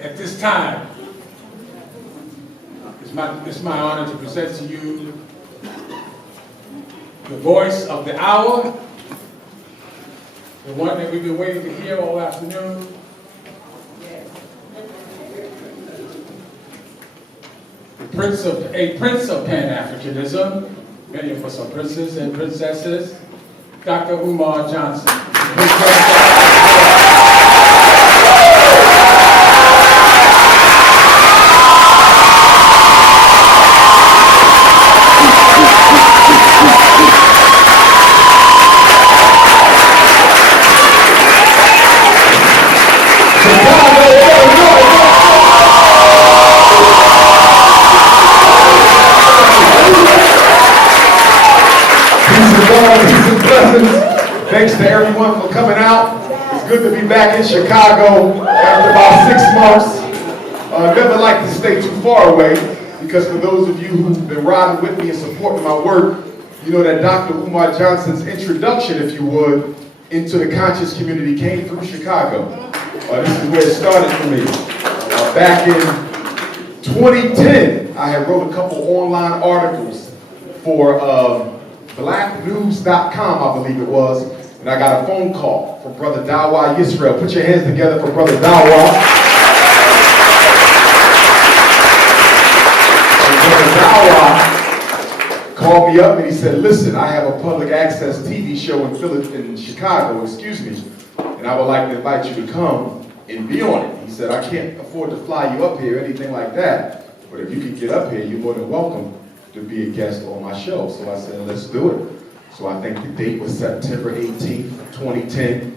At this time, it's my honor to present to you the voice of the hour, the one that we've been waiting to hear all afternoon. A prince of Pan-Africanism, many of us are princes and princesses, Dr. Umar Johnson. Thanks to everyone for coming out. It's good to be back in Chicago after about 6 months. Never like to stay too far away, because for those of you who've been riding with me and supporting my work, you know that Dr. Umar Johnson's introduction, if you would, into the conscious community came through Chicago. This is where it started for me. Back in 2010, I had wrote a couple online articles for blacknews.com, I believe it was, and I got a phone call from Brother Dawa Yisrael. Put your hands together for Brother Dawa. And Brother Dawa called me up and he said, listen, I have a public access TV show in Chicago, and I would like to invite you to come and be on it. He said, I can't afford to fly you up here or anything like that, but if you could get up here, you're more than welcome to be a guest on my show. So I said, let's do it. So I think the date was September 18th, 2010.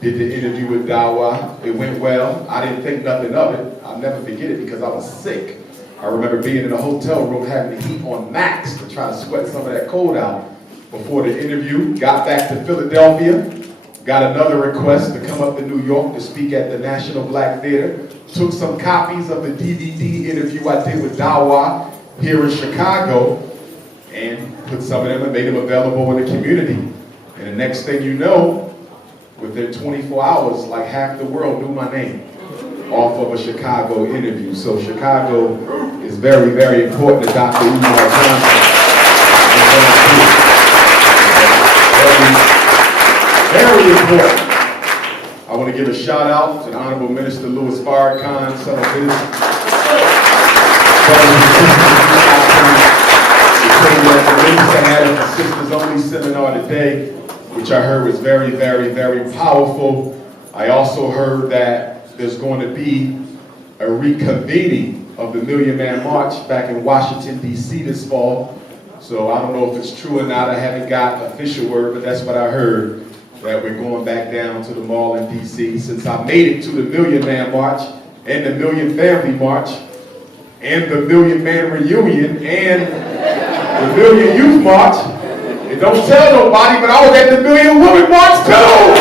Did the interview with Dawa. It went well. I didn't think nothing of it. I'll never forget it because I was sick. I remember being in a hotel room having the heat on max to try to sweat some of that cold out before the interview. Got back to Philadelphia. Got another request to come up to New York to speak at the National Black Theater. Took some copies of the DVD interview I did with Dawa here in Chicago and put some of them and made them available in the community. And the next thing you know, within 24 hours, like half the world knew my name off of a Chicago interview. So Chicago is very, very important to Dr. Umar Johnson. Very important. I want to give a shout out to the Honorable Minister Louis Farrakhan, some of his had a Sisters Only seminar today, which I heard was very, very, very powerful. I also heard that there's going to be a reconvening of the Million Man March back in Washington, D.C. this fall. So I don't know if it's true or not. I haven't got official word, but that's what I heard, that we're going back down to the mall in D.C. Since I made it to the Million Man March and the Million Family March and the Million Man Reunion and the Million Youth March, and don't tell nobody, but I was at the Million Women March too!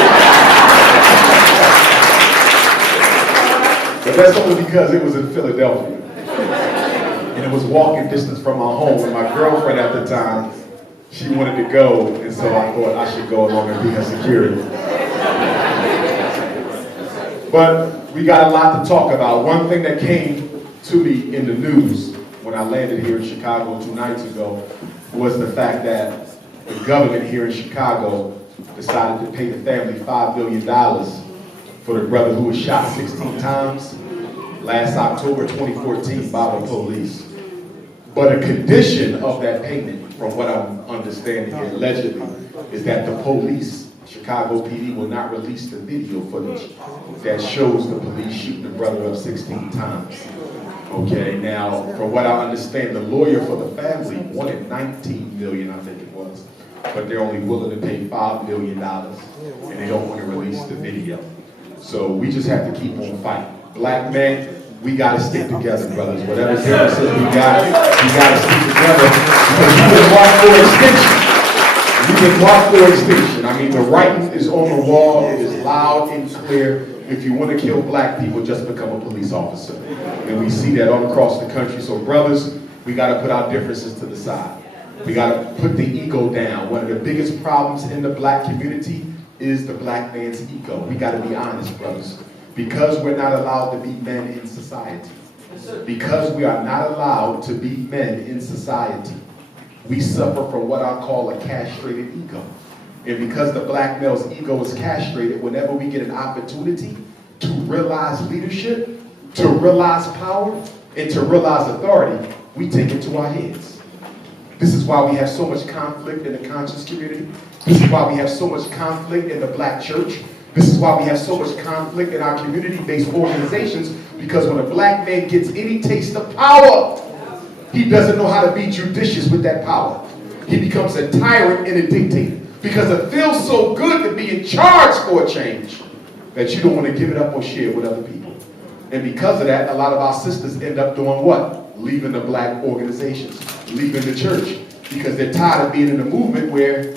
But that's only because it was in Philadelphia. And it was walking distance from my home, and my girlfriend at the time, she wanted to go, and so I thought I should go along and be her security. But we got a lot to talk about. One thing that came to me in the news when I landed here in Chicago 2 nights ago was the fact that the government here in Chicago decided to pay the family $5 million for the brother who was shot 16 times last October 2014 by the police. But a condition of that payment, from what I'm understanding here, allegedly, is that the police, Chicago PD, will not release the video footage that shows the police shooting the brother up 16 times. Okay, now, from what I understand, the lawyer for the family wanted $19 million, I think it was, but they're only willing to pay $5 million, and they don't want to release the video. So we just have to keep on fighting. Black men, we got to stick together, brothers. Whatever differences we got to stick together, because we can march for extinction. We can march for extinction. I mean, the writing is on the wall. It is loud and clear. If you want to kill black people, just become a police officer. And we see that all across the country. So brothers, we got to put our differences to the side. We got to put the ego down. One of the biggest problems in the black community is the black man's ego. We got to be honest, brothers. Because we're not allowed to be men in society. Because we are not allowed to be men in society, we suffer from what I call a castrated ego. And because the black male's ego is castrated, whenever we get an opportunity to realize leadership, to realize power, and to realize authority, we take it to our heads. This is why we have so much conflict in the conscious community. This is why we have so much conflict in the black church. This is why we have so much conflict in our community-based organizations, because when a black man gets any taste of power, he doesn't know how to be judicious with that power. He becomes a tyrant and a dictator, because it feels so good to be in charge for a change that you don't want to give it up or share it with other people. And because of that, a lot of our sisters end up doing what? Leaving the black organizations, leaving the church, because they're tired of being in a movement where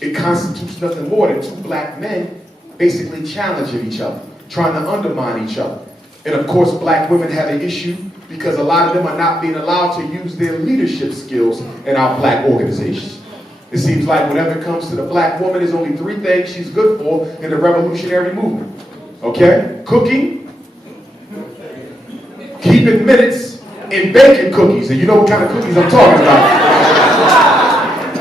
it constitutes nothing more than two black men basically challenging each other, trying to undermine each other. And of course, black women have an issue because a lot of them are not being allowed to use their leadership skills in our black organizations. It seems like whenever it comes to the black woman, there's only three things she's good for in the revolutionary movement. Okay? Cooking, keeping minutes, and baking cookies. And you know what kind of cookies I'm talking about.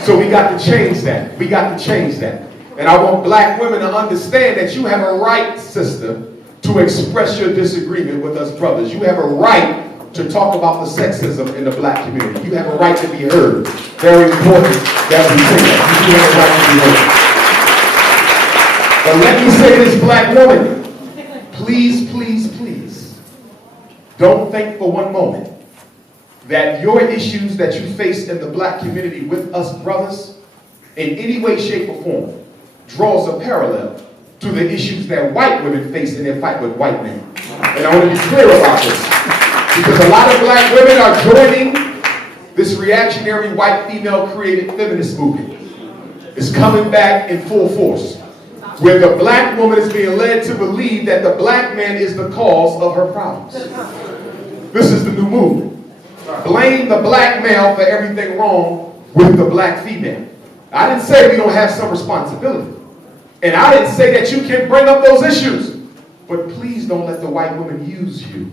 So we got to change that. We got to change that. And I want black women to understand that you have a right, sister, to express your disagreement with us brothers. You have a right to talk about the sexism in the black community. You have a right to be heard. Very important that we say that. You have a right to be heard. But let me say this, black woman, please, please, please, don't think for one moment that your issues that you face in the black community with us brothers in any way, shape, or form draws a parallel to the issues that white women face in their fight with white men. And I want to be clear about this, because a lot of black women are joining this reactionary white female created feminist movement. It's coming back in full force, where the black woman is being led to believe that the black man is the cause of her problems. This is the new movement. Blame the black male for everything wrong with the black female. I didn't say we don't have some responsibility. And I didn't say that you can bring up those issues. But please don't let the white woman use you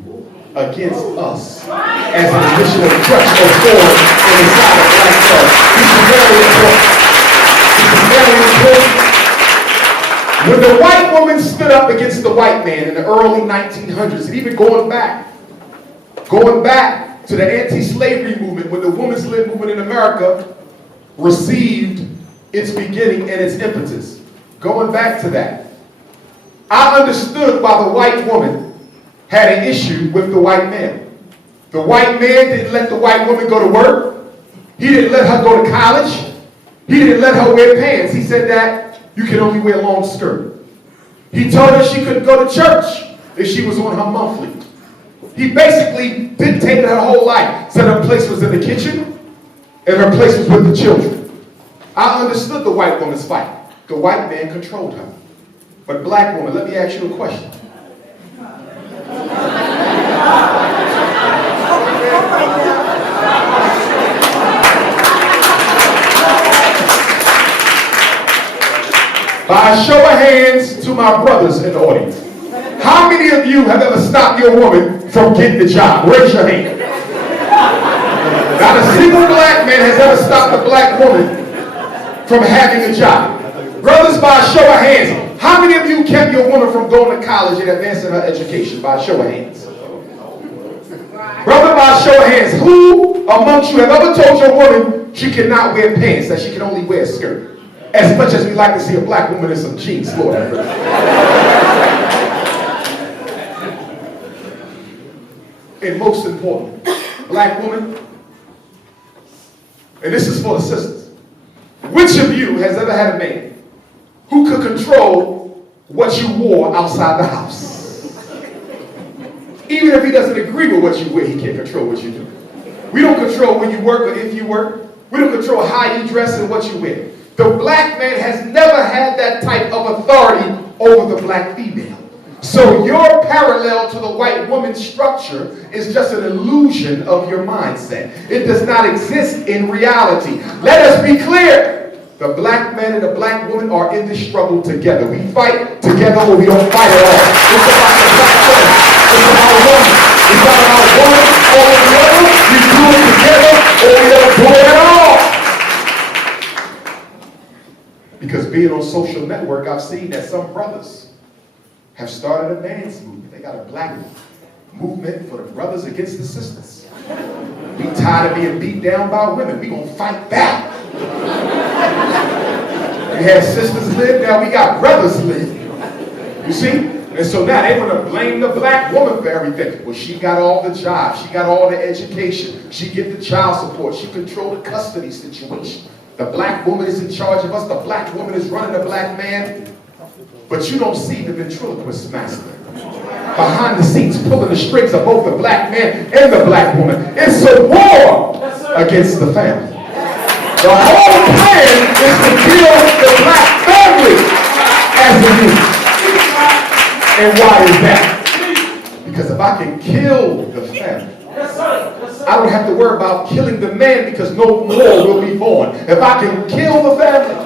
against us as an additional crutch or thorn in the side of black love. This is very important. This is very important. When the white woman stood up against the white man in the early 1900s, and even going back to the anti-slavery movement, when the women's lib movement in America received its beginning and its impetus. Going back to that, I understood why the white woman had an issue with the white man. The white man didn't let the white woman go to work. He didn't let her go to college. He didn't let her wear pants. He said that you can only wear long skirt. He told her she couldn't go to church if she was on her monthly. He basically dictated her whole life. Said her place was in the kitchen and her place was with the children. I understood the white woman's fight. The white man controlled her. But black woman, let me ask you a question. By a show of hands to my brothers in the audience, how many of you have ever stopped your woman from getting the job? Raise your hand. Not a single black man has ever stopped a black woman from having a job. Brothers, by a show of hands, how many of you kept your woman from going to college and advancing her education? By a show of hands. Brother, by a show of hands, who amongst you have ever told your woman she cannot wear pants, that she can only wear a skirt? As much as we like to see a black woman in some jeans, Lord have mercy. And most important, black woman, and this is for the sisters, which of you has ever had a man who could control what you wore outside the house? Even if he doesn't agree with what you wear, he can't control what you do. We don't control when you work or if you work. We don't control how you dress and what you wear. The black man has never had that type of authority over the black female. So your parallel to the white woman's structure is just an illusion of your mindset. It does not exist in reality. Let us be clear. The black man and the black woman are in this struggle together. We fight together or we don't fight at all. It's about It's not about one or the other. We do it together or we don't do it at all. Because being on social network, I've seen that some brothers have started a dance movement. They got a black movement for the brothers against the sisters. We tired of being beat down by women. We gonna fight back. We had sisters live, now we got brothers live. You see? And so now they want to blame the black woman for everything. Well, she got all the jobs. She got all the education. She get the child support. She control the custody situation. The black woman is in charge of us. The black woman is running the black man. But you don't see the ventriloquist master behind the scenes pulling the strings of both the black man and the black woman. It's a war against the family. The whole plan is to kill the black family as a unit. And why is that? Because if I can kill the family, I don't have to worry about killing the man because no more will be born. If I can kill the family,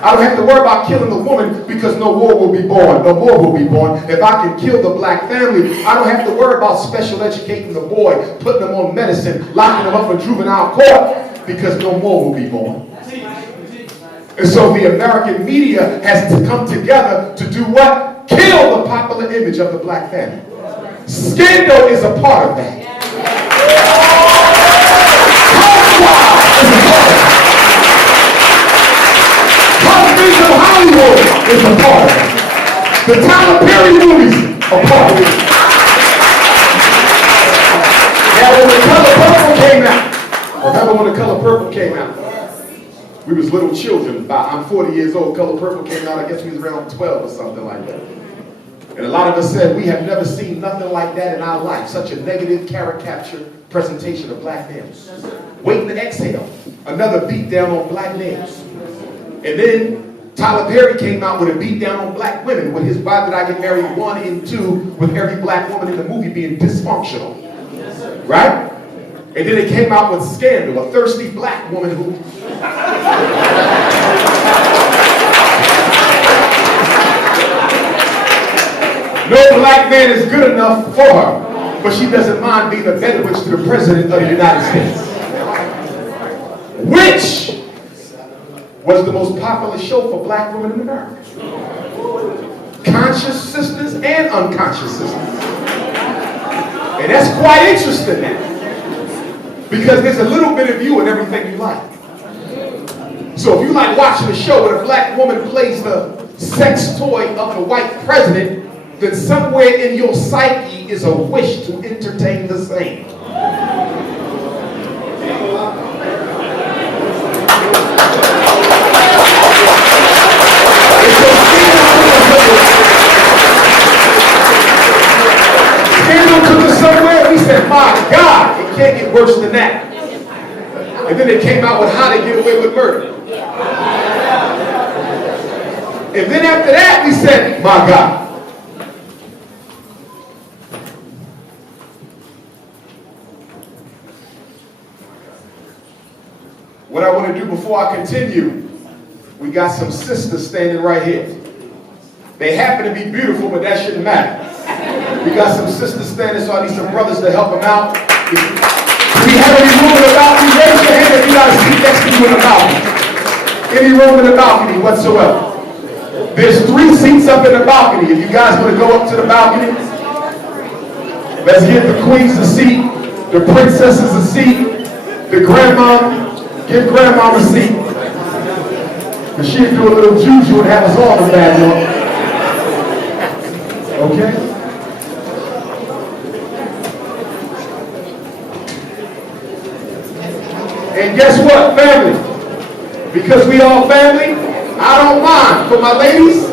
I don't have to worry about killing the woman because no more will be born. No more will be born. If I can kill the black family, I don't have to worry about special educating the boy, putting them on medicine, locking them up in juvenile court because no more will be born. And so the American media has to come together to do what? Kill the popular image of the black family. Scandal is a part of that. Husbands of Hollywood is a part of it. The Tyler Perry movies are part of it. Now when The Color Purple came out, remember when The Color Purple came out? We was little children. I'm 40 years old. Color Purple came out, I guess we was around 12 or something like that. And a lot of us said we have never seen nothing like that in our life. Such a negative caricature presentation of black males. Waiting to exhale. Another beat down on black males. And then Tyler Perry came out with a beat down on black women with his Why Did I Get Married 1 and 2 with every black woman in the movie being dysfunctional. Right? And then it came out with Scandal, a thirsty black woman who no black man is good enough for her, but she doesn't mind being a bedouin to the president of the United States. Which was the most popular show for black women in America? Conscious sisters and unconscious sisters. And that's quite interesting now. Because there's a little bit of you in everything you like. So if you like watching a show where a black woman plays the sex toy of the white president, then somewhere in your psyche is a wish to entertain the same. Scandal took us somewhere, we said, my God, it can't get worse than that. And then they came out with How to Get Away with Murder. And then after that, we said, my God. What I want to do before I continue, we got some sisters standing right here. They happen to be beautiful, but that shouldn't matter. We got some sisters standing, so I need some brothers to help them out. If we have any room in the balcony, raise your hand if you got a seat next to you in the balcony. Any room in the balcony whatsoever. There's 3 seats up in the balcony. If you guys want to go up to the balcony, let's give the queens a seat, the princesses a seat, the grandma, give grandma a seat. Because she'd do a little juju and have us all in bad luck. Okay? And guess what, family? Because we all family, I don't mind. For my ladies,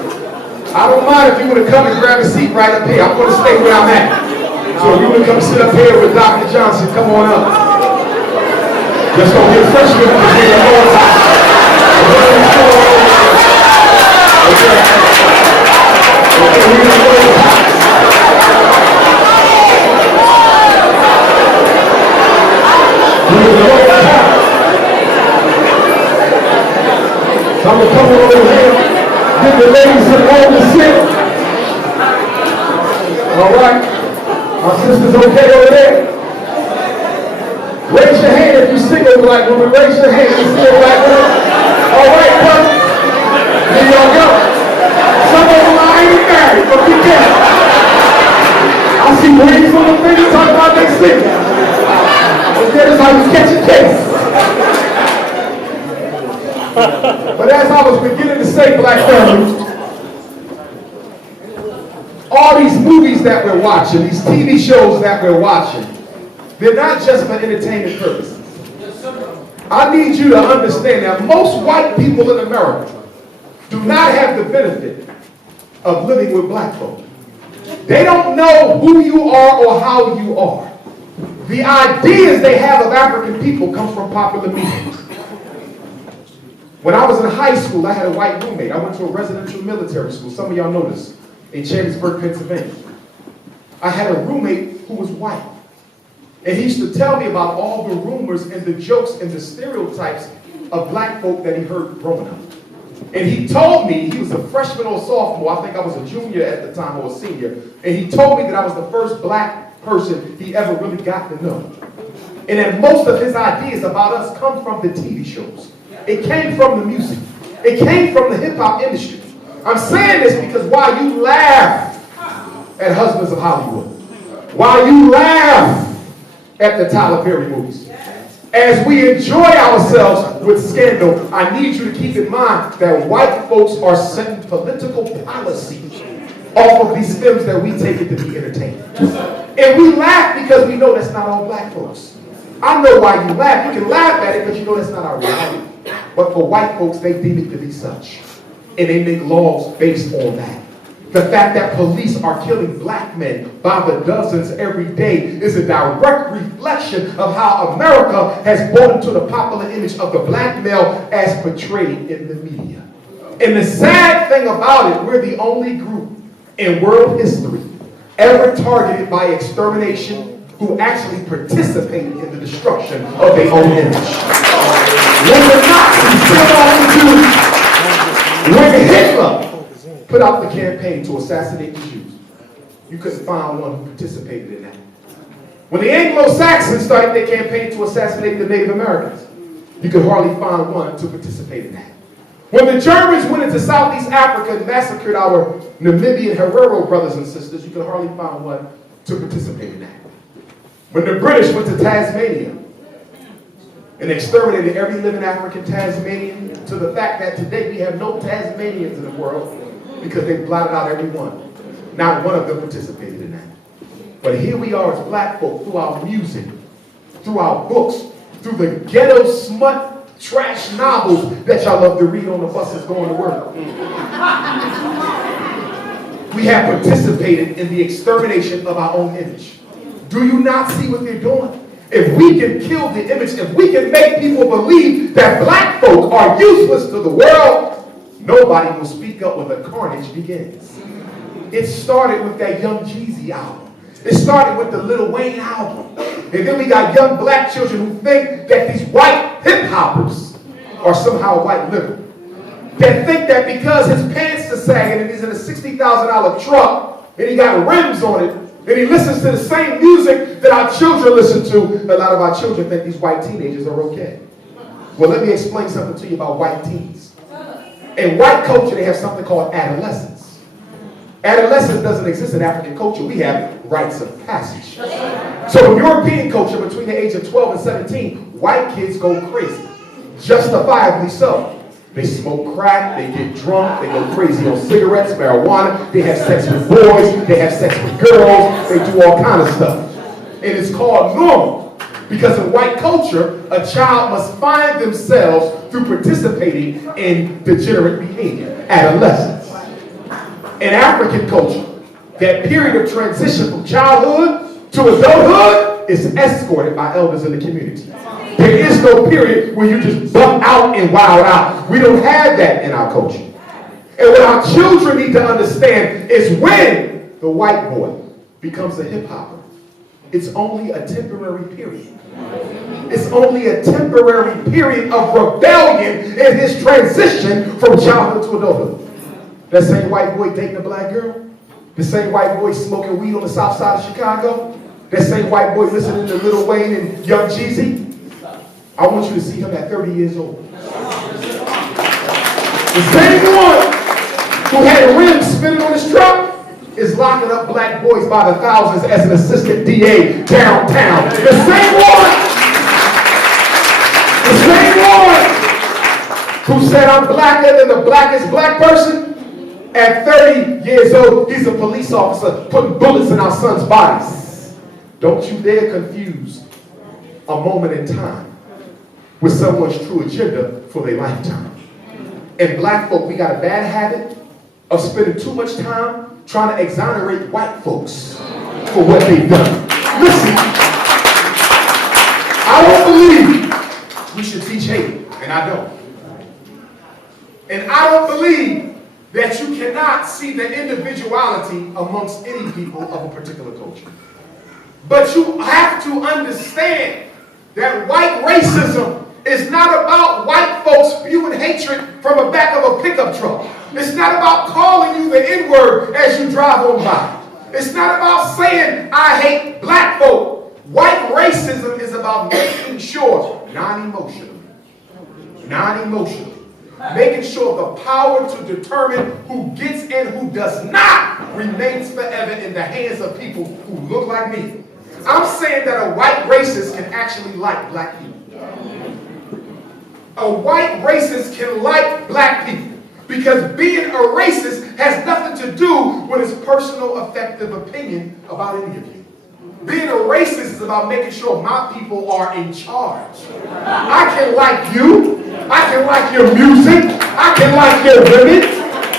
I don't mind if you want to come and grab a seat right up here. I'm going to stay where I'm at. So if you want to come sit up here with Dr. Johnson, come on up. Just don't get frustrated because we're the whole time. Okay. Okay, we're the whole time. So I'm going to come over here, give the ladies some room to sit. All right? My sister sisters okay over there? Raise your hand if you single black woman. Raise your hand if you single black woman. All right, brother. Here y'all go. Some of them are ain't married, but be careful. I see rings on the fingers talking about they single. And that is how you catch a case. But as I was beginning to say, black family, all these movies that we're watching, these TV shows that we're watching, they're not just for entertainment purposes. I need you to understand that most white people in America do not have the benefit of living with black folk. They don't know who you are or how you are. The ideas they have of African people come from popular media. When I was in high school, I had a white roommate. I went to a residential military school. Some of y'all know this, in Chambersburg, Pennsylvania. I had a roommate who was white. And he used to tell me about all the rumors and the jokes and the stereotypes of black folk that he heard growing up. And he told me, he was a freshman or sophomore, I think I was a junior at the time or a senior, and he told me that I was the first black person he ever really got to know. And that most of his ideas about us come from the TV shows. It came from the music. It came from the hip-hop industry. I'm saying this because while you laugh at Husbands of Hollywood, while you laugh at the Tyler Perry movies, as we enjoy ourselves with scandal, I need you to keep in mind that white folks are setting political policy off of these films that we take it to be entertaining. And we laugh because we know that's not all black folks. I know why you laugh. You can laugh at it because you know that's not our reality. But for white folks, they deem it to be such. And they make laws based on that. The fact that police are killing black men by the dozens every day is a direct reflection of how America has bought into the popular image of the black male as portrayed in the media. And the sad thing about it, we're the only group in world history ever targeted by extermination who actually participated in the destruction of their own image. When the Nazis killed all the Jews, when Hitler put out the campaign to assassinate the Jews, you couldn't find one who participated in that. When the Anglo-Saxons started their campaign to assassinate the Native Americans, you could hardly find one to participate in that. When the Germans went into Southeast Africa and massacred our Namibian Herero brothers and sisters, you could hardly find one to participate in that. When the British went to Tasmania and exterminated every living African Tasmanian, to the fact that today we have no Tasmanians in the world because they blotted out every one. Not one of them participated in that. But here we are as black folk, through our music, through our books, through the ghetto smut trash novels that y'all love to read on the buses going to work. We have participated in the extermination of our own image. Do you not see what they're doing? If we can kill the image, if we can make people believe that black folk are useless to the world, nobody will speak up when the carnage begins. It started with that Young Jeezy album. It started with the Lil Wayne album. And then we got young black children who think that these white hip-hoppers are somehow white liberal. That think that because his pants are sagging and he's in a $60,000 truck and he got rims on it and he listens to the same music that our children listen to, a lot of our children think these white teenagers are okay. Well, let me explain something to you about white teens. In white culture, they have something called adolescence. Adolescence doesn't exist in African culture. We have rites of passage. So in European culture, between the age of 12 and 17, white kids go crazy. Justifiably so. They smoke crack, they get drunk, they go crazy on cigarettes, marijuana, they have sex with boys, they have sex with girls, they do all kind of stuff. And it's called normal. Because in white culture, a child must find themselves through participating in degenerate behavior, adolescence. In African culture, that period of transition from childhood to adulthood is escorted by elders in the community. There is no period where you just buck out and wild out. We don't have that in our culture. And what our children need to understand is when the white boy becomes a hip-hopper, it's only a temporary period. It's only a temporary period of rebellion in his transition from childhood to adulthood. That same white boy dating a black girl, the same white boy smoking weed on the south side of Chicago, That same white boy listening to Lil Wayne and Young Jeezy, I want you to see him at 30 years old. The same one who had rims spinning on his truck is locking up black boys by the thousands as an assistant DA downtown. The same one who said I'm blacker than the blackest black person, at 30 years old, he's a police officer putting bullets in our sons' bodies. Don't you dare confuse a moment in time with someone's true agenda for their lifetime. And black folk, we got a bad habit of spending too much time trying to exonerate white folks for what they've done. Listen, I don't believe we should teach hate, and I don't. And I don't believe that you cannot see the individuality amongst any people of a particular culture. But you have to understand that white racism is not about white folks spewing hatred from the back of a pickup truck. It's not about calling you the N-word as you drive on by. It's not about saying, I hate black folk. White racism is about making sure, non-emotional, making sure the power to determine who gets and who does not remains forever in the hands of people who look like me. I'm saying that a white racist can actually like black people. A white racist can like black people because being a racist has nothing to do with his personal affective opinion about any of you. Being a racist is about making sure my people are in charge. I can like you. I can like your music. I can like your women.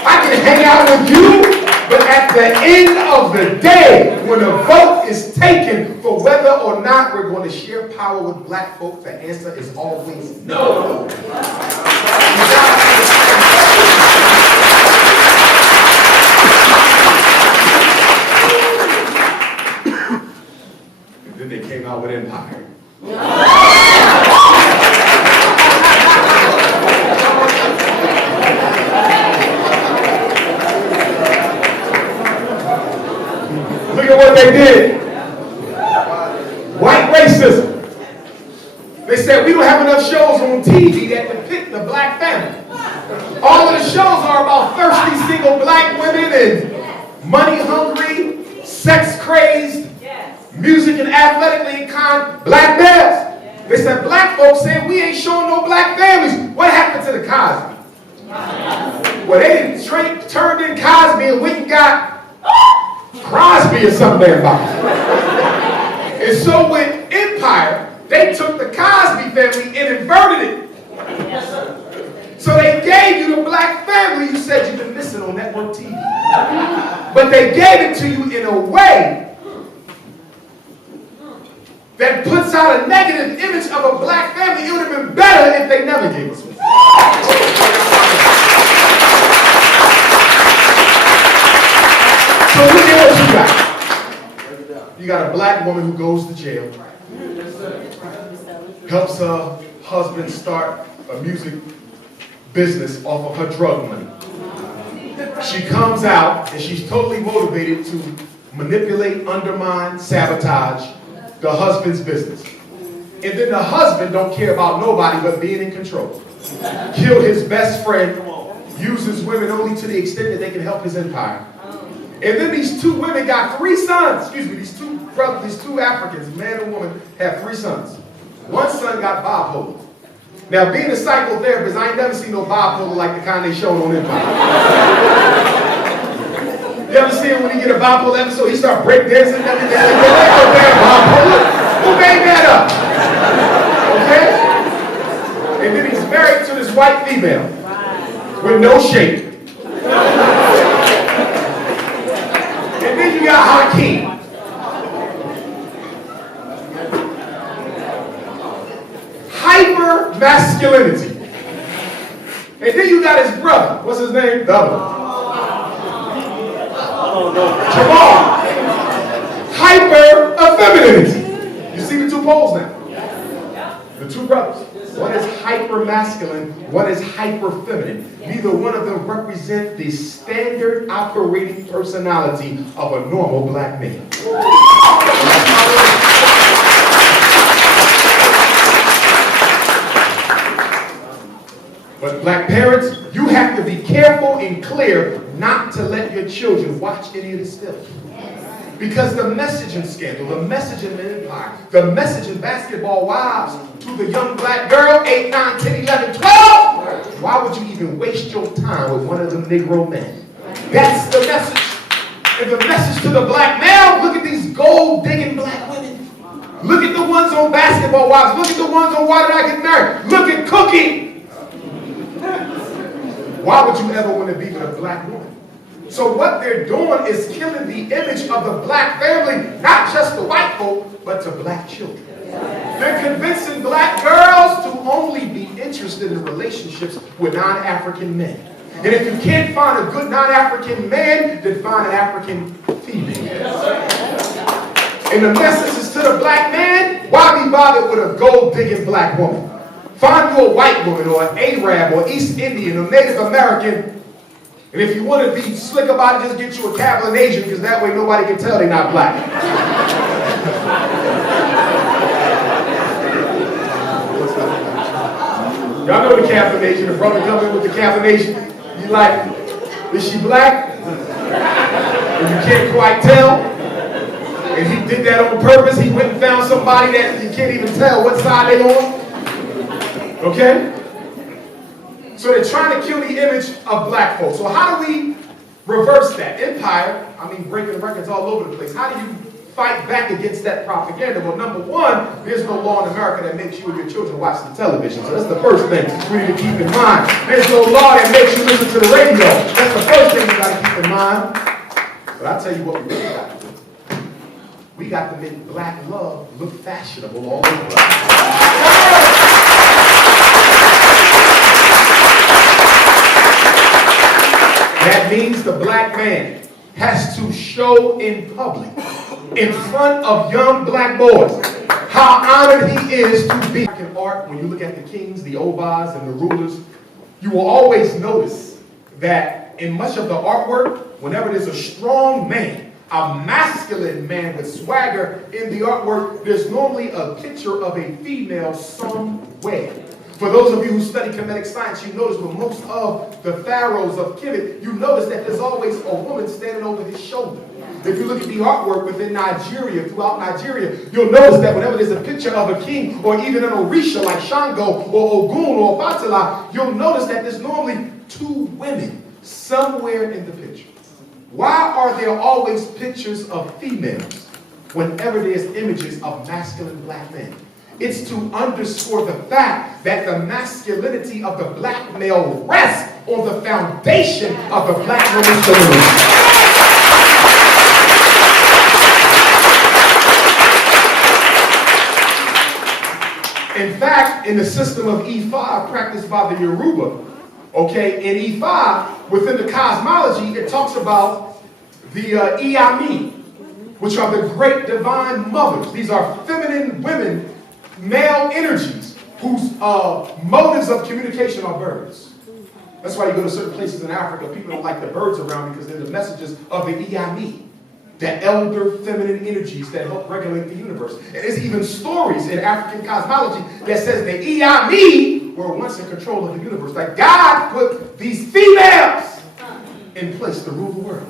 I can hang out with you. But at the end of the day, when a vote is taken for whether or not we're going to share power with black folk, the answer is always no. And then they came out with Empire. Look at what they did. White racism. They said we don't have enough shows on TV that depict the black family. All of the shows are about thirsty single black women and money hungry, sex crazed, music and athletically inclined black males. They said black folks said we ain't showing no black families. What happened to the Cosby? Well, they turned in Cosby and went and got Crosby or some damn body. And so with Empire, they took the Cosby family and inverted it. So they gave you the black family you said you've been missing on network TV. But they gave it to you in a way that puts out a negative image of a black family. It would have been better if they never gave us one. So look at what you got. You got a black woman who goes to jail, helps her husband start a music business off of her drug money. She comes out and she's totally motivated to manipulate, undermine, sabotage the husband's business. And then the husband don't care about nobody but being in control. Kill his best friend, uses women only to the extent that they can help his empire. And then these two women got 3 sons. These two brothers, these 2 Africans, man and woman, have 3 sons. One son got bipolar. Now, being a psychotherapist, I ain't never seen no bipolar like the kind they showed on Empire. You ever see him when he get a bipolar episode, he start breakdancing and everything? Like, no damn bipolar. Who made that up? Okay? And then he's married to this white female with no shape. And then you got Hakeem. Hyper masculinity. And then you got his brother. What's his name? The other one. Jamal. Hyper effeminacy. You see the 2 poles now? The 2 brothers. One is hyper masculine, one is hyper feminine. Neither one of them represent the standard operating personality of a normal black man. But black parents, you have to be careful and clear not to let your children watch any of this stuff. Because the messaging scandal, the messaging empire, the messaging basketball wives to the young black girl, 8, 9, 10, 11, 12, why would you even waste your time with one of them Negro men? That's the message. And the message to the black male, look at these gold-digging black women. Look at the ones on basketball wives. Look at the ones on Why Did I Get Married? Look at Cookie. Why would you ever want to be with a black woman? So what they're doing is killing the image of the black family, not just to white folk, but to black children. They're convincing black girls to only be interested in relationships with non-African men. And if you can't find a good non-African man, then find an African female. And the message is to the black man, why be bothered with a gold-digging black woman? Find you a white woman or an Arab or East Indian or Native American. And if you want to be slick about it, just get you a Cavalian Asian, because that way nobody can tell they're not black. Y'all know the Cavalian Asian. The brother comes in with the Cavalian Asian. You like, is she black? And you can't quite tell. And he did that on purpose. He went and found somebody that you can't even tell what side they on. Okay? So they're trying to kill the image of black folks. So how do we reverse that? Empire, breaking records all over the place. How do you fight back against that propaganda? Well, number one, there's no law in America that makes you and your children watch the television. So that's the first thing we need to keep in mind. There's no law that makes you listen to the radio. That's the first thing we got to keep in mind. But I'll tell you what we really got to do. We got to make black love look fashionable all over. That means the black man has to show in public, in front of young black boys, how honored he is to be. In art, when you look at the kings, the obas, and the rulers, you will always notice that in much of the artwork, whenever there's a strong man, a masculine man with swagger in the artwork, there's normally a picture of a female somewhere. For those of you who study Kemetic science, you notice with most of the pharaohs of Kemet, you notice that there's always a woman standing over his shoulder. If you look at the artwork within Nigeria, throughout Nigeria, you'll notice that whenever there's a picture of a king or even an Orisha like Shango or Ogun or Obatala, you'll notice that there's normally two women somewhere in the picture. Why are there always pictures of females whenever there's images of masculine black men? It's to underscore the fact that the masculinity of the black male rests on the foundation of the black woman's delivery. In fact, in the system of E5 practiced by the Yoruba, in E5, within the cosmology, it talks about the Iami, which are the great divine mothers. These are feminine women, male energies, whose motives of communication are birds. That's why you go to certain places in Africa, people don't like the birds around because they're the messages of the Iami, the elder feminine energies that help regulate the universe. And there's even stories in African cosmology that says the Iami were once in control of the universe. That God put these females in place to rule the world.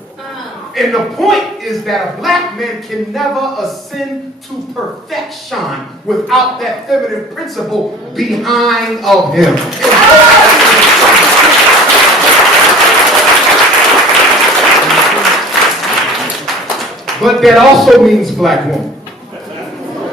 And the point is that a black man can never ascend to perfection without that feminine principle behind of him. But that also means black woman.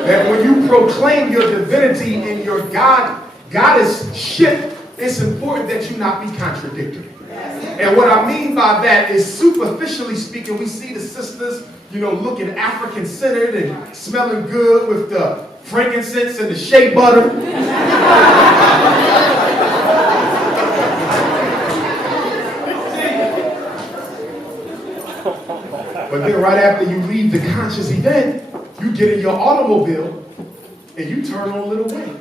That when you proclaim your divinity and your goddess ship, it's important that you not be contradictory. And what I mean by that is, superficially speaking, we see the sisters, looking African-centered and smelling good with the frankincense and the shea butter. But then right after you leave the conscious event, you get in your automobile and you turn on Little Wayne.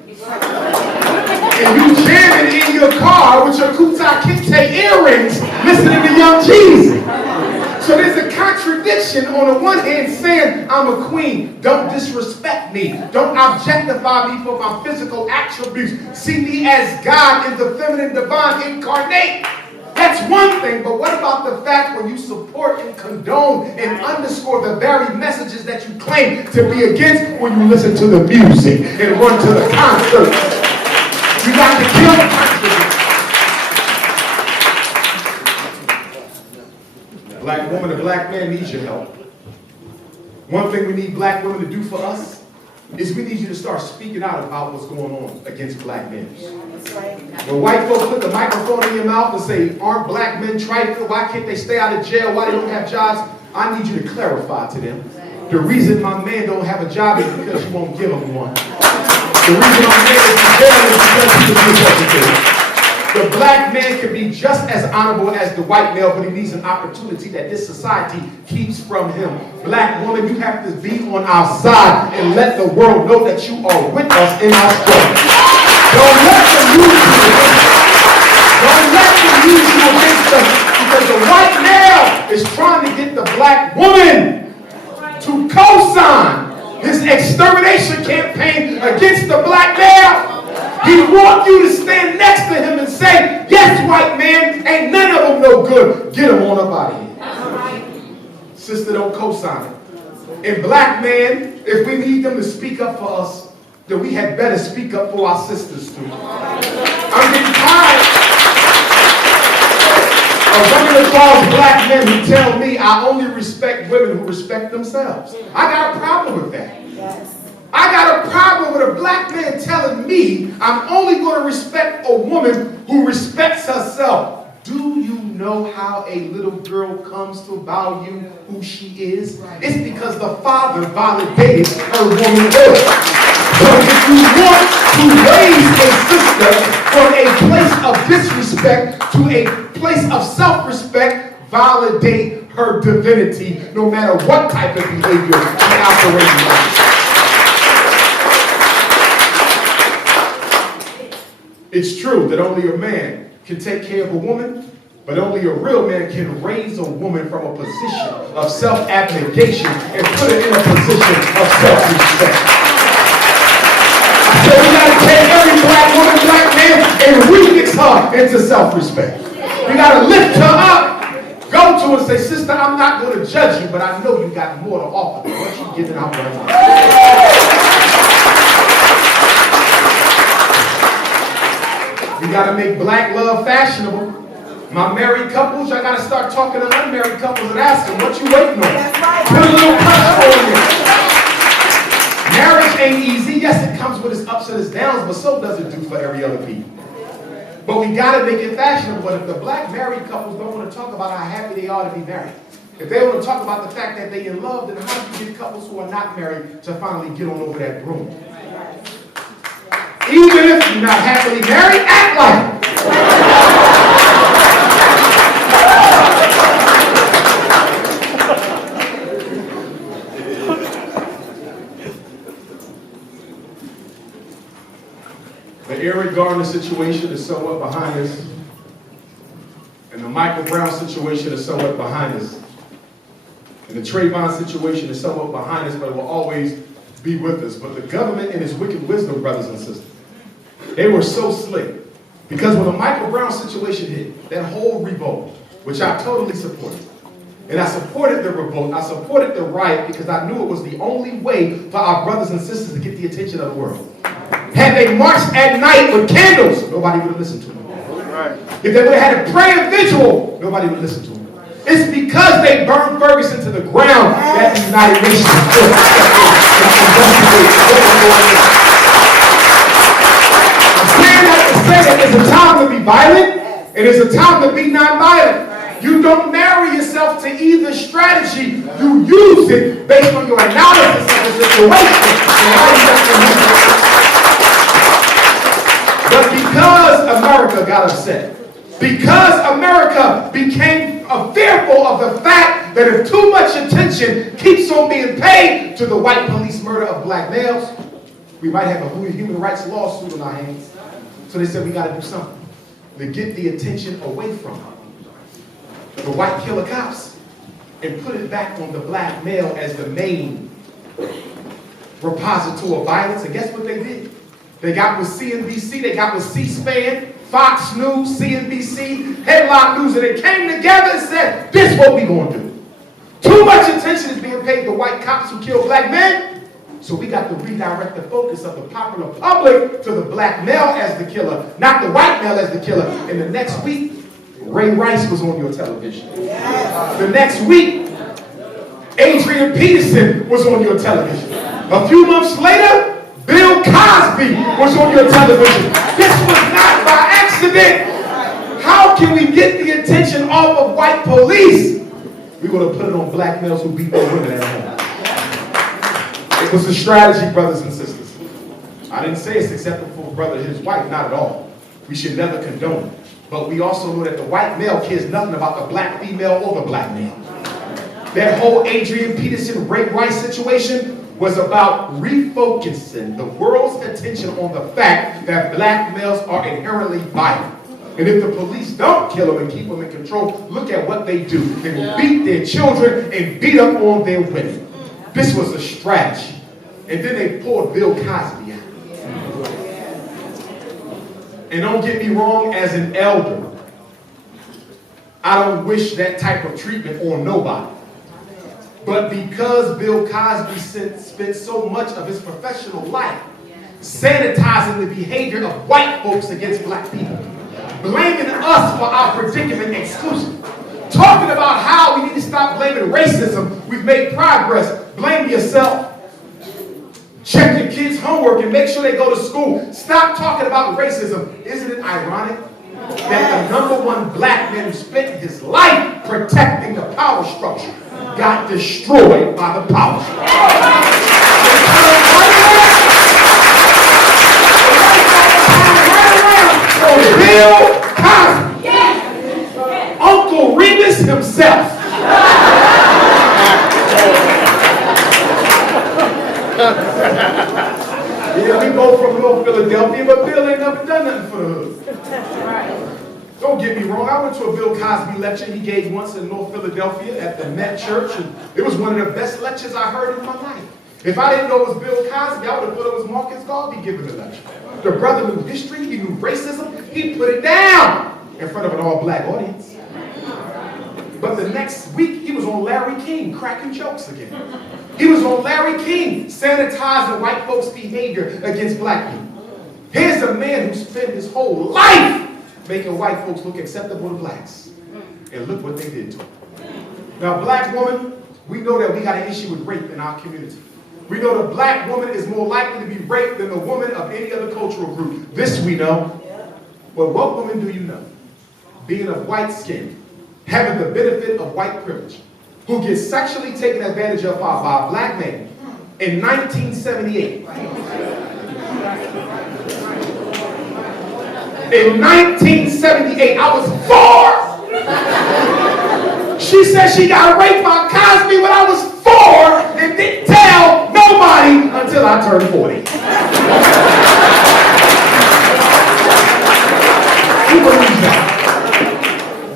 And you jamming in your car with your Kuta Kinte earrings, listening to Young Jeezy. So there's a contradiction contradiction on the one hand saying I'm a queen. Don't disrespect me. Don't objectify me for my physical attributes. See me as God in the feminine divine incarnate. That's one thing, but what about the fact when you support and condone and underscore the very messages that you claim to be against when you listen to the music and run to the concerts? You got to kill the contradiction. Black woman, a black man needs your help. One thing we need black women to do for us is we need you to start speaking out about what's going on against black men. When white folks put the microphone in your mouth and say, aren't black men trifling? Why can't they stay out of jail? Why they don't have jobs? I need you to clarify to them. The reason my man don't have a job is because you won't give him one. The reason my man is in jail is because he's a miseducated. The black man can be just as honorable as the white male, but he needs an opportunity that this society keeps from him. Black woman, you have to be on our side and let the world know that you are with us in our struggle. Don't let them use you against us. Don't let them use you against us, because the white male is trying to get the black woman to co-sign his extermination campaign against the black male. He wants you to stand next to him and say, yes, white man, ain't none of them no good. Get them on up out of here. Sister, don't co-sign it. And black men, if we need them to speak up for us, then we had better speak up for our sisters too. I'm getting tired of running across black men who tell me I only respect women who respect themselves. I got a problem with that. I got a problem with a black man telling me I'm only going to respect a woman who respects herself. Do you know how a little girl comes to value who she is? It's because the father validated her womanhood. So if you want to raise a sister from a place of disrespect to a place of self-respect, validate her divinity no matter what type of behavior she operates like. It's true that only a man can take care of a woman, but only a real man can raise a woman from a position of self-abnegation and put her in a position of self-respect. I said we got to take every black woman, black man, and remix her into self-respect. We got to lift her up, go to her and say, sister, I'm not going to judge you, but I know you got more to offer than what you're giving out right now. We got to make black love fashionable. My married couples, I got to start talking to unmarried couples and ask them, what you waiting on? Put a little pressure on you. Marriage ain't easy. Yes, it comes with its ups and its downs, but so does it do for every other people. But we got to make it fashionable. But if the black married couples don't want to talk about how happy they are to be married, if they want to talk about the fact that they in love, then how do you get couples who are not married to finally get on over that broom? Even if you're not happily married, act like it. The Eric Garner situation is somewhat behind us, and the Michael Brown situation is somewhat behind us, and the Trayvon situation is somewhat behind us, but it will always be with us. But the government and its wicked wisdom, brothers and sisters, they were so slick. Because when the Michael Brown situation hit, that whole revolt, which I totally supported, and I supported the revolt, I supported the riot because I knew it was the only way for our brothers and sisters to get the attention of the world. Had they marched at night with candles, nobody would have listened to them. Right. If they would have had a prayer vigil, nobody would listen to them. It's because they burned Ferguson to the ground that the United Nations I'm saying that to say that it's a time to be violent and it's a time to be non-violent. You don't marry yourself to either strategy. You use it based on your analysis of the situation and how you got to move it. But because America got upset, because America became fearful of the fact that if too much attention keeps on being paid to the white police murder of black males, we might have a human rights lawsuit on our hands. So they said we got to do something to get the attention away from the white killer cops and put it back on the black male as the main repository of violence. And guess what they did? They got with CNBC, they got with C-SPAN, Fox News, CNBC, Headline News, and they came together and said, this is what we gonna do. Too much attention is being paid to white cops who kill black men, so we got to redirect the focus of the popular public to the black male as the killer, not the white male as the killer. And the next week, Ray Rice was on your television. The next week, Adrian Peterson was on your television. A few months later, Bill Cosby was on your television. This was not by accident. How can we get the attention off of white police? We're going to put it on black males who beat their women at home. It was a strategy, brothers and sisters. I didn't say it's acceptable for a brother and his wife, not at all. We should never condone it. But we also know that the white male cares nothing about the black female or the black male. That whole Adrian Peterson, Ray Rice situation was about refocusing the world's attention on the fact that black males are inherently violent. And if the police don't kill them and keep them in control, look at what they do. They will beat their children and beat up on their women. This was a strategy. And then they pulled Bill Cosby out. And don't get me wrong, as an elder, I don't wish that type of treatment on nobody. But because Bill Cosby spent so much of his professional life sanitizing the behavior of white folks against black people, blaming us for our predicament exclusively, talking about how we need to stop blaming racism, we've made progress, blame yourself. Check your kids' homework and make sure they go to school. Stop talking about racism. Isn't it ironic that the #1 black man who spent his life protecting the power structure got destroyed by the power structure? Bill Cosby, Uncle Remus himself. Yeah, we go from North Philadelphia, but Bill ain't never done nothing for the hood. Don't get me wrong, I went to a Bill Cosby lecture he gave once in North Philadelphia at the Met Church, and it was one of the best lectures I heard in my life. If I didn't know it was Bill Cosby, I would have thought it was Marcus Garvey giving the lecture. The brother knew history, he knew racism, he put it down in front of an all-black audience. But the next week, he was on Larry King, cracking jokes again. He was on Larry King, sanitizing white folks' behavior against black people. Here's a man who spent his whole life making white folks look acceptable to blacks. And look what they did to him. Now, black woman, we know that we got an issue with rape in our community. We know the black woman is more likely to be raped than the woman of any other cultural group. This we know. But what woman do you know? Being of white skin, having the benefit of white privilege, who gets sexually taken advantage of by a black man in 1978. In 1978, I was 4. She said she got raped by Cosby when I was 4 and didn't tell nobody until I turned 40. Who believes that?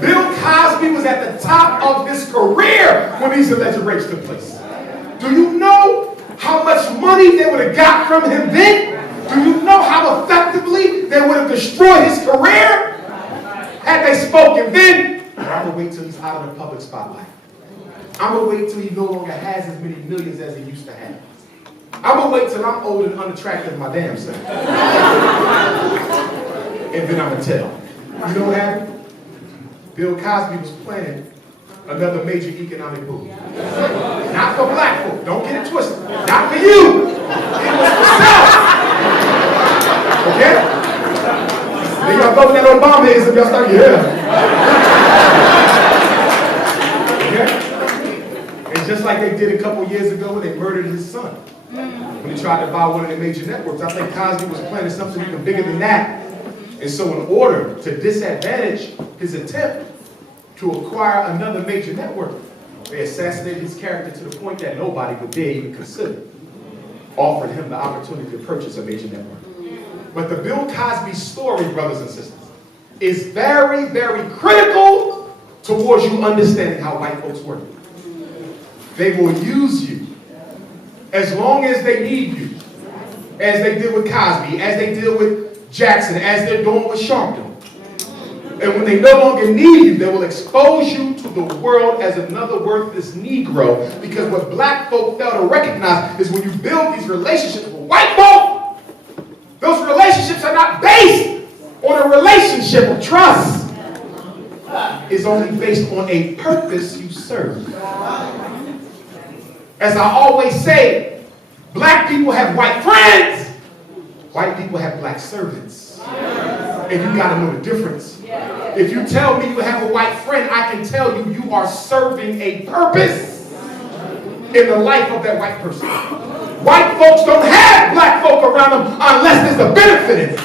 Bill Cosby was at the top of his career when these alleged rapes took place. Do you know how much money they would have got from him then? Do you know how effectively they would have destroyed his career? Had they spoken then? I'm going to wait till he's out of the public spotlight. I'm going to wait till he no longer has as many millions as he used to have. I'm going to wait till I'm old and unattractive my damn self. And then I'm going to tell. You know what happened? Bill Cosby was planning another major economic boom. Not for black folk. Don't get it twisted. Not for you. It was for self. Okay? Then y'all vote that Obama-ism. Y'all start, yeah. Okay? And just like they did a couple years ago when they murdered his son. When he tried to buy one of the major networks. I think Cosby was planning something even bigger than that. And so in order to disadvantage his attempt to acquire another major network, they assassinated his character to the point that nobody would dare even consider offering him the opportunity to purchase a major network. But the Bill Cosby story, brothers and sisters, is very, very critical towards you understanding how white folks work. They will use you as long as they need you, as they did with Cosby, as they did with Jackson, as they're doing with Sharpton. And when they no longer need you, they will expose you to the world as another worthless Negro. Because what black folk fail to recognize is when you build these relationships with white folk, those relationships are not based on a relationship of trust. It's only based on a purpose you serve. As I always say, black people have white friends. White people have black servants. And you got to know the difference. If you tell me you have a white friend, I can tell you you are serving a purpose in the life of that white person. White folks don't have black folk around them unless there's a benefit in it.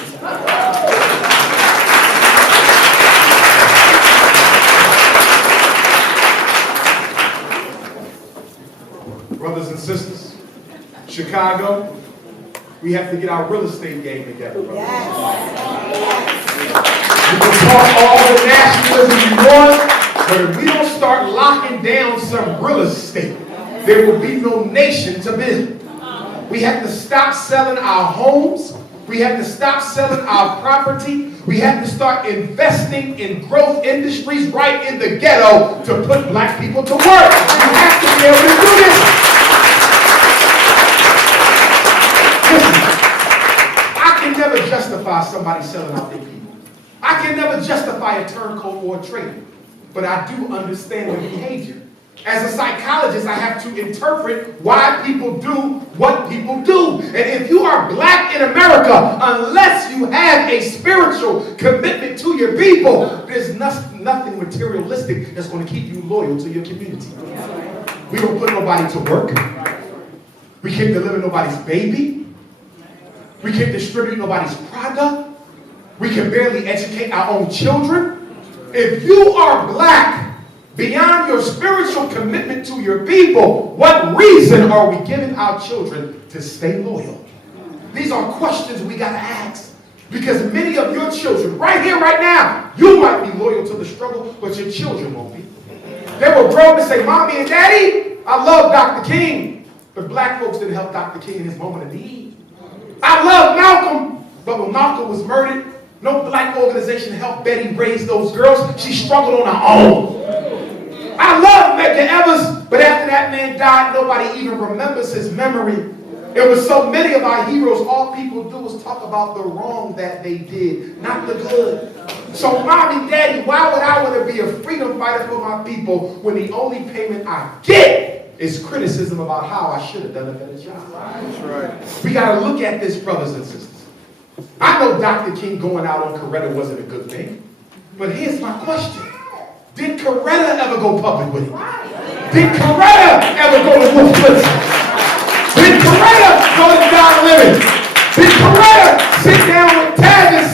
Brothers and sisters, Chicago, we have to get our real estate game together, brothers. We can talk all the nationalism we want, but if we don't start locking down some real estate, there will be no nation to build. We have to stop selling our homes. We have to stop selling our property. We have to start investing in growth industries right in the ghetto to put black people to work. You have to be able to do this. Listen, I can never justify somebody selling out their people. I can never justify a turncoat or a traitor, but I do understand their behavior. As a psychologist, I have to interpret why people do what people do. And if you are black in America, unless you have a spiritual commitment to your people, there's nothing materialistic that's going to keep you loyal to your community. We don't put nobody to work. We can't deliver nobody's baby. We can't distribute nobody's product. We can barely educate our own children. If you are black, beyond your spiritual commitment to your people, what reason are we giving our children to stay loyal? These are questions we got to ask. Because many of your children, right here, right now, you might be loyal to the struggle, but your children won't be. They will grow up and say, Mommy and Daddy, I love Dr. King. But black folks didn't help Dr. King in his moment of need. I love Malcolm, but when Malcolm was murdered, no black organization helped Betty raise those girls. She struggled on her own. I love Medgar Evers, but after that man died, nobody even remembers his memory. It was so many of our heroes, all people do is talk about the wrong that they did, not the good. So Mommy, Daddy, why would I want to be a freedom fighter for my people when the only payment I get is criticism about how I should have done a better job? That's right. We got to look at this, brothers and sisters. I know Dr. King going out on Coretta wasn't a good thing, but here's my question. Did Coretta ever go public with him? Did Coretta ever go to Wolf Blitzer? Did Coretta go to Don Lemon? Did Coretta sit down with Tavis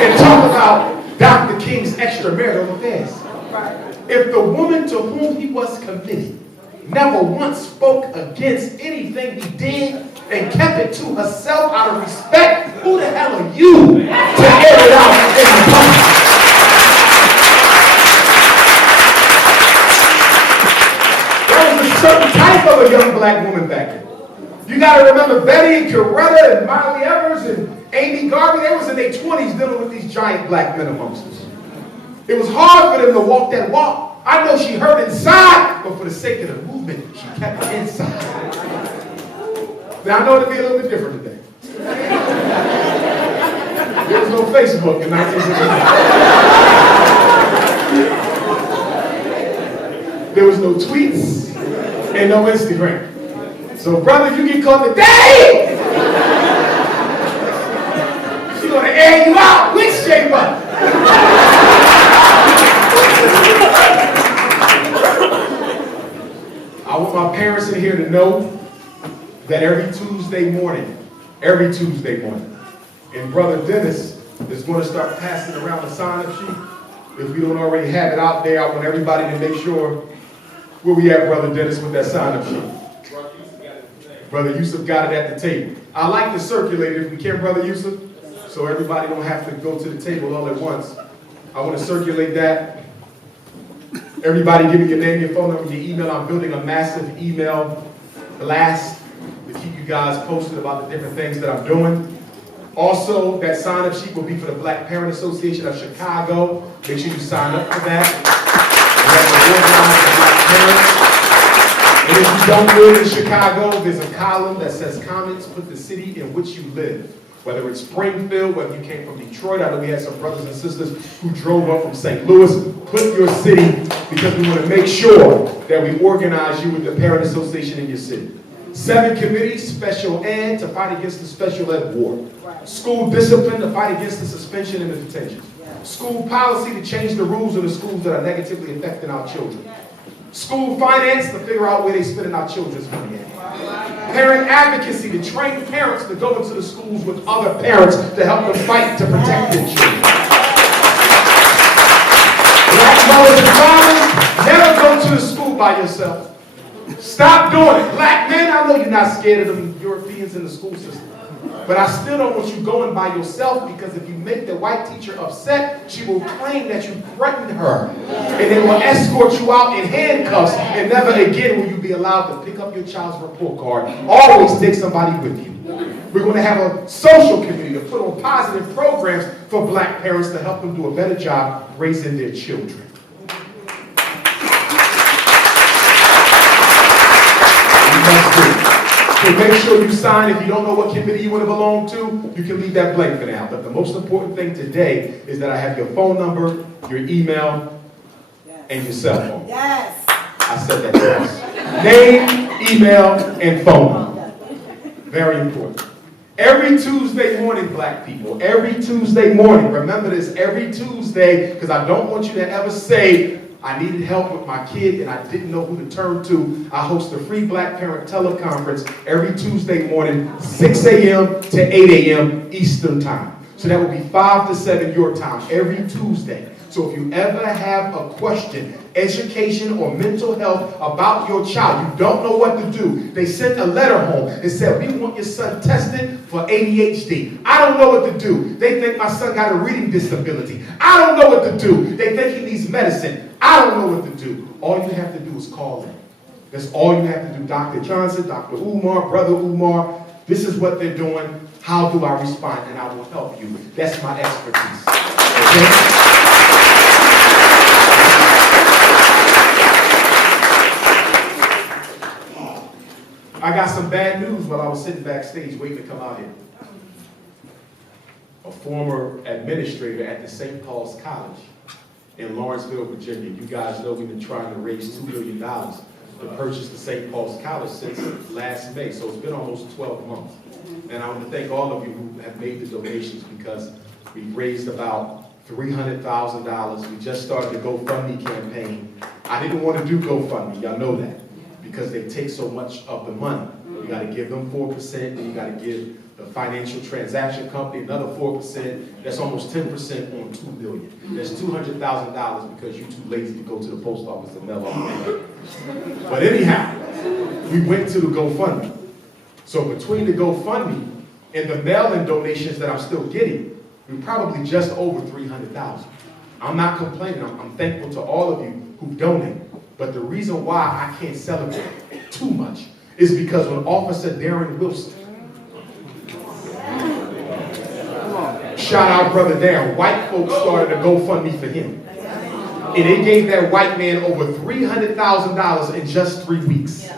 and talk about Dr. King's extramarital affairs? If the woman to whom he was committed never once spoke against anything he did and kept it to herself out of respect, who the hell are you to air it out in the public? There was a certain type of a young black woman back then. You got to remember Betty and Coretta and Miley Evers and Amy Garvey, they was in their 20s dealing with these giant black men amongst us. It was hard for them to walk that walk. I know she hurt inside, but for the sake of the movement, she kept it inside. Now, I know it'll be a little bit different today. There was no Facebook in 1960. There was no tweets and no Instagram. So, brother, you get caught today, she's going to air you out, wind shaper. I want my parents in here to know that every Tuesday morning, and Brother Dennis is going to start passing around the sign-up sheet. If we don't already have it out there, I want everybody to make sure where we at, Brother Dennis, with that sign-up sheet. Brother Yusuf got it at the table. I like to circulate it if we can, Brother Yusuf, so everybody don't have to go to the table all at once. I want to circulate that. Everybody give me your name, your phone number, your email. I'm building a massive email blast to keep you guys posted about the different things that I'm doing. Also, that sign-up sheet will be for the Black Parent Association of Chicago. Make sure you sign up for that. And if you don't live in Chicago, there's a column that says comments. Put the city in which you live. Whether it's Springfield, whether you came from Detroit. I know we had some brothers and sisters who drove up from St. Louis. Put your city, because we want to make sure that we organize you with the Parent Association in your city. 7 committees: special ed, to fight against the special ed war. School discipline, to fight against the suspension and the detention. School policy, to change the rules of the schools that are negatively affecting our children. School finance, to figure out where they're spending our children's money at. Parent advocacy, to train parents to go into the schools with other parents to help them fight to protect their children. Black mothers and fathers, never go to the school by yourself. Stop doing it. Black men, I know you're not scared of them Europeans in the school system. But I still don't want you going by yourself, because if you make the white teacher upset, she will claim that you threatened her. And they will escort you out in handcuffs, and never again will you be allowed to pick up your child's report card. Always take somebody with you. We're going to have a social committee to put on positive programs for black parents to help them do a better job raising their children. So make sure you sign. If you don't know what committee you want to belong to, you can leave that blank for now. But the most important thing today is that I have your phone number, your email, and your cell phone. Yes. I said that twice. Name, email, and phone number. Very important. Every Tuesday morning, black people, every Tuesday morning, remember this, every Tuesday, because I don't want you to ever say, I needed help with my kid and I didn't know who to turn to. I host a free Black Parent teleconference every Tuesday morning, 6 a.m. to 8 a.m. Eastern time. So that will be 5 to 7 your time, every Tuesday. So if you ever have a question, education or mental health about your child, you don't know what to do. They sent a letter home and said, we want your son tested for ADHD. I don't know what to do. They think my son got a reading disability. I don't know what to do. They think he needs medicine. I don't know what to do. All you have to do is call them. That's all you have to do. Dr. Johnson, Dr. Umar, Brother Umar, this is what they're doing. How do I respond? And I will help you. That's my expertise. Okay? I got some bad news while I was sitting backstage waiting to come out here. A former administrator at the St. Paul's College in Lawrenceville, Virginia. You guys know we've been trying to raise $2 million to purchase the St. Paul's College since last May, so it's been almost 12 months. And I want to thank all of you who have made the donations, because we've raised about $300,000. We just started the GoFundMe campaign. I didn't want to do GoFundMe, y'all know that, because they take so much of the money. You got to give them 4%, and you got to give the financial transaction company another 4%. That's almost 10% on $2 million. That's $200,000 because you're too lazy to go to the post office and mail off. But anyhow, we went to the GoFundMe. So between the GoFundMe and the mail-in donations that I'm still getting, we're probably just over $300,000. I'm not complaining. I'm thankful to all of you who donate. But the reason why I can't celebrate too much is because when Officer Darren Wilson, shout out Brother Darren, white folks started a GoFundMe for him. And they gave that white man over $300,000 in just 3 weeks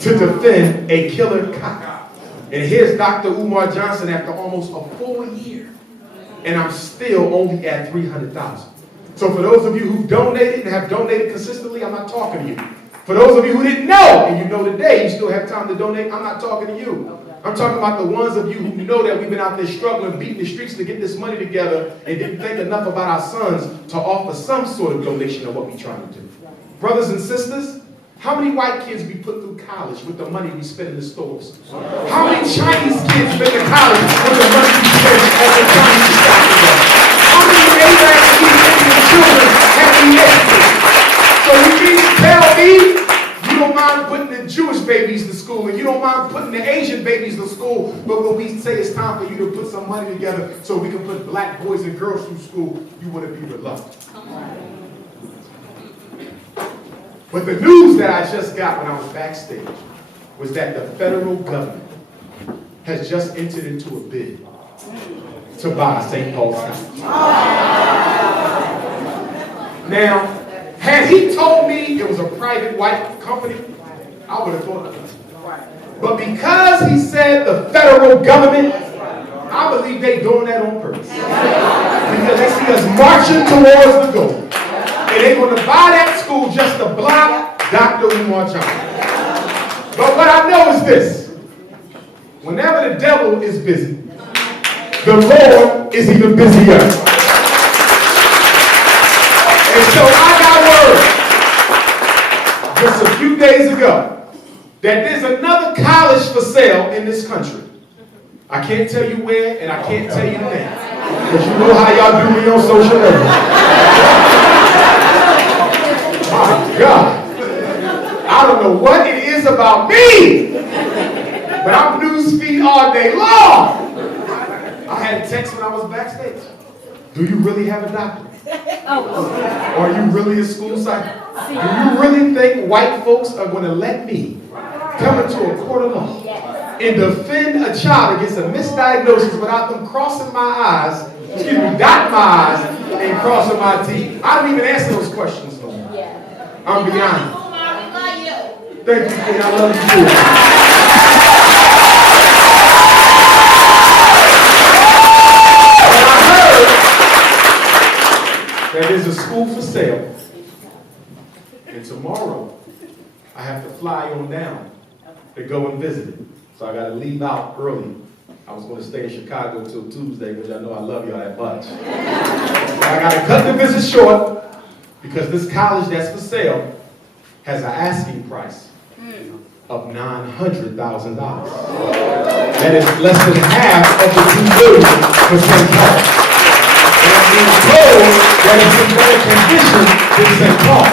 to defend a killer cop. And here's Dr. Umar Johnson after almost a full year. And I'm still only at $300,000. So for those of you who donated and have donated consistently, I'm not talking to you. For those of you who didn't know, and you know today, you still have time to donate, I'm not talking to you. I'm talking about the ones of you who know that we've been out there struggling, beating the streets to get this money together, and didn't think enough about our sons to offer some sort of donation of what we're trying to do. Brothers and sisters, how many white kids we put through college with the money we spend in the stores? How many Chinese kids been to college with the money we spend at the Chinese establishment? How many Arab Indian children have we educated? So you mean to tell me you don't mind putting the Jewish babies to school, and you don't mind putting the Asian babies to school, but when we say it's time for you to put some money together so we can put black boys and girls through school, you want to be reluctant. But the news that I just got when I was backstage was that the federal government has just entered into a bid to buy St. Paul's College. Now, had he told me it was a private white company, I would have thought of it. But because he said the federal government, I believe they're doing that on purpose. Because they see us marching towards the goal. And they're going to buy that school just to block Dr. Umar Johnson. But what I know is this. Whenever the devil is busy, the Lord is even busier. And so I got word just a few days ago that there's another college for sale in this country. I can't tell you where and I can't tell you the name. Because you know how y'all do me on social media. My God. I don't know what it is about me, but I'm newsfeed all day long. I had a text when I was backstage. Do you really have a doctorate? Are you really a school psychologist? Do you really think white folks are going to let me come into a court of law and defend a child against a misdiagnosis without them crossing my eyes, dotting my eyes, and crossing my T's? I don't even answer those questions no more. I'm beyond. Thank you, Queen. I love you too. And I heard that there's a school for sale. And tomorrow, I have to fly on down to go and visit it. So I got to leave out early. I was going to stay in Chicago until Tuesday, which I know I love y'all that much. So I got to cut the visit short because this college that's for sale has an asking price of $900,000. That is less than half of the $2 billion for St. Paul. And I'm being told that it's in better condition than St. Paul.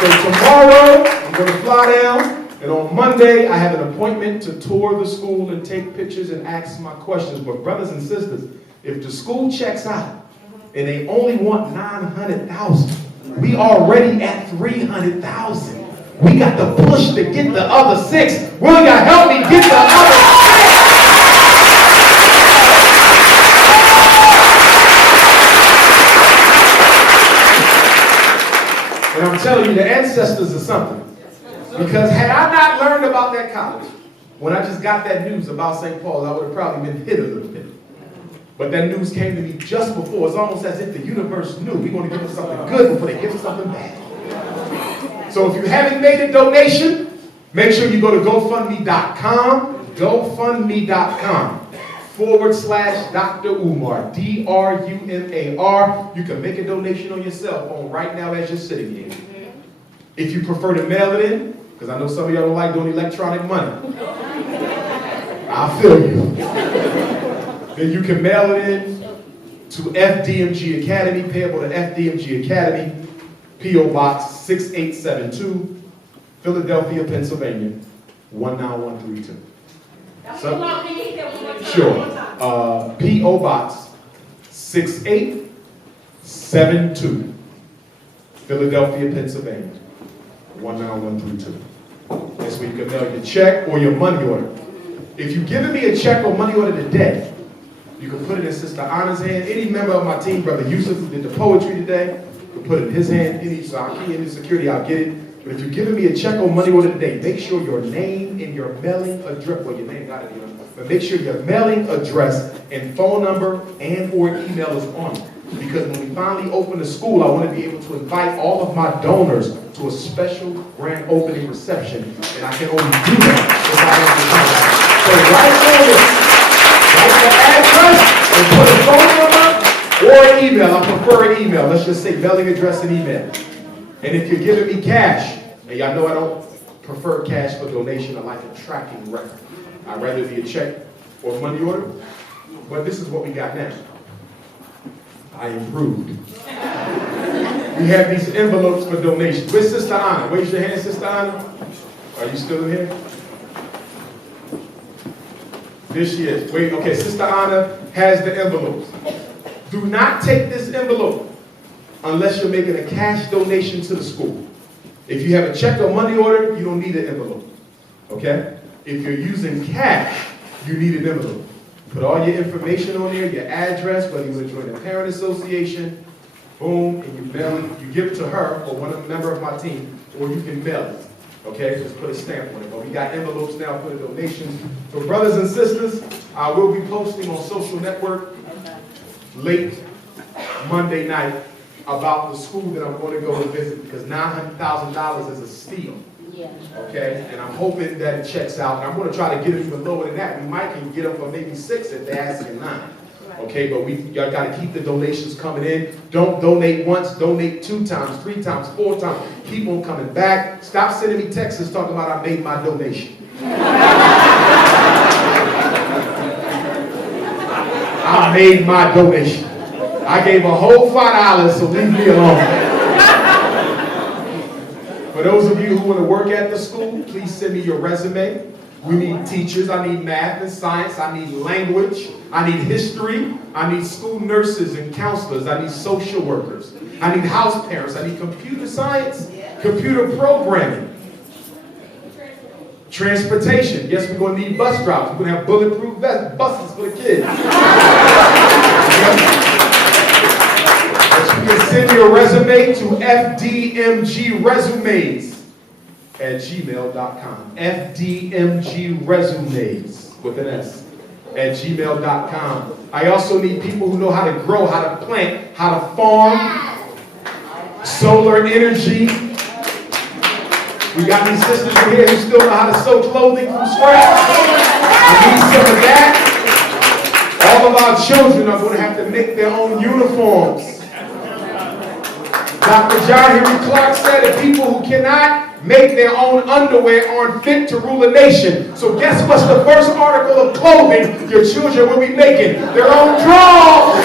So tomorrow, I'm going to fly down, and on Monday, I have an appointment to tour the school and take pictures and ask my questions. But brothers and sisters, if the school checks out and they only want $900,000, we already at $300,000. We got to push to get the other 6. Will y'all help me get the other 6? And I'm telling you, the ancestors are something. Because had I not learned about that college, when I just got that news about St. Paul, I would have probably been hit a little bit. But that news came to me just before. It's almost as if the universe knew we're going to give us something good before they give us something bad. So if you haven't made a donation, make sure you go to GoFundMe.com/Dr. Umar, DRUMAR. You can make a donation on your cell phone right now as you're sitting here. If you prefer to mail it in, because I know some of y'all don't like doing electronic money. I'll feel you. Then you can mail it in to FDMG Academy, payable to FDMG Academy, P.O. Box 6872, Philadelphia, Pennsylvania, 19132. Sure. P.O. Box 6872, Philadelphia, Pennsylvania, 19132. That's where you can mail your check or your money order. If you're giving me a check or money order today, you can put it in Sister Anna's hand. Any member of my team, Brother Yusuf, who did the poetry today, can put it in his hand. So I'll key in the security, I'll get it. But if you're giving me a check or money order today, make sure your name and your mailing address, well, your name got it here, but make sure your mailing address and phone number and or email is on it. Because when we finally open the school, I want to be able to invite all of my donors to a special grand opening reception. And I can only do that if I have the time. So write the address and put a phone number or an email. I prefer an email. Let's just say mailing address and email. And if you're giving me cash, and y'all know I don't prefer cash for donation, I like a tracking record. I'd rather be a check or money order. But this is what we got now. I improved. We have these envelopes for donations. Where's Sister Anna? Raise your hand, Sister Anna. Are you still here? There she is. Wait, okay, Sister Anna has the envelopes. Do not take this envelope unless you're making a cash donation to the school. If you have a check or money order, you don't need an envelope, okay? If you're using cash, you need an envelope. Put all your information on there, your address, whether you want to join a parent association, boom, and you mail it. You give it to her or one member of my team, or you can mail it, okay? Just put a stamp on it. But we got envelopes now for the donations. For brothers and sisters, I will be posting on social network late Monday night about the school that I'm going to go and visit, because $900,000 is a steal. Yeah. Okay, and I'm hoping that it checks out. And I'm going to try to get it even lower than that. We might can get them for maybe 6 if they're asking 9. Okay, but y'all got to keep the donations coming in. Don't donate once, donate 2 times, 3 times, 4 times. Keep on coming back. Stop sending me texts talking about I made my donation. I made my donation. I gave a whole $5, so leave me alone. For those of you who want to work at the school, please send me your resume. We need teachers. I need math and science. I need language. I need history. I need school nurses and counselors. I need social workers. I need house parents. I need computer science, computer programming, transportation. Yes, we're going to need bus drivers. We're going to have bulletproof buses for the kids. But you can send your resume to fdmgresumes@gmail.com. fdmgresumes with an S @gmail.com. I also need people who know how to grow, how to plant, how to farm, solar energy. We got these sisters in here who still know how to sew clothing from scratch. I need some of that. All of our children are going to have to make their own uniforms. Dr. John Henry Clark said that people who cannot make their own underwear aren't fit to rule a nation. So guess what's the first article of clothing your children will be making? Their own drawers.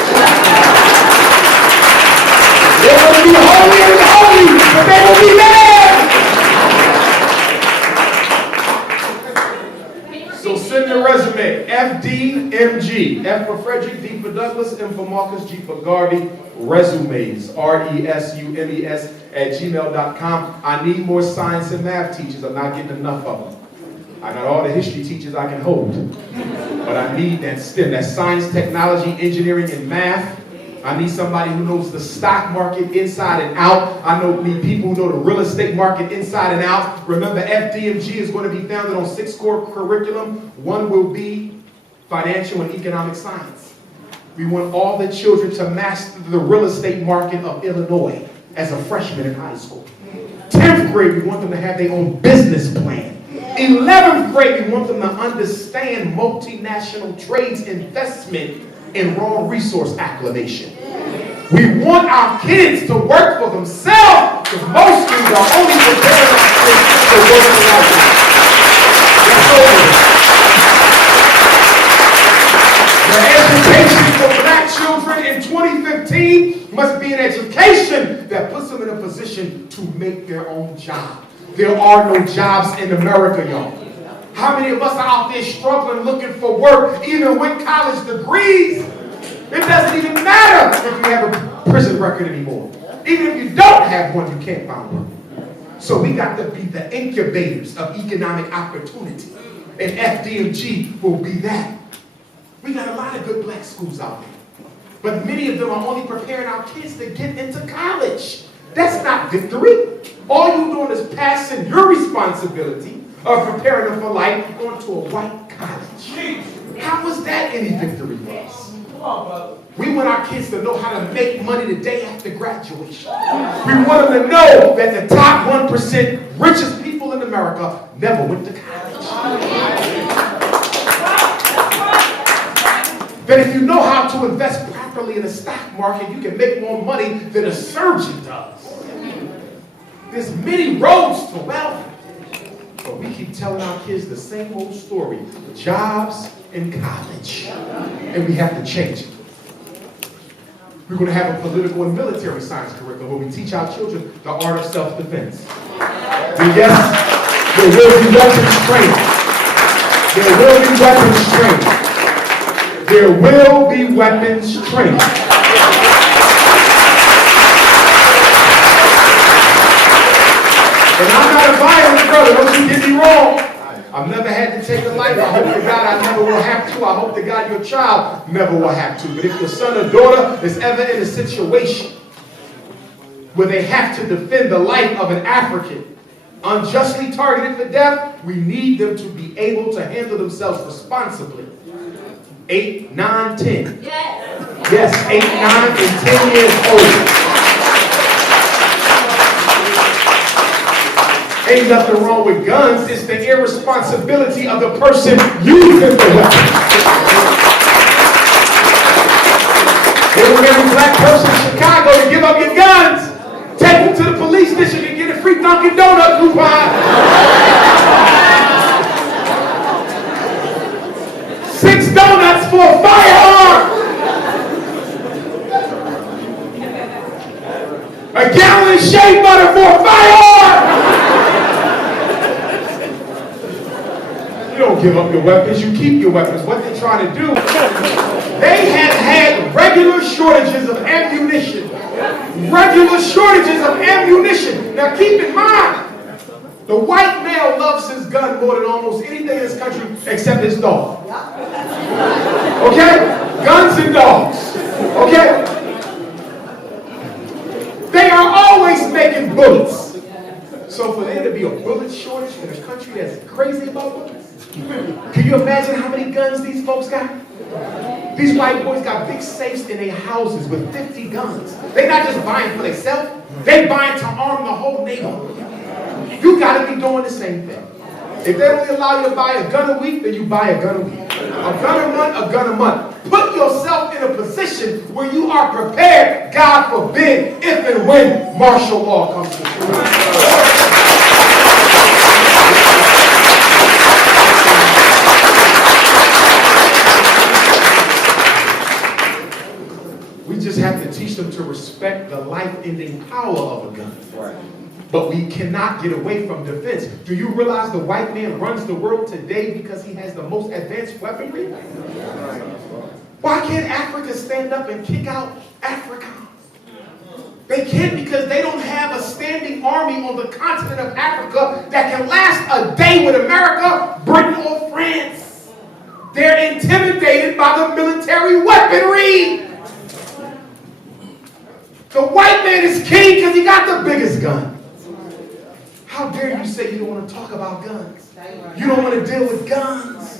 They're going to be holy and holy, but they will be there. So send your resume. FDMG. F for Frederick, D for Douglas, M for Marcus, G for Garvey. Resumes. RESUMES @gmail.com. I need more science and math teachers. I'm not getting enough of them. I got all the history teachers I can hold. But I need that STEM, that science, technology, engineering, and math. I need somebody who knows the stock market inside and out. I need people who know the real estate market inside and out. Remember, FDMG is going to be founded on 6 core curriculum. One will be financial and economic science. We want all the children to master the real estate market of Illinois as a freshman in high school. 10th grade, we want them to have their own business plan. 11th grade, we want them to understand multinational trades investment and raw resource acclimation. We want our kids to work for themselves, because most schools are only preparing our kids to work for life. That's over. The education for black children in 2015 must be an education that puts them in a position to make their own job. There are no jobs in America, y'all. How many of us are out there struggling, looking for work, even with college degrees? It doesn't even matter if you have a prison record anymore. Even if you don't have one, you can't find work. So we got to be the incubators of economic opportunity. And FDMG will be that. We got a lot of good black schools out there. But many of them are only preparing our kids to get into college. That's not victory. All you're doing is passing your responsibility of preparing them for life onto a white college. How was that any victory for us? We want our kids to know how to make money the day after graduation. We want them to know that the top 1% richest people in America never went to college. That if you know how to invest properly in the stock market, you can make more money than a surgeon does. There's many roads to wealth. But we keep telling our kids the same old story. Jobs in college. And we have to change it. We're going to have a political and military science curriculum where we teach our children the art of self-defense. And yes, there will be weapons training. There will be weapons training. There will be weapons training. I hope to God your child never will have to. But if your son or daughter is ever in a situation where they have to defend the life of an African unjustly targeted for death, we need them to be able to handle themselves responsibly. 8, 9, 10. Yes, 8, 9, and 10 years old. Ain't nothing wrong with guns. It's the irresponsibility of the person using the weapon. It was every black person in Chicago to give up your guns. Take them to the police station and get a free Dunkin' Donut coupon. 6 donuts for a firearm. A gallon of shea butter for a firearm. You don't give up your weapons, you keep your weapons. What they're trying to do, they have had regular shortages of ammunition. Regular shortages of ammunition. Now keep in mind, the white male loves his gun more than almost anything in this country except his dog. Okay? Guns and dogs. Okay? They are always making bullets. So for there to be a bullet shortage in a country that's crazy about bullets, can you imagine how many guns these folks got? These white boys got big safes in their houses with 50 guns. They're not just buying for themselves, they buying to arm the whole neighborhood. You got to be doing the same thing. If they only allow you to buy a gun a week, then you buy a gun a week. A gun a month, a gun a month. Put yourself in a position where you are prepared, God forbid, if and when martial law comes to fruition. We just have to teach them to respect the life-ending power of a gun. Right. But we cannot get away from defense. Do you realize the white man runs the world today because he has the most advanced weaponry? Why can't Africa stand up and kick out Africa? They can't because they don't have a standing army on the continent of Africa that can last a day with America, Britain, or France. They're intimidated by the military weaponry. The white man is king because he got the biggest gun. How dare you say you don't want to talk about guns? You don't want to deal with guns.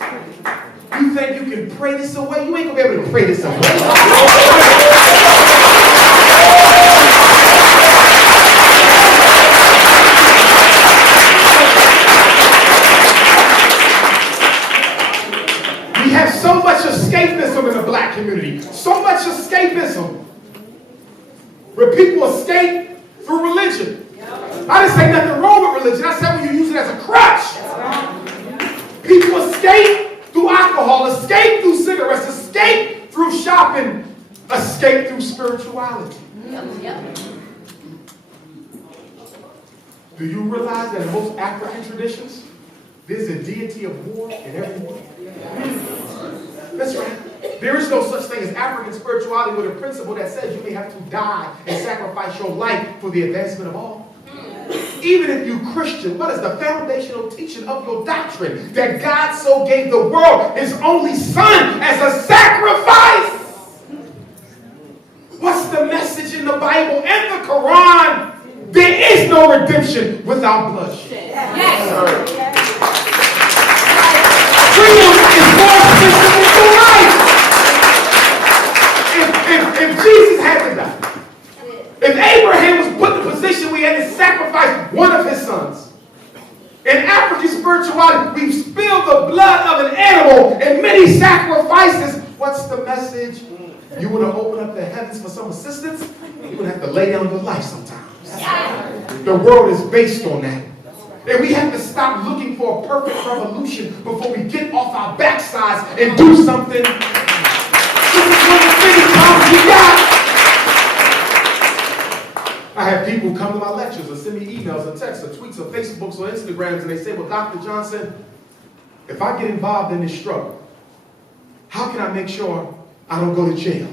You think you can pray this away? You ain't going to be able to pray this away. We have so much escapism in the black community. So much escapism. Where people escape through religion. I didn't say nothing wrong with religion. I said when you use it as a crutch. People escape through alcohol, escape through cigarettes, escape through shopping, escape through spirituality. Do you realize that in most African traditions, there's a deity of war in every one? That's right. There is no such thing as African spirituality with a principle that says you may have to die and sacrifice your life for the advancement of all. Even if you Christian, what is the foundational teaching of your doctrine? That God so gave the world his only son as a sacrifice. What's the message in the Bible and the Quran? There is no redemption without bloodshed. Freedom is more expensive than life. If Jesus had to die, if Abraham was put in a position where he had to sacrifice one of his sons, in African spirituality, we've spilled the blood of an animal in many sacrifices. What's the message? You want to open up the heavens for some assistance? You would have to lay down your life sometimes. The world is based on that. And we have to stop looking for a perfect revolution before we get off our backsides and do something. This is one of the biggest problems we got. I have people come to my lectures or send me emails or texts or tweets or Facebooks or Instagrams and they say, well, Dr. Johnson, if I get involved in this struggle, how can I make sure I don't go to jail?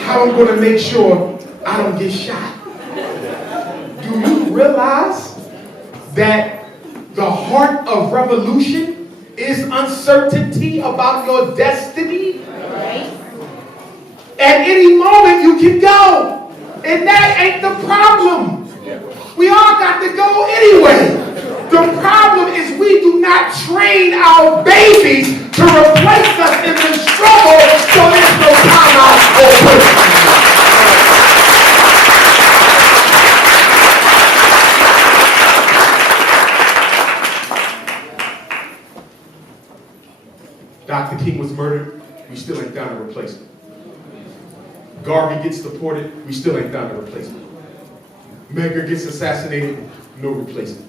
How I'm going to make sure I don't get shot? realize that the heart of revolution is uncertainty about your destiny? At any moment you can go. And that ain't the problem. We all got to go anyway. The problem is we do not train our babies to replace us in the struggle, so there's no time out or push. Dr. King was murdered, we still ain't down to replace him. Garvey gets deported, we still ain't down to replace him. Medgar gets assassinated, no replacement.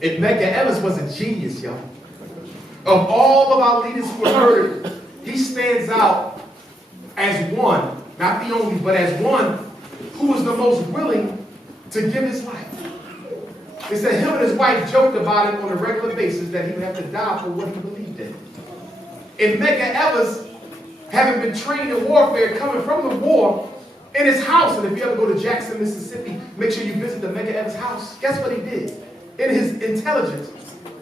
And Medgar Evers was a genius, y'all. Of all of our leaders who were murdered, he stands out as one, not the only, but as one who was the most willing to give his life. It said him and his wife joked about it on a regular basis that he would have to die for what he believed in. And Medgar Evers, having been trained in warfare, coming from the war, in his house, and if you ever go to Jackson, Mississippi, make sure you visit the Medgar Evers house. Guess what he did? In his intelligence,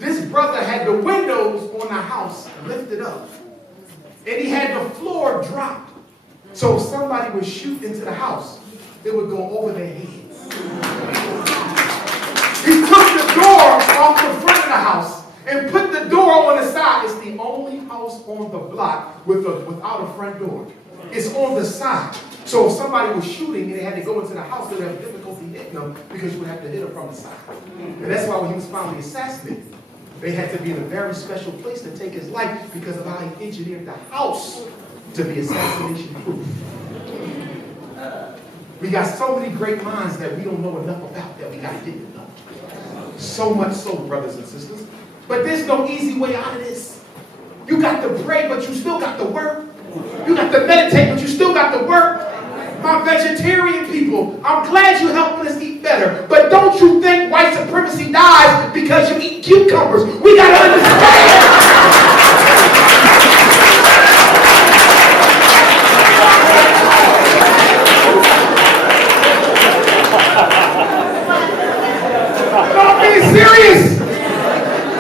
this brother had the windows on the house lifted up. And he had the floor dropped. So if somebody would shoot into the house, it would go over their heads. He took the door off the front of the house and put the door on the side. It's the only house on the block without a front door. It's on the side. So if somebody was shooting and they had to go into the house, they would have difficulty hitting them because you would have to hit them from the side. And that's why when he was finally assassinated, they had to be in a very special place to take his life because of how he engineered the house to be assassination proof. We got so many great minds that we don't know enough about that we got to get to know. So much so, brothers and sisters. But there's no easy way out of this. You got to pray, but you still got to work. You got to meditate, but you still got to work. My vegetarian people, I'm glad you're helping us eat better. But don't you think white supremacy dies because you eat cucumbers. We got to understand. No, I'm being serious.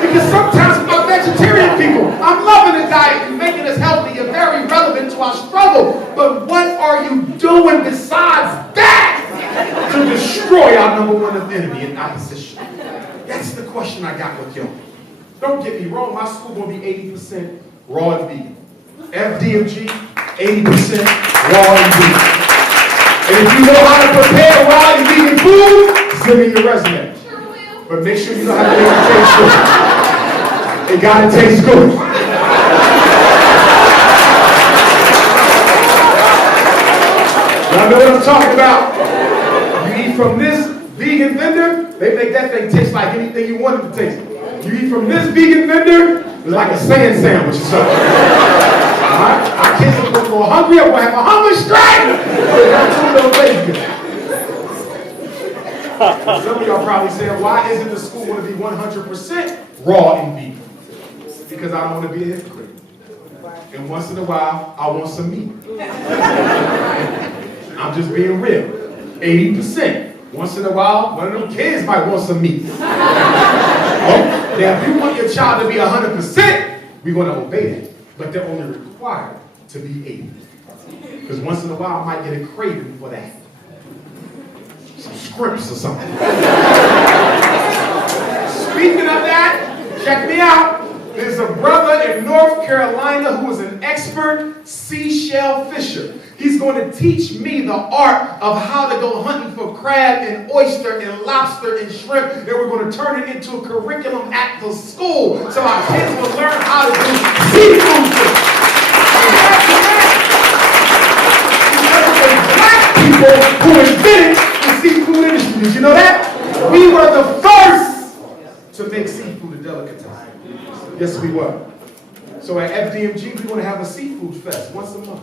Because sometimes my vegetarian people, I'm loving the diet, you're making us healthy, you're very relevant to our struggle. But what are you doing besides that to destroy our number one enemy in opposition? That's the question I got with y'all. Don't get me wrong, my school gonna be 80% raw and vegan. FDMG, 80% raw and vegan. And if you know how to prepare raw and vegan food, send me your resume. But make sure you know how to make it taste good. It gotta taste good. Y'all know what I'm talking about? You eat from this vegan vendor, they make that thing taste like anything you want it to taste. You eat from this vegan vendor, it's like a sand sandwich or something. Alright? Our kids are gonna go hungry, I'm gonna have a hunger strike! Some of y'all probably saying, why isn't the school going to be 100% raw and vegan? Because I don't want to be a hypocrite. And once in a while, I want some meat. I'm just being real. 80%. Once in a while, one of them kids might want some meat. Now, if you want your child to be 100%, we're going to obey that. But they're only required to be 80. Because once in a while, I might get a craving for that. Some scripts or something. Speaking of that, check me out. There's a brother in North Carolina who is an expert seashell fisher. He's going to teach me the art of how to go hunting for crab and oyster and lobster and shrimp. And we're going to turn it into a curriculum at the school so our kids will learn how to do seafood fishing. Because black people who invented the seafood industry. Did you know that? We were the first to make seafood a delicatessen. Yes, we were. So at FDMG, we're going to have a seafood fest once a month.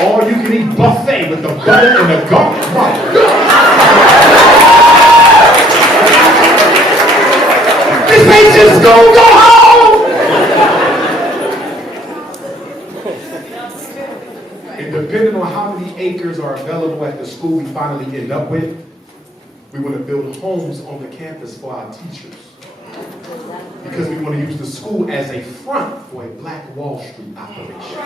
All you can eat buffet with the butter and the garlic. My God. This ain't just school, go home! And depending on how many acres are available at the school we finally end up with, We want to build homes on the campus for our teachers. Because we want to use the school as a front for a Black Wall Street operation.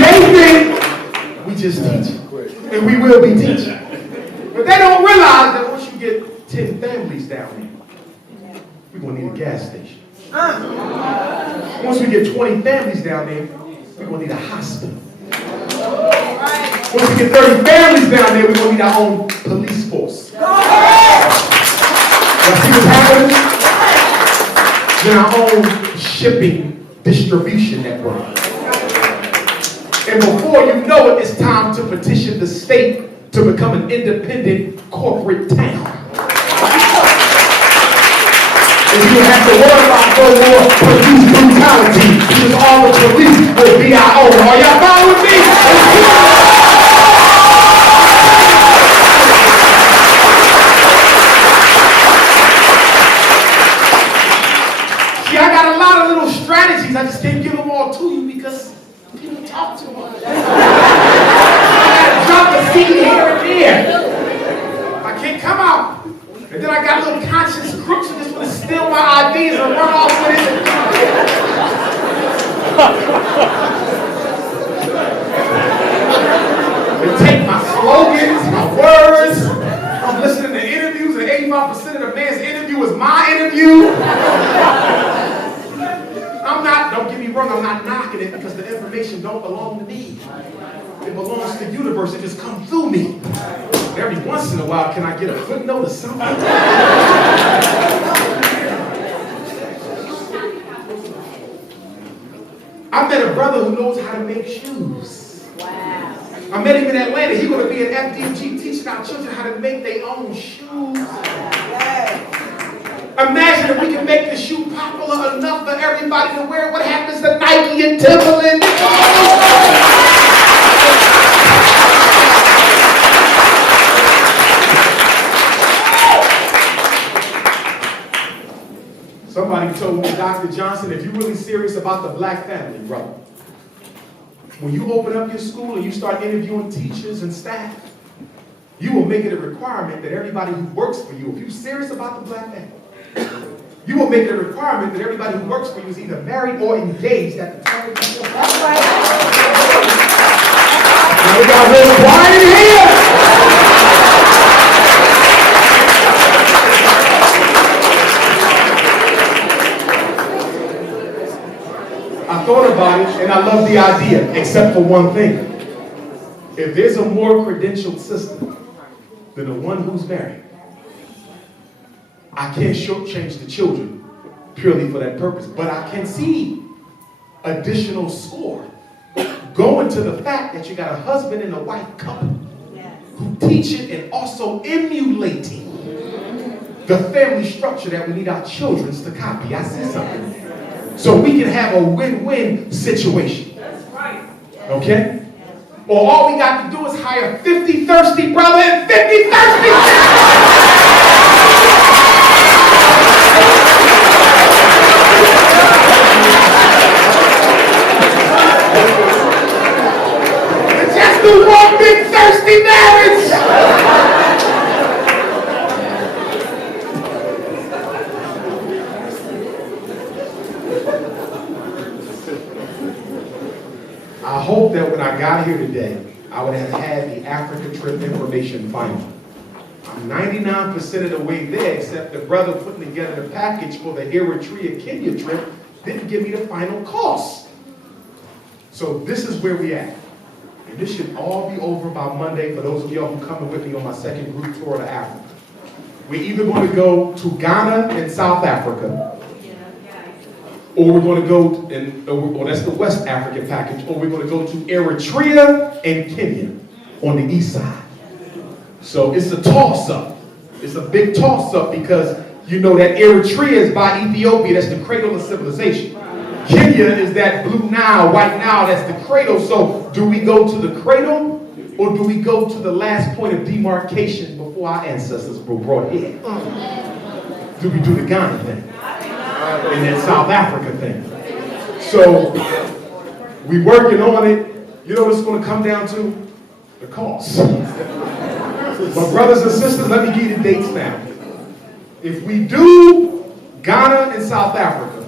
They think we just teach, and we will be teaching. But they don't realize that once you get 10 families down there, we're going to need a gas station. Once we get 20 families down there, we're going to need a hospital. Once we get 30 families down there, we're going to need our own police force. Y'all see what's happening? Then our own shipping distribution network. And before you know it, it's time to petition the state to become an independent corporate town. And you don't have to worry about no more police brutality, because all the police will be our own. Are y'all following me? See, I got a lot of little strategies. I just can't give them all to you because people talk too much. I gotta drop the seed here and there. I can't come out. And then I got little conscious crooks who just want to steal my ideas and run off with it. They take my slogans, my words. I'm listening to interviews, and 85% of the man's interview is my interview. Don't get me wrong, I'm not knocking it because the information don't belong to me. It belongs to the universe. It just comes through me. Every once in a while, can I get a footnote or something? I met a brother who knows how to make shoes. Wow. I met him in Atlanta. He's going to be at FDG teaching our children how to make their own shoes. Imagine if we can make the shoe popular enough for everybody to wear. What happens to Nike and Timberland? Somebody told me, Dr. Johnson, if you're really serious about the black family, brother, when you open up your school and you start interviewing teachers and staff, you will make it a requirement that everybody who works for you, if you're serious about the black family, you will make it a requirement that everybody who works for you is either married or engaged at the time of the That's right. Now we got a little quiet in here. I thought about it and I love the idea, except for one thing. If there's a more credentialed system than the one who's married, I can't shortchange the children purely for that purpose, but I can see additional score going to the fact that you got a husband and a wife couple who teach it and also emulating the family structure that we need our children to copy. I see something. So we can have a win-win situation. That's right. Okay? Or all we got to do is hire 50 thirsty brother and 50 thirsty just do one big thirsty marriage. I hope that when I got here today, I would have had the Africa trip information final. I'm 99% of the way there, except the brother putting together the package for the Eritrea Kenya trip didn't give me the final cost. So this is where we at. And this should all be over by Monday for those of y'all who are coming with me on my second group tour to Africa. We're either going to go to Ghana and South Africa, or we're going to go, or that's the West African package, or we're going to go to Eritrea and Kenya on the east side. So it's a toss-up. It's a big toss-up because you know that Eritrea is by Ethiopia, that's the cradle of civilization. Kenya is that blue Nile, white Nile, that's the cradle. So do we go to the cradle, or do we go to the last point of demarcation before our ancestors were brought here? Do we do the Ghana thing? in that South Africa thing. So we working on it. You know what it's going to come down to? The cost. But brothers and sisters, let me give you the dates now. If we do Ghana and South Africa,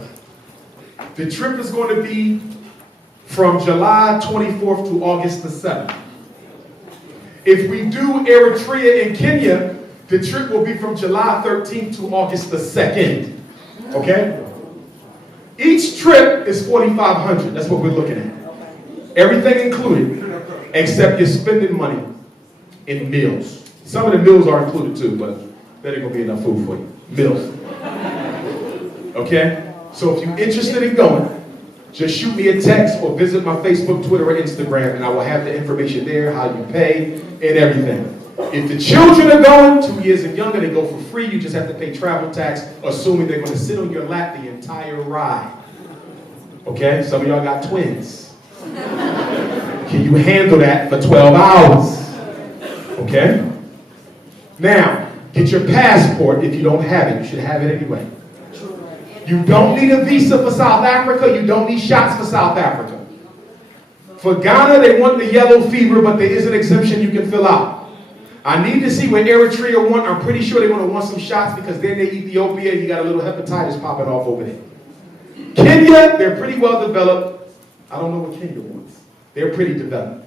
the trip is going to be from July 24th to August the 7th. If we do Eritrea and Kenya, the trip will be from July 13th to August the 2nd. Okay? Each trip is $4,500. That's what we're looking at. Everything included, except you're spending money in meals. Some of the meals are included too, but that ain't gonna be enough food for you. Meals. Okay? So if you're interested in going, just shoot me a text or visit my Facebook, Twitter, or Instagram, and I will have the information there, how you pay, and everything. If the children are going, 2 years and younger, they go for free. You just have to pay travel tax, assuming they're going to sit on your lap the entire ride. Okay? Some of y'all got twins. Can you handle that for 12 hours? Okay? Now, get your passport if you don't have it. You should have it anyway. You don't need a visa for South Africa. You don't need shots for South Africa. For Ghana, they want the yellow fever, but there is an exemption you can fill out. I need to see what Eritrea want. I'm pretty sure they're going to want some shots because then they Ethiopia, you got a little hepatitis popping off over there. Kenya, they're pretty well developed. I don't know what Kenya wants. They're pretty developed.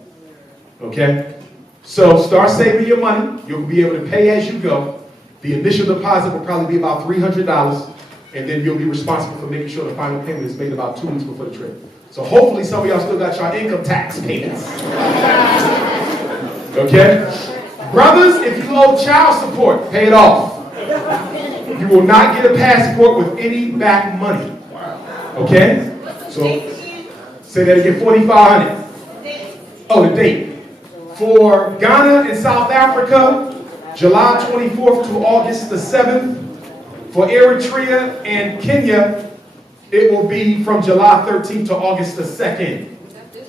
Okay? So start saving your money. You'll be able to pay as you go. The initial deposit will probably be about $300. And then you'll be responsible for making sure the final payment is made about 2 weeks before the trip. So hopefully some of y'all still got your income tax payments. Okay? Brothers, if you owe child support, pay it off. You will not get a passport with any back money. Okay? So, say that again, 4,500. Oh, the date. For Ghana and South Africa, July 24th to August the 7th. For Eritrea and Kenya, it will be from July 13th to August the 2nd.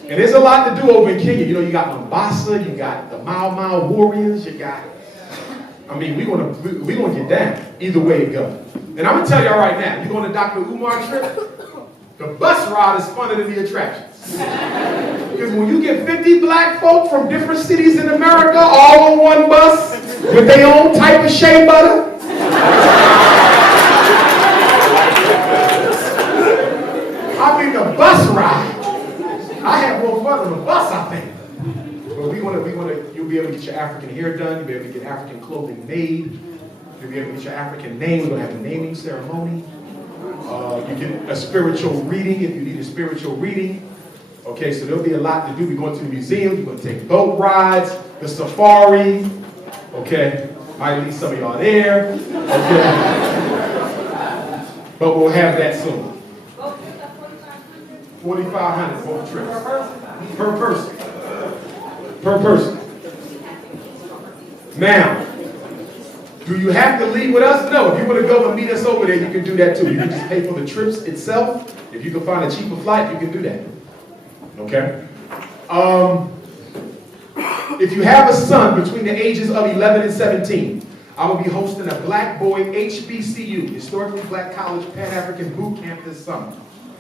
And there's a lot to do over in Kenya. You know, you got Mombasa, you got the Mau Mau Warriors, you got, I mean, we're gonna get down, either way it goes. And I'm gonna tell y'all right now, you're going to Dr. Umar trip, the bus ride is funner than the attractions. Because when you get 50 black folk from different cities in America, all on one bus, with their own type of shea butter, I mean, the bus ride. I had more fun on the bus, I think. But you'll be able to get your African hair done. You'll be able to get African clothing made. You'll be able to get your African name. We're going to have a naming ceremony. You get a spiritual reading if you need a spiritual reading. Okay, so there'll be a lot to do. We're going to the museum. We're going to take boat rides, the safari. Okay, might leave some of y'all there. Okay. But we'll have that soon. 4,500 both trips. Per person. Per person. Now, do you have to leave with us? No. If you want to go and meet us over there, you can do that too. You can just pay for the trips itself. If you can find a cheaper flight, you can do that. Okay? If you have a son between the ages of 11 and 17, I will be hosting a Black Boy HBCU, Historically Black College Pan-African Boot Camp this summer.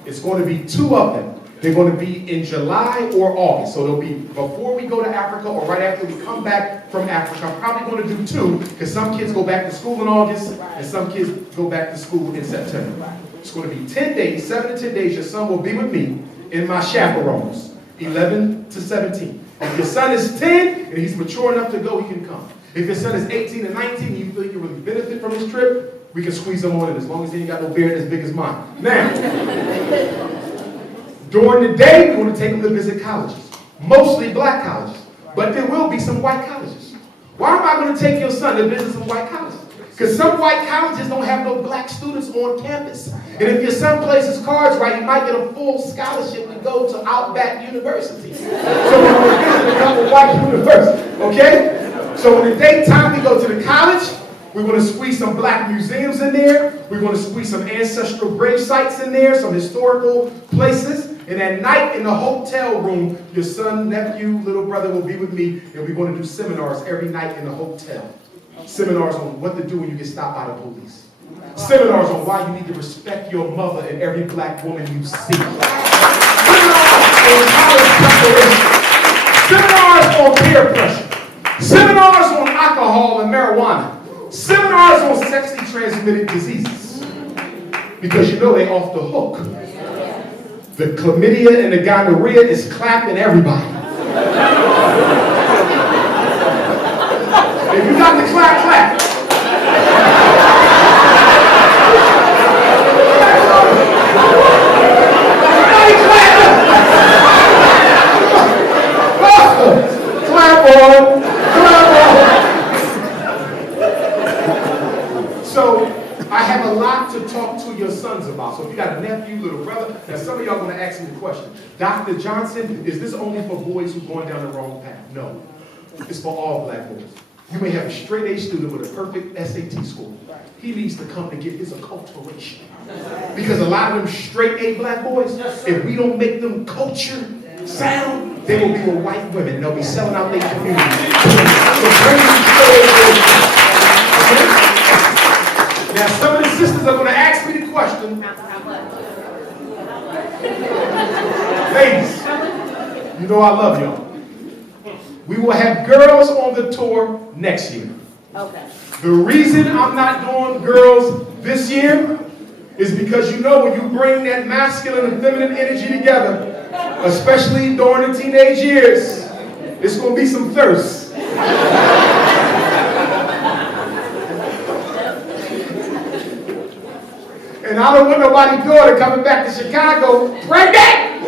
It's going to be 2 of them. They're going to be in July or August. So they'll be before we go to Africa or right after we come back from Africa. I'm probably going to do 2 because some kids go back to school in August and some kids go back to school in September. It's going to be 10 days, 7 to 10 days. Your son will be with me in my chaperones, 11 to 17. If your son is 10 and he's mature enough to go, he can come. If your son is 18 and 19 and you feel you can really benefit from this trip, we can squeeze him on it as long as he ain't got no beard as big as mine. Now, during the day, we want to take them to visit colleges, mostly black colleges, but there will be some white colleges. Why am I going to take your son to visit some white colleges? Because some white colleges don't have no black students on campus. And if your son plays his cards right, you might get a full scholarship to go to Outback University. So we're going to visit a couple white universities, okay? So in the daytime, we go to the college. We're going to squeeze some black museums in there. We're going to squeeze some ancestral grave sites in there, some historical places. And at night in the hotel room, your son, nephew, little brother will be with me, and we're going to do seminars every night in the hotel. Seminars on what to do when you get stopped by the police. Seminars on why you need to respect your mother and every black woman you see. Seminars on college preparation. Seminars on peer pressure. Seminars on alcohol and marijuana. Seminars on sexually transmitted diseases. Because you know they off the hook. The chlamydia and the gonorrhea is clapping everybody. If you got the clap, clap. Everybody clap. Clap on. Clap on. So, I have a lot to talk to your sons about. So if you got a nephew, little brother, now some of y'all going to ask me the question, Dr. Johnson, is this only for boys who are going down the wrong path? No. It's for all black boys. You may have a straight A student with a perfect SAT score. He needs to come and get his acculturation. Because a lot of them straight A black boys, if we don't make them culture sound, they will be with white women. They'll be selling out their community. So bring them straight A boys. Okay? Now, some of the sisters are going to ask me the question. Ladies, you know I love y'all. We will have girls on the tour next year. Okay. The reason I'm not doing girls this year is because you know when you bring that masculine and feminine energy together, especially during the teenage years, it's going to be some thirst. And I don't want nobody's daughter coming back to Chicago pregnant.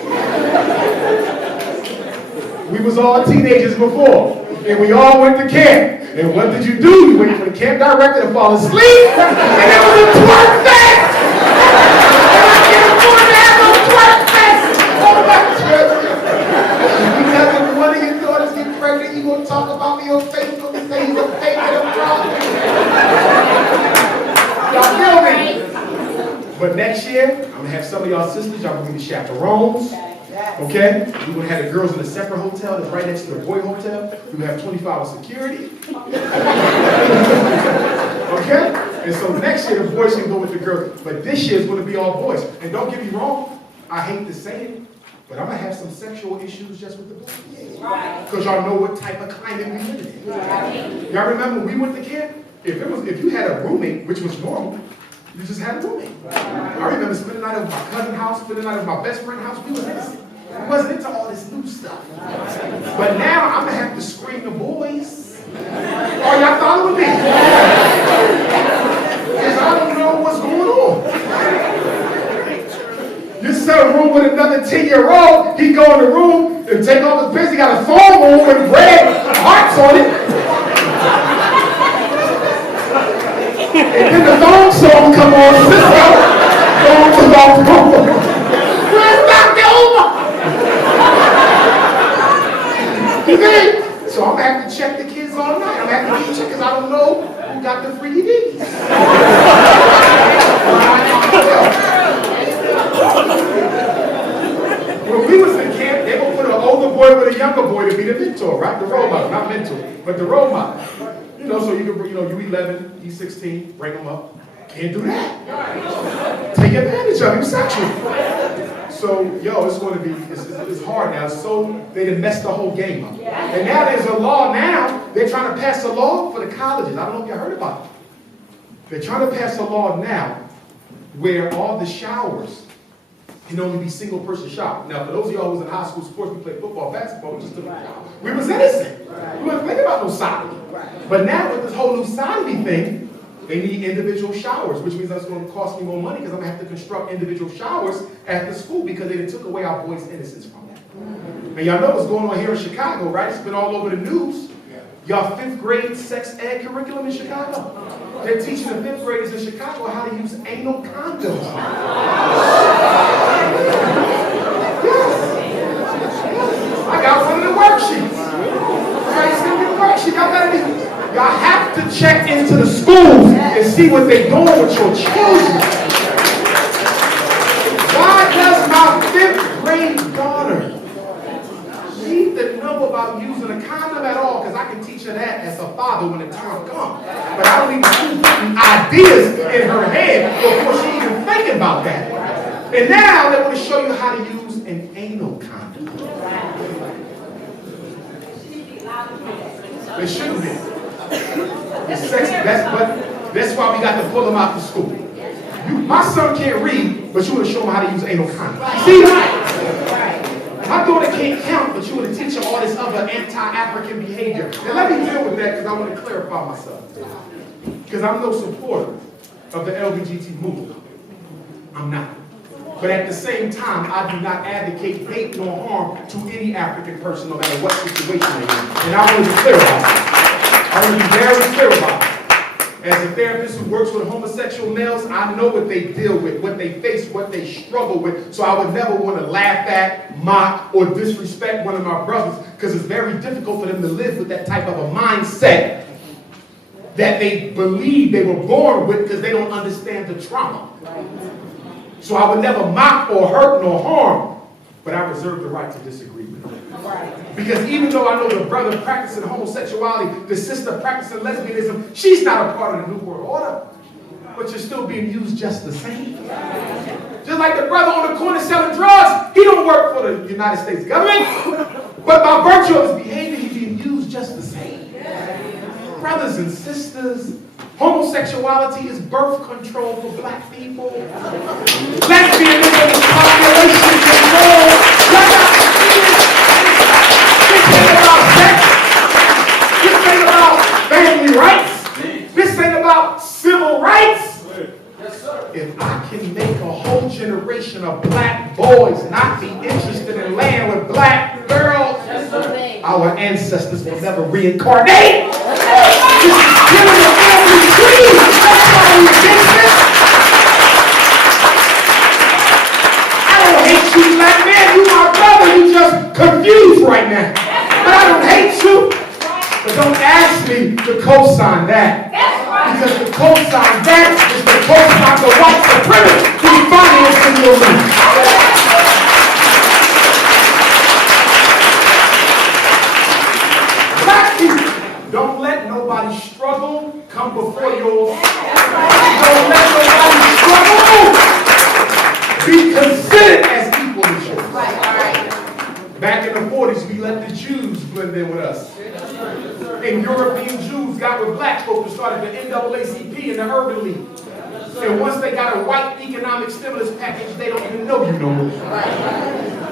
We was all teenagers before, and we all went to camp. And what did you do? You waited for the camp director to fall asleep, and it was a twerk fest. And I can't afford to have no twerk fest. Oh my goodness. Because if one of your daughters get pregnant, you gonna talk about me on Facebook and say he's a fake and a fraud. Y'all feel me? But next year, I'm going to have some of y'all sisters, y'all going to be the chaperones, okay? We're going to have the girls in a separate hotel that's right next to the boy hotel. We're going to have 24-hour security. Okay? And so next year, the boys can go with the girls. But this year is going to be all boys. And don't get me wrong, I hate to say it, but I'm going to have some sexual issues just with the boys. Because y'all know what type of climate we live in. Y'all remember when we went to camp? If you had a roommate, which was normal, you just had a roommate. I remember spending the night at my cousin's house, spending the night at my best friend's house. We wasn't into all this new stuff. But now I'm going to have to screen the boys. Are y'all following me? Because I don't know what's going on. You set a room with another 10-year-old, he go in the room and take off his pants. He got a phone room with red hearts on it. And then the thong song come on, Cisco. Where's Dr. Umar? You see? So I'm going to have to check the kids all night. I'm going to have to check because I don't know who got the free DVDs. When we was in camp, they would put an older boy with a younger boy to be the mentor, right? The role model, not mentor, but the role model. You know, so you can, you 11, he's 16, bring him up. Can't do that. Take advantage of him sexually. So, it's going to be, it's hard now. So, they done messed the whole game up. And now there's a law now, they're trying to pass a law for the colleges. I don't know if y'all heard about it. They're trying to pass a law now where all the showers can only be single person shower. Now, for those of y'all who was in high school sports, we played football, basketball, we just took a shower. We was innocent. We wasn't thinking about no sodomy. But now with this whole new sodomy thing, they need individual showers, which means that's going to cost me more money because I'm going to have to construct individual showers at the school because they took away our boys' innocence from that. And y'all know what's going on here in Chicago, right? It's been all over the news. Y'all 5th grade sex ed curriculum in Chicago. They're teaching the 5th graders in Chicago how to use anal condoms. Yes. I got one of the worksheets. Y'all have to check into the schools and see what they're doing with your children. Why does my 5th grade daughter need to know about using a condom at all? Because I can teach her that as a father. father when the time comes. But I don't even see putting ideas in her head before she even thinking about that. And now they want to show you how to use an anal condom. They shouldn't be. It's sexy. That's why we got to pull them out of school. My son can't read, but you want to show him how to use anal condom. See that? My daughter can't count, but you want to teach her all this other anti-African behavior. And let me deal with that because I want to clarify myself. Because I'm no supporter of the LGBT movement. I'm not. But at the same time, I do not advocate hate nor harm to any African person, no matter what situation they're in. And I want to be clear about it. I want to be very clear about it. As a therapist who works with homosexual males, I know what they deal with, what they face, what they struggle with. So I would never want to laugh at, mock, or disrespect one of my brothers, because it's very difficult for them to live with that type of a mindset that they believe they were born with because they don't understand the trauma. So I would never mock or hurt nor harm, but I reserve the right to disagree with them. Because even though I know the brother practicing homosexuality, the sister practicing lesbianism, she's not a part of the New World Order, but you're still being used just the same. Just like the brother on the corner selling drugs, he don't work for the United States government, but by virtue of his behavior, he's being used just the same. Brothers and sisters, homosexuality is birth control for black people. Lesbianism is population control. This ain't about sex. This ain't about family rights. This ain't about civil rights. If I can make a whole generation of black boys not be interested in laying with black girls, our ancestors will never reincarnate. This is killing the family tree. That's why we against it. I don't hate you, black man. You my brother. You just confused right now. But I don't hate you. But don't ask me to co-sign that. Because to co-sign that is to co-sign the white supremacy who's financing your move. Black people, don't let nobody struggle come before yours. Don't let nobody struggle be considered as equal as yours. Back in the 40s, we let the Jews blend in with us. And European Jews got with black folks and started the NAACP and the Urban League. And once they got a white economic stimulus package, they don't even know you no more.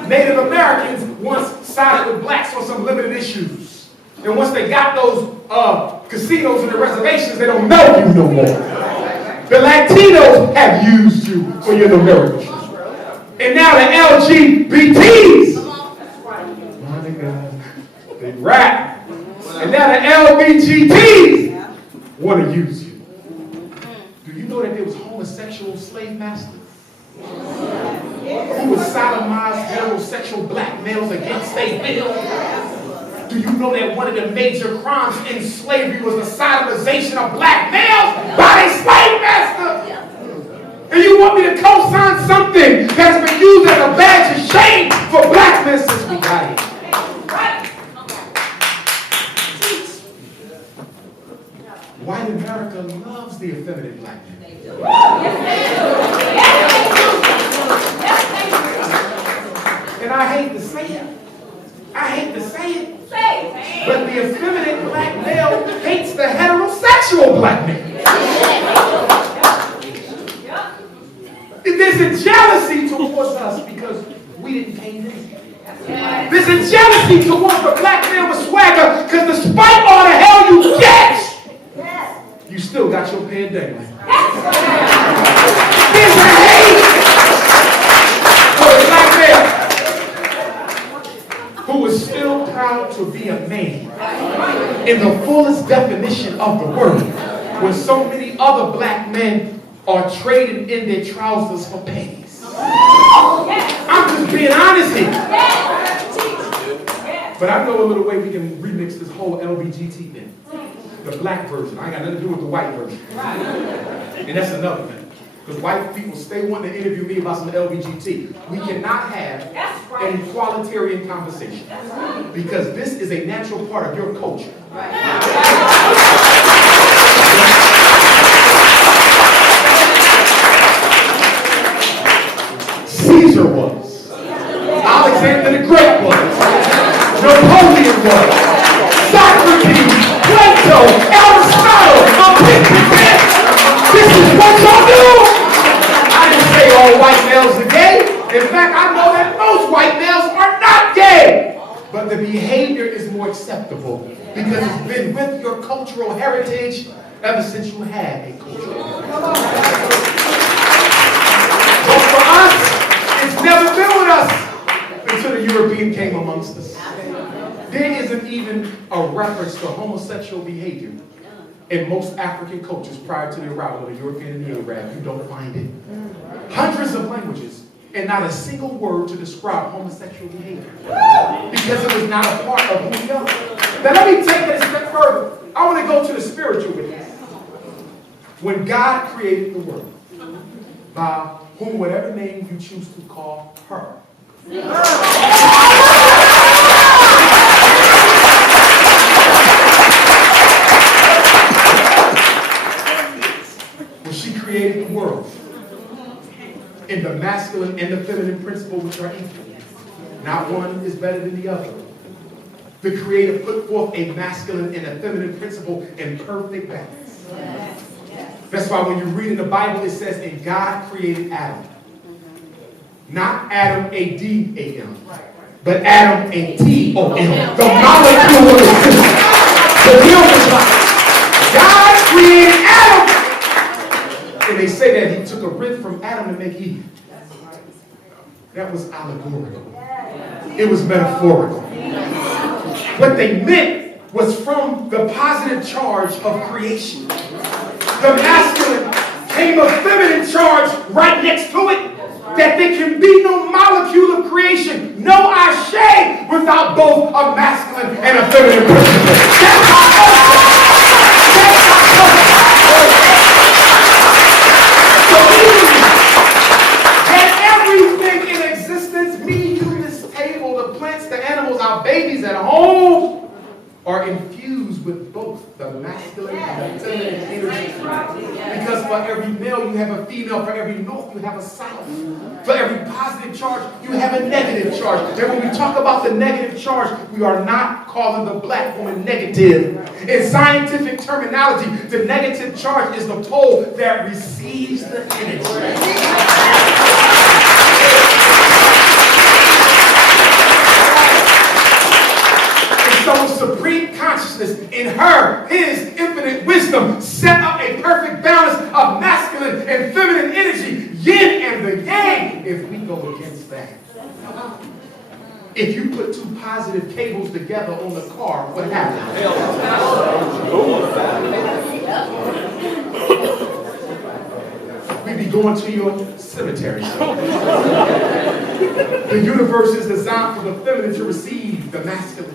Native Americans once sided with blacks on some limited issues. And once they got those casinos and the reservations, they don't know you no more. The Latinos have used you for your numerical. And now the LGBTs, my God, they rap. And now the LBGTs want to use you. Do you know that there was homosexual slave masters who would sodomize heterosexual black males against their will? Do you know that one of the major crimes in slavery was the sodomization of black males by a slave master? And you want me to co-sign something that's been used as a badge of shame for black men since we got here? White America loves the effeminate black man. And I hate to say it. But the effeminate black male hates the heterosexual black man. There's a jealousy towards us because we didn't pay them. There's a jealousy towards the black man with swagger because despite all the hell you get, you still got your pen dangling. There's a hate for a black man who is still proud to be a man in the fullest definition of the word, when so many other black men are trading in their trousers for panties. I'm just being honest here. But I know a little way we can remix this whole LBGT thing. The black version. I ain't got nothing to do with the white version. And that's another thing. Because white people stay wanting to interview me about some LBGT. We cannot have an equalitarian conversation. Because this is a natural part of your culture. males are gay. In fact, I know that most white males are not gay. But the behavior is more acceptable because it's been with your cultural heritage ever since you had a cultural heritage. But for us, it's never been with us until the European came amongst us. There isn't even a reference to homosexual behavior in most African cultures prior to the arrival of the European and the Arab. You don't find it. Hundreds of languages and not a single word to describe homosexual behavior because it was not a part of who we are. Now let me take it a step further. I want to go to the spiritual with this. When God created the world, by whom whatever name you choose to call her, when she created the world, in the masculine and the feminine principle which are equal. Not one is better than the other. The Creator put forth a masculine and a feminine principle in perfect balance. That's why when you read in the Bible, it says, and God created Adam. Not Adam, A-D-A-M, but Adam, A-T-O-M. The molecule of existence. The real design. God created Adam. And they say that he took a rib from Adam to make Eve. That was allegorical. It was metaphorical. What they meant was from the positive charge of creation. The masculine came a feminine charge right next to it. That there can be no molecule of creation, no ashe, without both a masculine and a feminine principle. That's how our babies at home are infused with both the masculine and the feminine energy. Because for every male you have a female, for every north you have a south. For every positive charge you have a negative charge. And when we talk about the negative charge, we are not calling the black woman negative. In scientific terminology, the negative charge is the pole that receives the energy. So supreme consciousness in her, his infinite wisdom, set up a perfect balance of masculine and feminine energy, yin and the yang. If we go against that, if you put two positive cables together on the car, what happens? We be going to your cemetery. The universe is designed for the feminine to receive the masculine.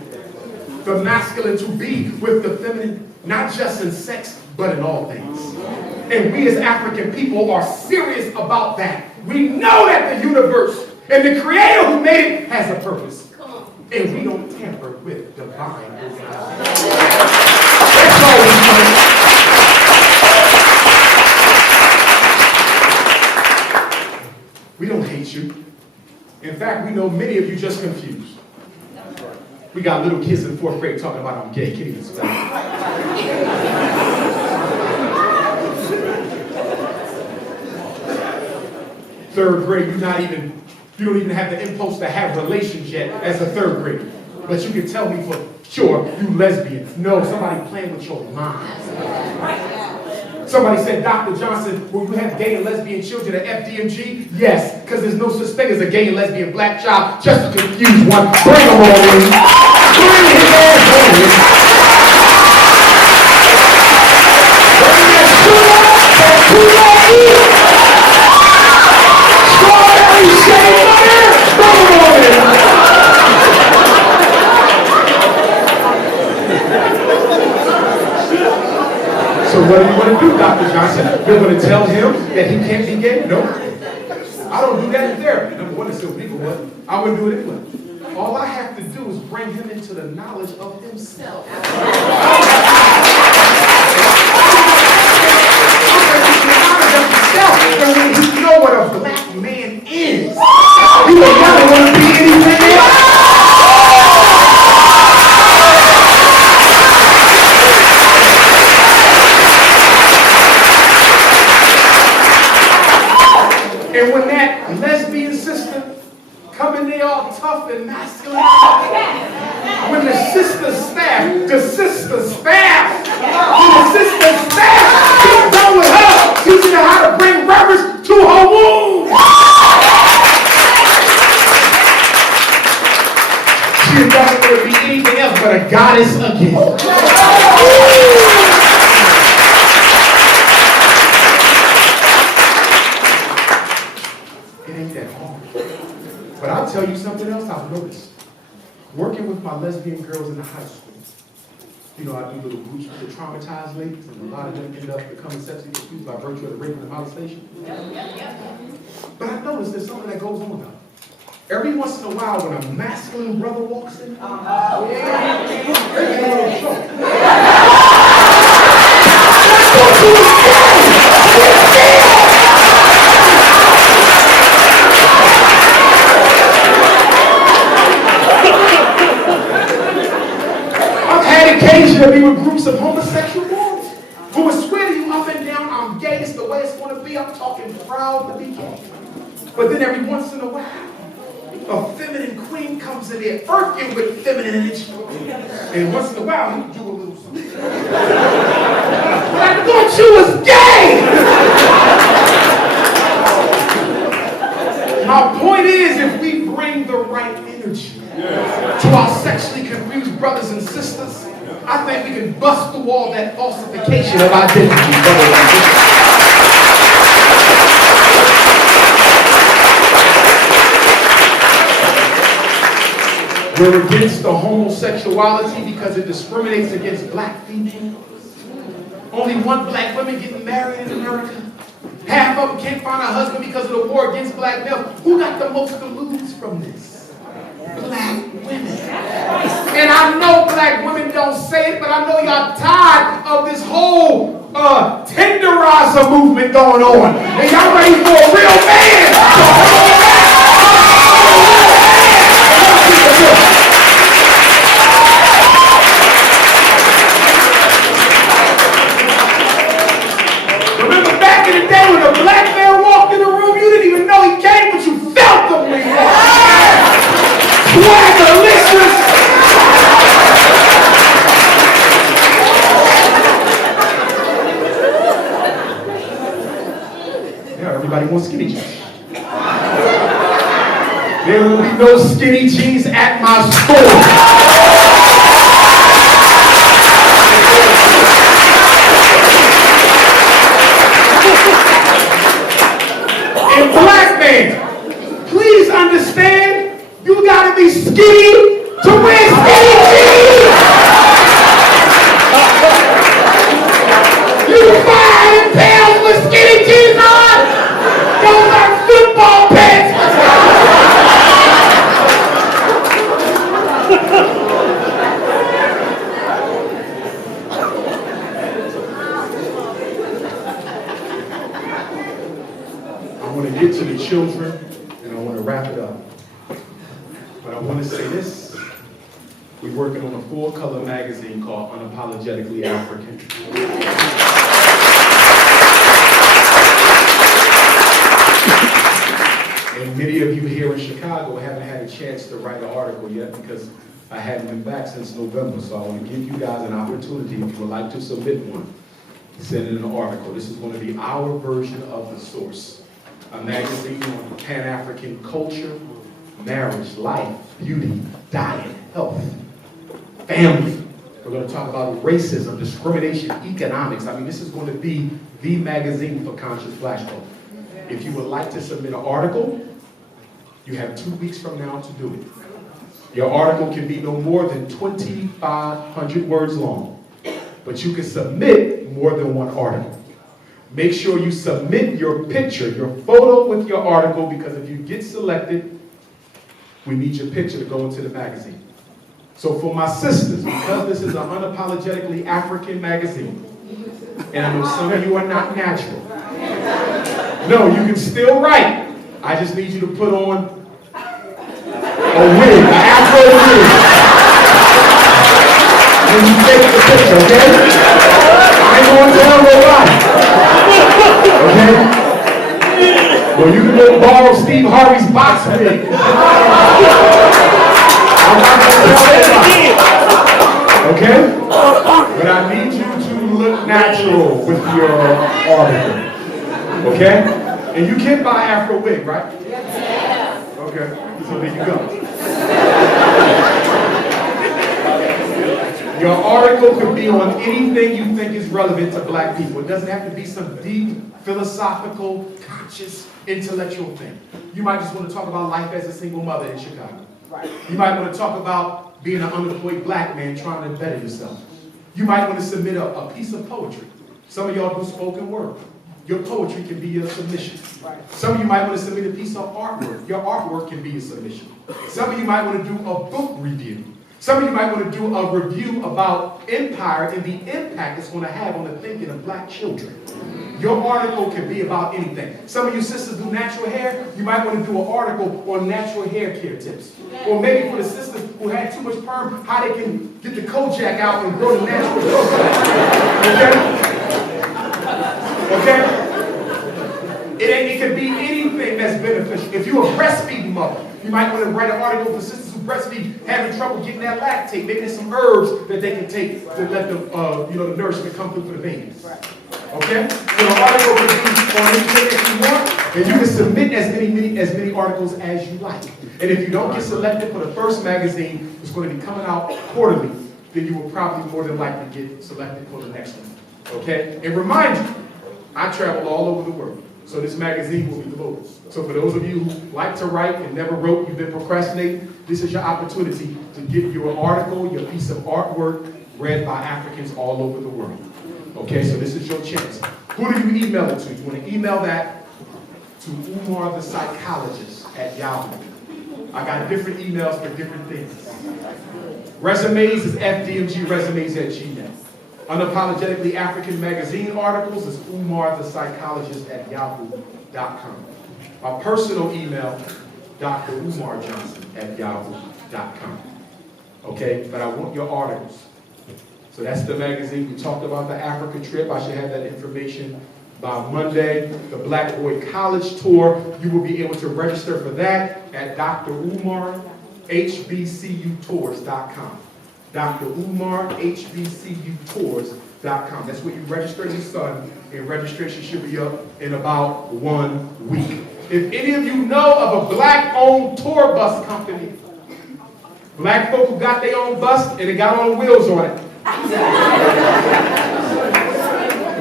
The masculine to be with the feminine, not just in sex, but in all things. And we as African people are serious about that. We know that the universe and the Creator who made it has a purpose. And we don't tamper with divine design. That's all we don't hate you. In fact, we know many of you just confused. We got little kids in 4th grade talking about I'm gay. Can't even spell it. Third grade, you don't even have the impulse to have relations yet as a 3rd grader. But you can tell me for sure you lesbian. No, somebody playing with your mind. Somebody said, Dr. Johnson, will you have gay and lesbian children at FDMG? Yes, because there's no such thing as a gay and lesbian black child, just to confuse one. Bring them all in. Bring his ass on in. Bring that strawberry shake butter. Bring them all in. So what do you want to do, Dr. Johnson? You're going to tell him that he can't be gay? No. I don't do that in therapy. Number one, it's illegal, but I wouldn't do it anyway. All I have to do is bring him into the knowledge of himself. And when he know what a black man is, he will never want to be anything else. And when that tough and masculine. When the sisters spare, get done with her, teaching her how to bring reverence to her womb. She is never going to be anything else but a goddess again. It ain't that hard. But I'll tell you something else I've noticed. Working with my lesbian girls in the high school, you know, I do little groups with the traumatized ladies, and a lot of them end up becoming sexually confused by virtue of the rape and the molestation. But I noticed there's something that goes on now. Every once in a while, when a masculine brother walks in, they get a little shock. Occasion to be with groups of homosexual boys who will swear to you up and down, I'm gay, it's the way it's going to be, I'm talking proud to be gay. But then every once in a while, a feminine queen comes in there, irking with feminine energy. And once in a while, you do a little something. But I thought you was gay! My point is, if we bring the right energy to our sexually confused brothers and sisters, I think we can bust through all that falsification of identity, brothers and sisters. We're against the homosexuality because it discriminates against black females. Only one black woman getting married in America. Half of them can't find a husband because of the war against black males. Who got the most to lose from this? Black women. And I know black women don't say it, but I know y'all tired of this whole tenderizer movement going on. And y'all ready for a real man. Remember back in the day when a black man walked in the room, you didn't even know he came, but you felt him when he walked. Swagalicious. Yeah, everybody wants skinny jeans. There will be no skinny jeans at my store. And black man, please understand, you gotta be skinny to wear skinny jeans! You 5 pounds with skinny jeans on? Those are football pants! I want to get to the children and I want to wrap it up. But I want to say this. We're working on a full-color magazine called Unapologetically African. And many of you here in Chicago haven't had a chance to write an article yet because I hadn't been back since November. So I want to give you guys an opportunity, if you would like to submit one, send in an article. This is going to be our version of The Source, a magazine on Pan-African culture, marriage, life, beauty, diet, health, family. We're going to talk about racism, discrimination, economics. I mean, this is going to be the magazine for conscious black folk. If you would like to submit an article, you have 2 weeks from now to do it. Your article can be no more than 2,500 words long, but you can submit more than one article. Make sure you submit your picture, your photo with your article, because if you get selected, we need your picture to go into the magazine. So for my sisters, because this is an unapologetically African magazine, and I know some of you are not natural. No, you can still write. I just need you to put on a wig, an afro wig. When you take the picture, okay? I ain't going to tell nobody. Okay? Well, you can go borrow Steve Harvey's box wig. Okay? But I need you to look natural with your article. Okay? And you can buy Afro wig, right? Yes. Okay. So there you go. Your article could be on anything you think is relevant to black people. It doesn't have to be some deep, philosophical, conscious, intellectual thing. You might just want to talk about life as a single mother in Chicago. Right. You might want to talk about being an unemployed black man trying to better yourself. You might want to submit a piece of poetry. Some of y'all do spoken word. Your poetry can be your submission. Right. Some of you might want to submit a piece of artwork. Your artwork can be your submission. Some of you might want to do a book review. Some of you might want to do a review about empire and the impact it's going to have on the thinking of black children. Your article can be about anything. Some of you sisters do natural hair. You might want to do an article on natural hair care tips. Or maybe for the sisters who had too much perm, how they can get the Kojak out and grow the natural Kojak. Okay? It can be anything that's beneficial. If you're a breastfeeding mother, you might want to write an article for sisters who breastfeed, having trouble getting that lactate. Maybe there's some herbs that they can take to let the nourishment come through for the babies. Okay? So the article can be on anything that you want, and you can submit as many articles as you like. And if you don't get selected for the first magazine, it's going to be coming out quarterly, then you will probably more than likely get selected for the next one. Okay? And remind you, I travel all over the world. So this magazine will be global. So for those of you who like to write and never wrote, you've been procrastinating, this is your opportunity to get your article, your piece of artwork read by Africans all over the world. Okay, so this is your chance. Who do you email it to? You want to email that to Umar the Psychologist at Yahoo. I got different emails for different things. Resumes is fdmgresumes@gmail. Unapologetically African magazine articles is Umar the Psychologist at yahoo.com. My personal email, Dr. Umar Johnson at yahoo.com. Okay, but I want your articles. So that's the magazine. We talked about the Africa trip. I should have that information by Monday. The Black Boy College Tour, you will be able to register for that at drumarhbcutours.com. drumarhbcutours.com. That's where you register your son, and registration should be up in about 1 week. If any of you know of a black-owned tour bus company, black folk who got their own bus and it got on wheels on it,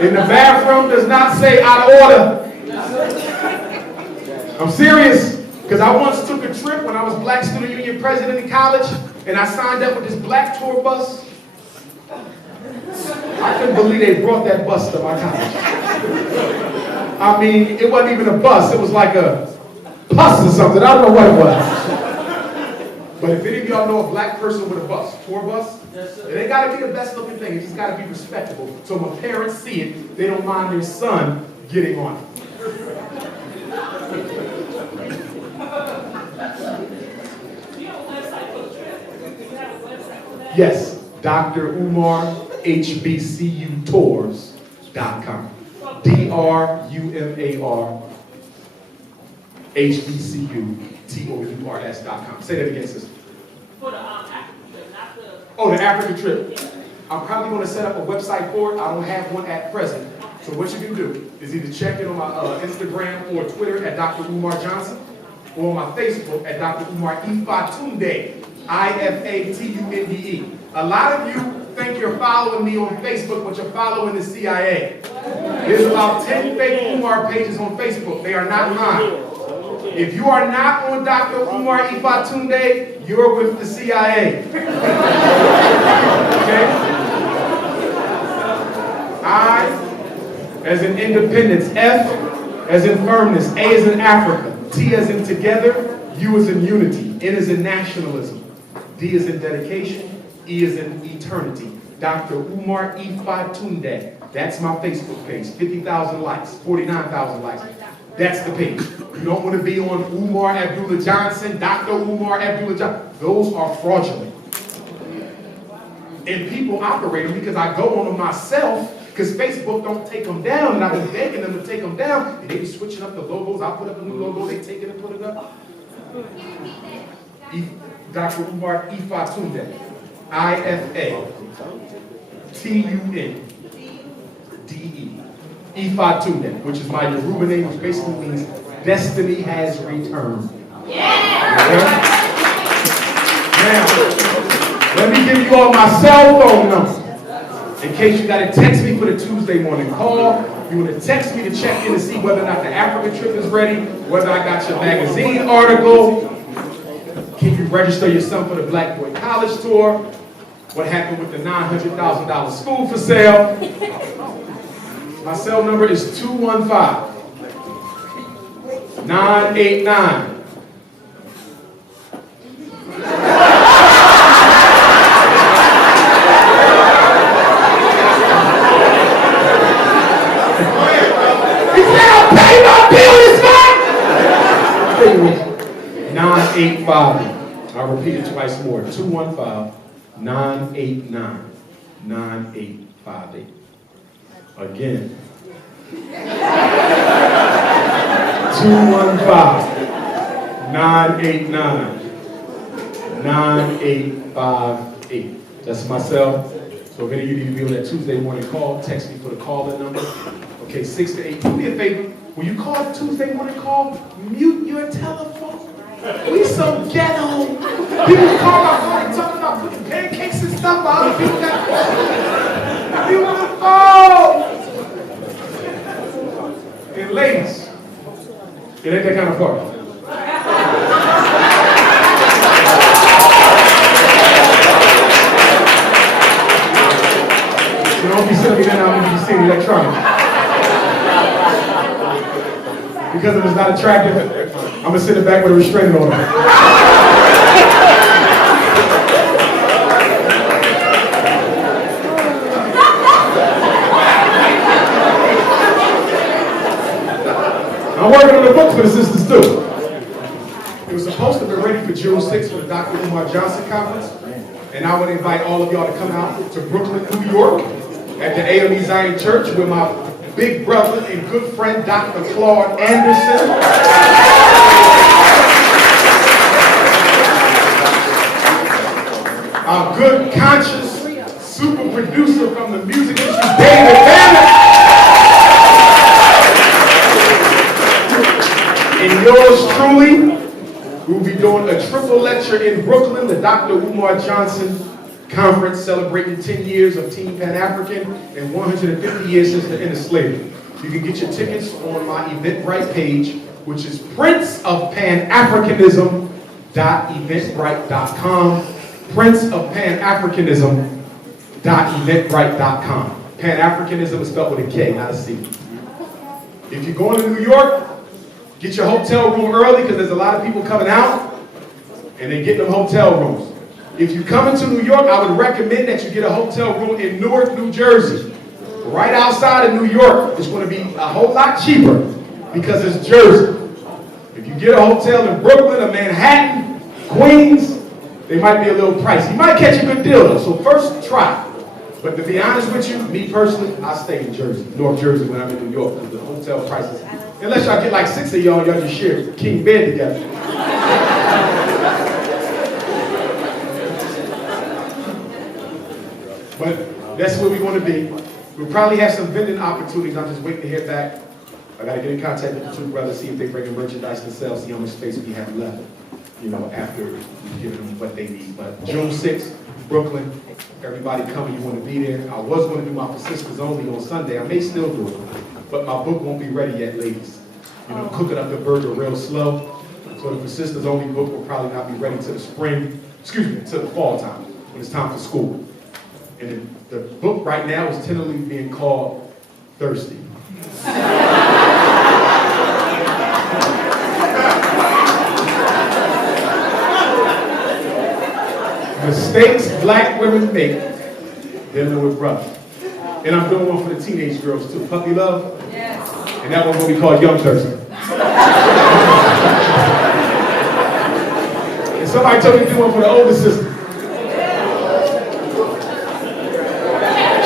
and the bathroom does not say out of order. I'm serious, because I once took a trip when I was Black Student Union president in college, and I signed up with this black tour bus. I couldn't believe they brought that bus to my college. I mean, it wasn't even a bus. It was like a bus or something. I don't know what it was. But if any of y'all know a black person with a bus, tour bus, it ain't got to be the best looking thing. It just got to be respectable. So when parents see it, they don't mind their son getting on it. Yes, drumarhbcutours.com. drumarhbcutours.com. Say that again, sister. For the Africa trip, not the... Oh, the Africa trip. I'm probably going to set up a website for it. I don't have one at present. So what you can do is either check it on my Instagram or Twitter at Dr. Umar Johnson, or on my Facebook at Dr. Umar Ifatunde, Ifatunde. A lot of you think you're following me on Facebook, but you're following the CIA. There's about 10 fake Umar pages on Facebook. They are not mine. If you are not on Dr. Umar Ifatunde, you're with the CIA. Okay? I, as in independence, F as in firmness, A as in Africa, T as in together, U as in unity, N as in nationalism, D as in dedication, E as in eternity. Dr. Umar Ifatunde. That's my Facebook page. 50,000 likes, 49,000 likes. That's the page. You don't want to be on Umar Abdullah Johnson, Dr. Umar Abdullah Johnson. Those are fraudulent. And people operate them because I go on them myself, because Facebook don't take them down, and I've been begging them to take them down, and they be switching up the logos. I put up a new logo, they take it and put it up. Dr. Umar Ifatunde. I-F-A-T-U-N-D-E. Ifatunde, which is my Yoruba name, which basically means destiny has returned. Yeah. Now, let me give you all my cell phone number. In case you gotta text me for the Tuesday morning call, you wanna text me to check in to see whether or not the Africa trip is ready, whether I got your magazine article, can you register your son for the Black Boy College Tour, what happened with the $900,000 school for sale. My cell number is 215-989. He said, I'll pay my bill this month! 985. I'll repeat it twice more. 215-989-9858. Again. 215-989-9858. That's my cell. So if any of you need to be on that Tuesday morning call, text me for the call-in number. Okay, 6 to 8. Do me a favor. When you call the Tuesday morning call, mute your telephone. We so ghetto. People call my phone and talk about putting pancakes and stuff. But other people got you on the phone. And ladies, it ain't that kind of party. So don't be sending me that out when you see electronic. Because if it's not attractive, I'm gonna sit it back with a restraining order. I'm working on the book for the sisters too. It was supposed to be ready for June 6th for the Dr. Umar Johnson conference, and I would invite all of y'all to come out to Brooklyn, New York, at the AME Zion Church with my big brother and good friend, Dr. Claude Anderson. Our good, conscious, super producer from the music industry, David Banner. And yours truly, we'll be doing a triple lecture in Brooklyn, the Dr. Umar Johnson Conference, celebrating 10 years of Team Pan-African and 150 years since the end of slavery. You can get your tickets on my Eventbrite page, which is princeofpanafricanism.eventbrite.com. princeofpanafricanism.eventbrite.com. Pan-Africanism is spelled with a K, not a C. If you're going to New York, get your hotel room early because there's a lot of people coming out and they get them hotel rooms. If you come into New York, I would recommend that you get a hotel room in Newark, New Jersey. Right outside of New York, it's going to be a whole lot cheaper because it's Jersey. If you get a hotel in Brooklyn or Manhattan, Queens, they might be a little pricey. You might catch a good deal though, so first try. But to be honest with you, me personally, I stay in Jersey, North Jersey when I'm in New York because the hotel prices, unless y'all get like 6 of y'all just share king bed together. But that's where we want to be. We'll probably have some vending opportunities. I'm just waiting to hear back. I got to get in contact with the two brothers, see if they bring in merchandise to sell, see how much space we have left, after we give them what they need. But June 6th, Brooklyn, everybody coming, you want to be there. I was going to do my For Sisters Only on Sunday. I may still do it, but my book won't be ready yet, ladies. Cooking up the burger real slow. So the For Sisters Only book will probably not be ready till the till the fall time, when it's time for school. And the book right now is tentatively being called Thirsty. Mistakes black women make dealing with brothers. And I'm doing one for the teenage girls too. Puppy Love? Yes. And that one will be called Young Thirsty. And somebody told me to do one for the older sister.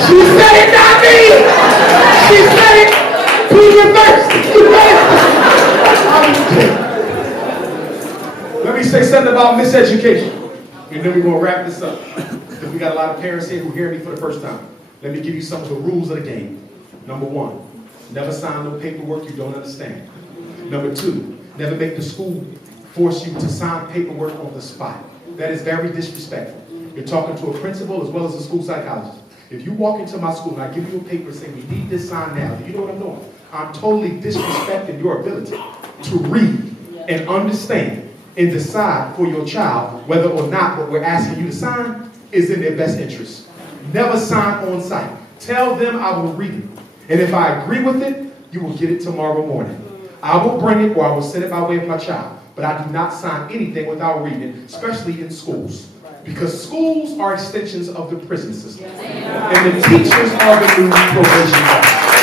She said it, not me! She said it! Please reverse! Let me say something about miseducation. And then we're going to wrap this up. Because we got a lot of parents here who hear me for the first time. Let me give you some of the rules of the game. Number 1, never sign no paperwork you don't understand. Number 2, never make the school force you to sign paperwork on the spot. That is very disrespectful. You're talking to a principal as well as a school psychologist. If you walk into my school and I give you a paper saying we need this signed now, do you know what I'm doing? I'm totally disrespecting your ability to read and understand and decide for your child whether or not what we're asking you to sign is in their best interest. Never sign on site. Tell them I will read it. And if I agree with it, you will get it tomorrow morning. I will bring it or I will send it by way of my child. But I do not sign anything without reading it, especially in schools. Because schools are extensions of the prison system. And the teachers are the new probation officers.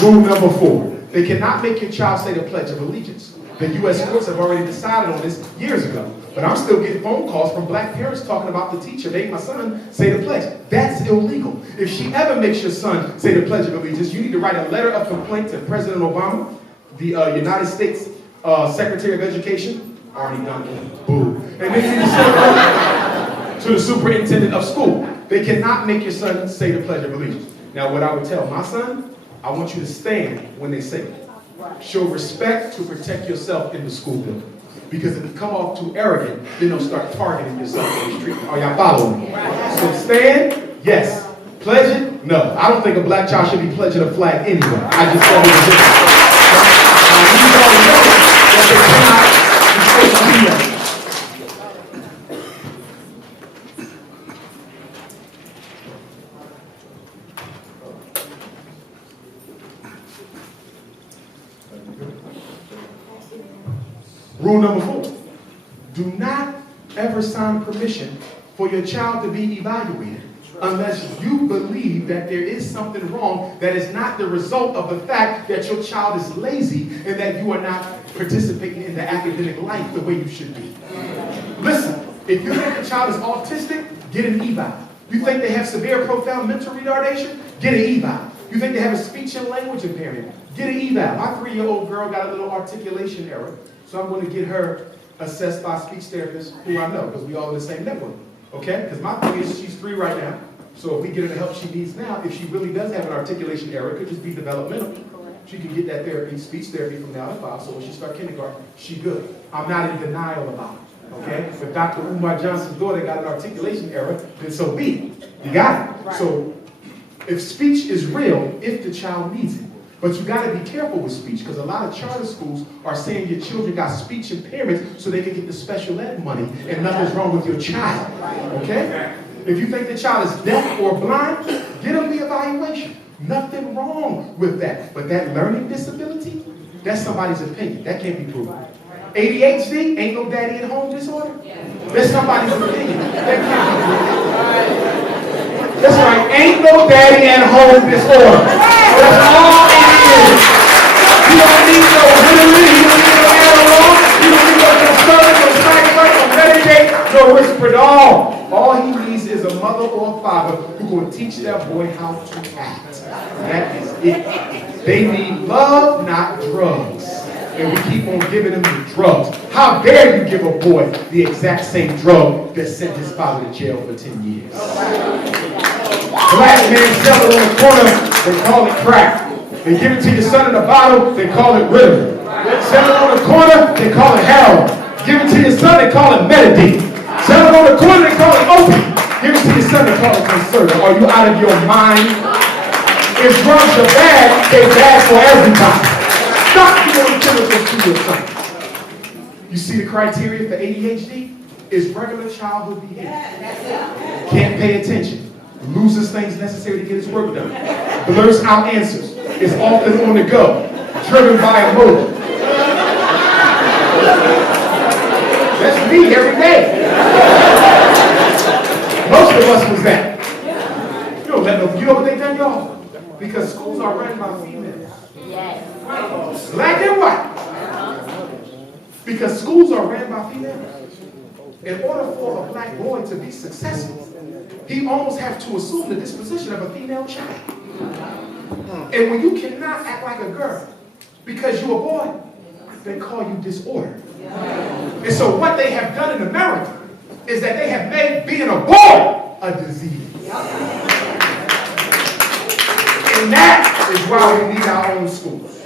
Rule number 4. They cannot make your child say the Pledge of Allegiance. The U.S. courts have already decided on this years ago. But I'm still getting phone calls from black parents talking about the teacher made my son say the pledge. That's illegal. If she ever makes your son say the Pledge of Allegiance, you need to write a letter of complaint to President Obama, the United States Secretary of Education. Already done it. Boo. And then you send it to the superintendent of school. They cannot make your son say the Pledge of Allegiance. Now, what I would tell my son, I want you to stand when they say it. Show respect to protect yourself in the school building. Because if you come off too arrogant, then they'll start targeting yourself in the street. Are y'all following me? So stand, yes. Pledge it? No. I don't think a black child should be pledging a flag anyway. I just said it was different. You all know that they cannot be supposed to be there. Rule number 4, do not ever sign permission for your child to be evaluated unless you believe that there is something wrong that is not the result of the fact that your child is lazy and that you are not participating in the academic life the way you should be. Listen, if you think the child is autistic, get an eval. You think they have severe profound mental retardation, get an eval. You think they have a speech and language impairment, get an eval. My 3-year-old girl got a little articulation error. So I'm going to get her assessed by a speech therapist who I know, because we all in the same network, okay? Because my thing is, she's 3 right now, so if we get her the help she needs now, if she really does have an articulation error, it could just be developmental. She can get that therapy, speech therapy from now on, so when she starts kindergarten, she good. I'm not in denial about it, okay? If Dr. Umar Johnson's daughter got an articulation error, then so be it. You got it. So if speech is real, if the child needs it. But you got to be careful with speech, because a lot of charter schools are saying your children got speech impairments so they can get the special ed money, and nothing's wrong with your child, okay? If you think the child is deaf or blind, get them the evaluation. Nothing wrong with that. But that learning disability, that's somebody's opinion. That can't be proven. ADHD, ain't no daddy at home disorder? That's somebody's opinion. That can't be proven. That's right, ain't no daddy at home disorder. That's all it is. You don't need no Hillary, you don't need no analog, you don't need no concern, no sacrifice, no meditate, no Risperdal. All he needs is a mother or a father who will teach their boy how to act. That is it. They need love, not drugs. And we keep on giving them the drugs. How dare you give a boy the exact same drug that sent his father to jail for 10 years? Black men sell it on the corner, they call it crack. They give it to your son in a bottle, they call it Ritalin. They sell it on the corner, they call it heroin. Give it to your son, they call it Metadine. Sell it on the corner, they call it opium. Give it to your son, they call it Concerta. Are you out of your mind? If drugs are bad, they're bad for everybody. Stop giving chemicals to your son. You see the criteria for ADHD? Is regular childhood behavior. Can't pay attention. Loses things necessary to get his work done. Blurts out answers. Is often on the go. Driven by a motive. That's me every day. Most of us was that. You don't let them, you know what they done, y'all? Because schools are run by females. Yes. Black and white. Because schools are ran by females. In order for a black boy to be successful, he almost has to assume the disposition of a female child. And when you cannot act like a girl because you're a boy, they call you disorder. And so what they have done in America is that they have made being a boy a disease. And that is why we need our own schools.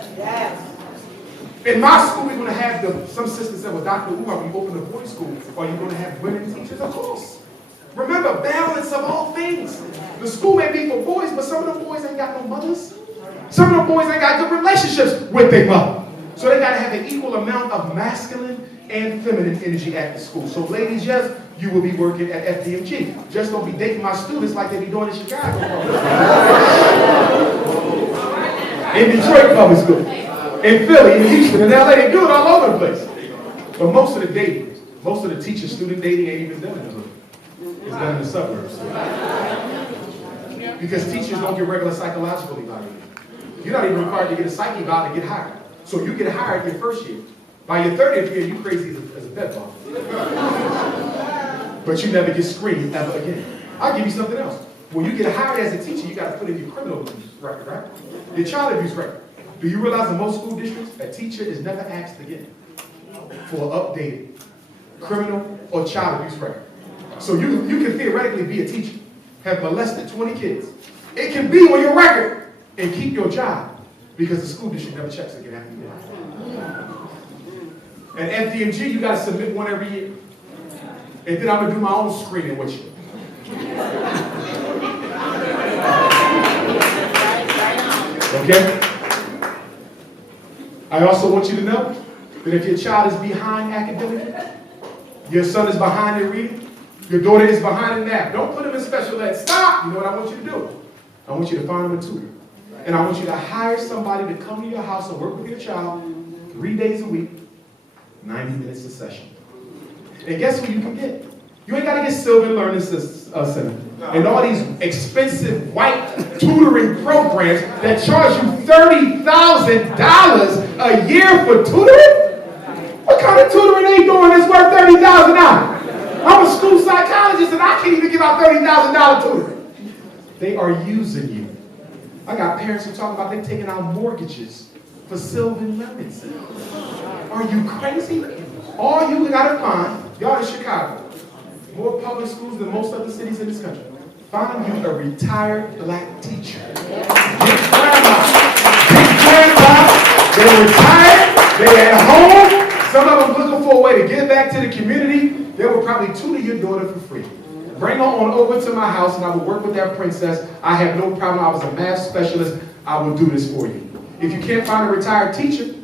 In my school, we're going to have some sisters said, well, Dr. Umar, when you open a boys' school, are you going to have women teachers? Of course. Remember, balance of all things. The school may be for boys, but some of the boys ain't got no mothers. Some of the boys ain't got good relationships with their mother. So they got to have an equal amount of masculine and feminine energy at the school. So ladies, yes, you will be working at FDMG. Just don't be dating my students like they be doing in Chicago. In Detroit public school. In Philly, in Houston, in LA, they do it all over the place. But most of the dating, most of the teacher-student dating ain't even done in the hood. It's done in the suburbs. Because teachers don't get regular psychological evaluation. You're not even required to get a psyche eval to get hired. So you get hired your first year. By your 30th year, you crazy as a bedbug. But you never get screened ever again. I'll give you something else. When you get hired as a teacher, you got to put in your criminal abuse record, right? Your child abuse record. Do you realize in most school districts, a teacher is never asked again for an updated criminal or child abuse record? So you can theoretically be a teacher, have molested 20 kids. It can be on your record and keep your job because the school district never checks again after you did. At FDMG, you got to submit one every year. And then I'm going to do my own screening with you. Okay? I also want you to know that if your child is behind academically, your son is behind in reading, your daughter is behind in math, don't put them in special ed. Stop! You know what I want you to do? I want you to find them a tutor. And I want you to hire somebody to come to your house and work with your child 3 days a week, 90 minutes a session. And guess what you can get? You ain't got to get Sylvan Learning Center and all these expensive white tutoring programs that charge you $30,000 a year for tutoring? What kind of tutoring are you doing that's worth $30,000? I'm a school psychologist and I can't even give out $30,000 tutoring. They are using you. I got parents who talk about they taking out mortgages for Sylvan Learning Center. Are you crazy? All you gotta find, y'all in Chicago, more public schools than most other cities in this country. Find you a retired black teacher. Big grandma. They're retired, they're at home. Some of them looking for a way to give back to the community. They will probably tutor your daughter for free. Bring her on over to my house and I will work with that princess. I have no problem. I was a math specialist. I will do this for you. If you can't find a retired teacher,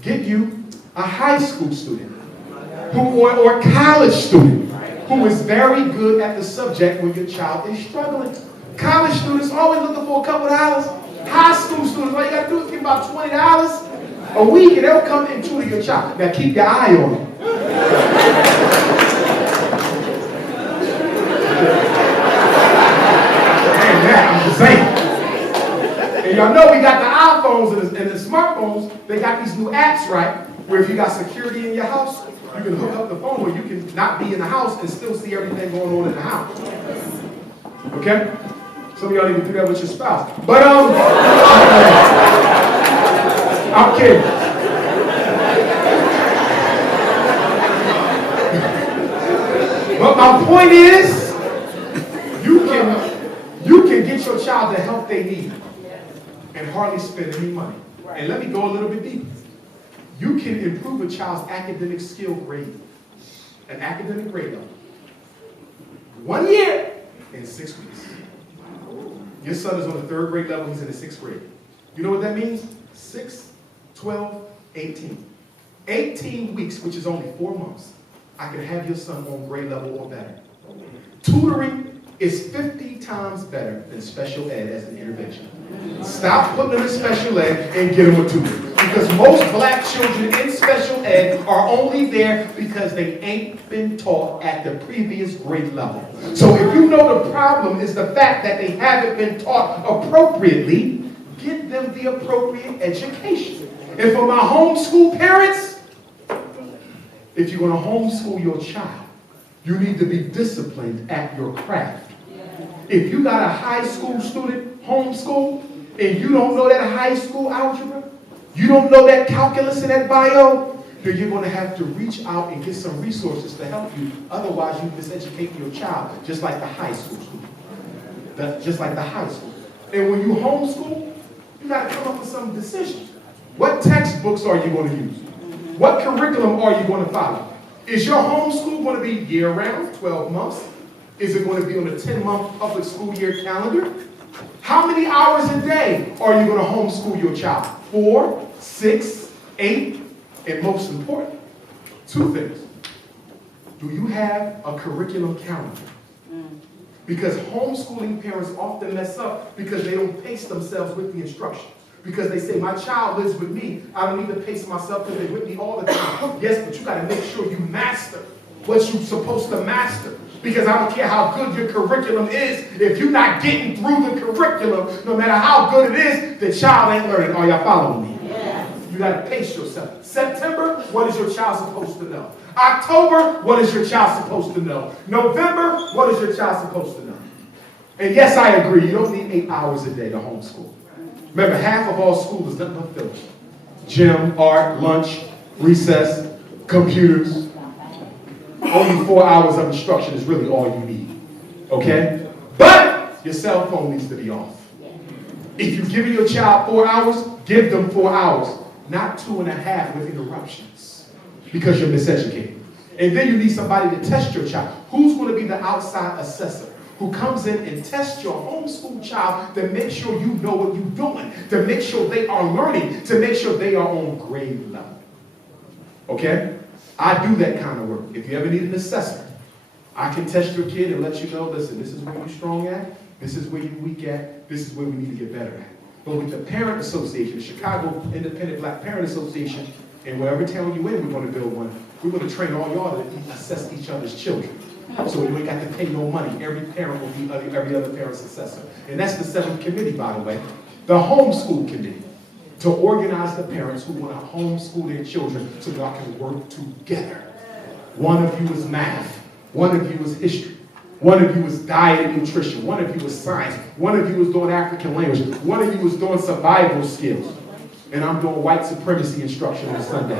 get you a high school student or college student who is very good at the subject when your child is struggling. College students always looking for a couple of dollars. High school students, all you got to do is give about $20 a week and they'll come and tutor your child. Now keep your eye on them. I'm just saying. And y'all know we got the iPhones and the smartphones, they got these new apps, right? Where if you got security in your house, you can hook up the phone where you can not be in the house and still see everything going on in the house. Okay? Some of y'all even do that with your spouse. But I'm kidding. But my point is, you can get your child the help they need and hardly spend any money. And let me go a little bit deeper. You can improve a child's academic skill grade, an academic grade level, 1 year in 6 weeks. Your son is on the 3rd grade level, he's in the 6th grade. You know what that means? 6, 12, 18. 18 weeks, which is only 4 months, I can have your son on grade level or better. Tutoring is 50 times better than special ed as an intervention. Stop putting them in special ed and get them a tutor. Because most black children in special ed are only there because they ain't been taught at the previous grade level. So if you know the problem is the fact that they haven't been taught appropriately, get them the appropriate education. And for my homeschool parents, if you're going to homeschool your child, you need to be disciplined at your craft. If you got a high school student homeschool and you don't know that high school algebra, you don't know that calculus and that bio, then you're going to have to reach out and get some resources to help you. Otherwise, you miseducate your child, just like the high school. Just like the high school. And when you homeschool, you got to come up with some decisions. What textbooks are you going to use? What curriculum are you going to follow? Is your homeschool going to be year-round, 12 months? Is it going to be on a 10-month public school year calendar? How many hours a day are you going to homeschool your child? 4, 6, 8, and most important, 2 things. Do you have a curriculum calendar? Because homeschooling parents often mess up because they don't pace themselves with the instruction. Because they say, my child lives with me. I don't need to pace myself because they're with me all the time. Yes, but you got to make sure you master what you're supposed to master. Because I don't care how good your curriculum is, if you're not getting through the curriculum, no matter how good it is, the child ain't learning. Are y'all following me? Yeah. You got to pace yourself. September, what is your child supposed to know? October, what is your child supposed to know? November, what is your child supposed to know? And yes, I agree, you don't need 8 hours a day to homeschool. Remember, half of all school is nothing but filth. Gym, art, lunch, recess, computers. Only 4 hours of instruction is really all you need. Okay? But your cell phone needs to be off. If you're giving your child 4 hours, give them 4 hours, not 2.5 with interruptions. Because you're miseducated. And then you need somebody to test your child. Who's going to be the outside assessor? Who comes in and tests your homeschool child to make sure you know what you're doing, to make sure they are learning, to make sure they are on grade level. Okay? I do that kind of work. If you ever need an assessor, I can test your kid and let you know, listen, this is where you're strong at, this is where you're weak at, this is where we need to get better at. But with the Parent Association, the Chicago Independent Black Parent Association, and wherever town you in, we're going to build one. We're going to train all y'all to assess each other's children. So you ain't got to pay no money. Every parent will be every other parent's assessor. And that's the 7th committee, by the way. The homeschool committee. To organize the parents who want to homeschool their children so y'all can work together. One of you is math. One of you is history. One of you is diet and nutrition. One of you is science. One of you is doing African language. One of you is doing survival skills. And I'm doing white supremacy instruction on Sunday.